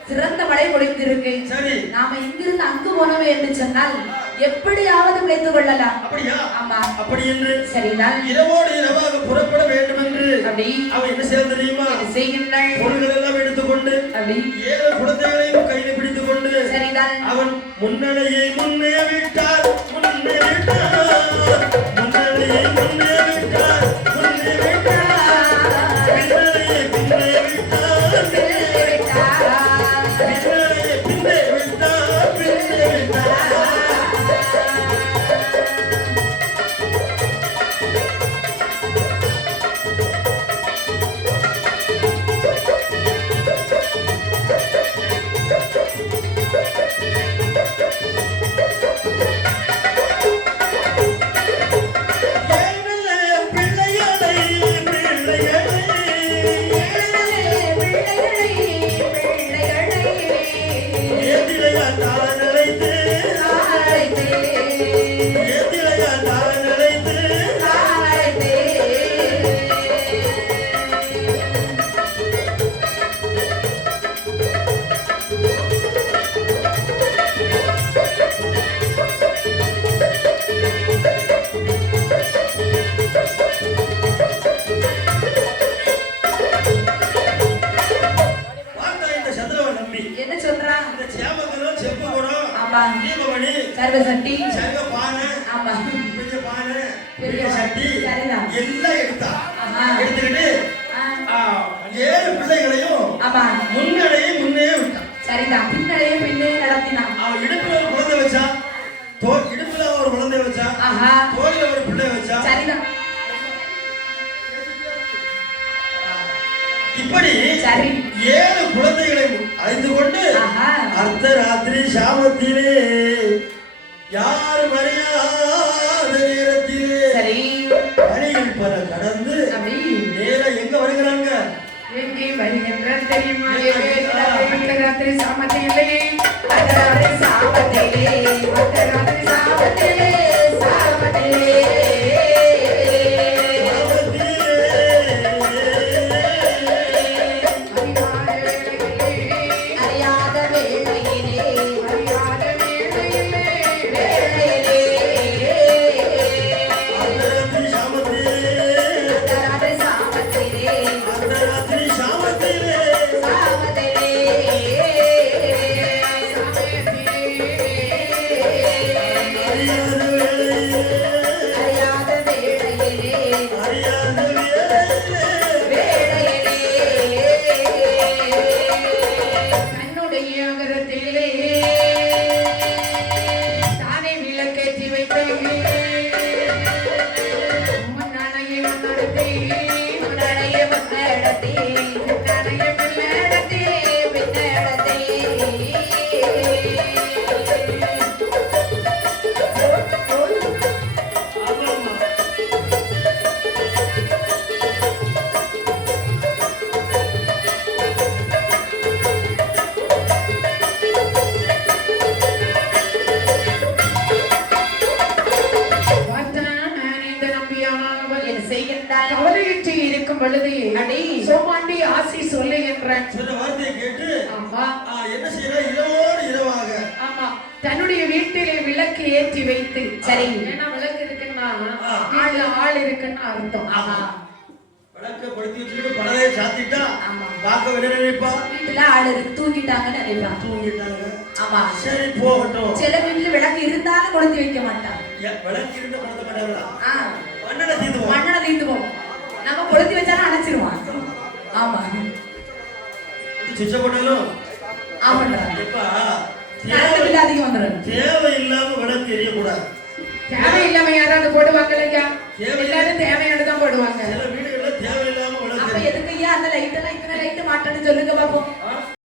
சிறந்த மழை பொழிந்திருக்கு. சரி, நாம இங்கிருந்து அங்கு போனோம் என்று சொன்னால் எப்படியாவது பிழைத்துக் கொள்ளலாம். அப்படியா? ஆமா, அப்படி என்று சரிதான். இரவோடு இரவாக புறப்பட வேண்டும் என்று அப்படி அவன் என்ன செய்ய தெரியுமா? செய்கின்றாள். பொருள்கள் எல்லாம் எடுத்துக்கொண்டு அப்படி 7 குழந்தைகளையும் கையில் பிடித்துக் கொண்டு சரிதான். அவன் முன்னடையை முன்னே விட்டார், முன்னே விட்டார், முன்னடையை முன்னே விட்டார், முன்னே விட்டார், பின்னடையை பின்னே விட்டார், பின்னே விட்டார், பின்னடையை பின்னே விட்டார், பின்னே விட்டார். சட்டி ஆமா பெரிய பானை பெரிய சட்டி எல்லாம் எடுத்தா. எடுத்துக்கிட்டு 7 பிள்ளைகளையும் ஆமா முன்னடையே முன்னே விட்டான். சரிதான், பின்னடையே பின்னே நடத்தினான். அவன் இடுப்புல ஒரு குழந்தை வச்சா, இடுப்புல ஒரு குழந்தை வச்சா, தோளில ஒரு பிள்ளை வச்சா. சரிதான். இப்படி சரி 7 குழந்தைகளை அழைத்து கொண்டு அர்த்தராத்திரி சாமத்திலே யார் மரியாத நேரத்திலே சரி வழியில் பல கடந்து நேர எங்க வருகிறாங்க? எங்கே வருகின்ற தெரியுமா? ராத்திரி சாமத்திலே அர்த்தராத்திரி சாமத்திலே அர்த்தராத்திரி சாமத்திலே சாமத்திலே இருக்கும் பொழுது சோமாண்டி ஆசி சொல்லுகின்றான். சொன்ன வார்த்தையை கேட்டு ஆமா என்ன செய்யறா? இரவோடு இரவாக ஆமா தன்னுடைய வீட்டிலே விளக்கு ஏற்றி வைத்து சரி ஏன்னா விளக்கு இருக்குன்னா ஆள் இருக்குன்னு அர்த்தம். விளக்கு விளக்க கொளுத்தி வச்சுட்டு பணத்தை சாத்திட்டா ஆமா பார்க்க விட நினைப்பா வீட்டுல ஆளு இருக்கு தூங்கிட்டாங்கன்னு நினைப்பான் தூங்கிட்டாங்க ஆமா சரி போகட்டும் சில வீட்டுல விளக்கு இருந்தாலும் கொளுத்தி வைக்க மாட்டான் விளக்கு இருந்து கொளுத்த மாட்டாங்களா மண்ணெண்ணெய் தீந்து போவோம் நம்ம கொளுத்தி வச்சாலும் அணைச்சிருவான் ஆமா சுவிட்ச போட்டாலும் ஆமான்றாங்க இப்ப கரண்ட் பில் அதிகம் வந்துடும் தேவையில்லாம விளக்கு எரியக்கூடாது தேவையில்லாம யாராவது போடுவாங்க இல்லையா எல்லாரும் தேவையானதான் போடுவாங்க சில வீடுகள்ல தேவையில்லாம அப்ப விளக்கு எதுக்கு ஐயா அந்த லைட் எல்லாம் இத்தனை லைட் மாட்டணும்னு சொல்லுங்க பாப்போம்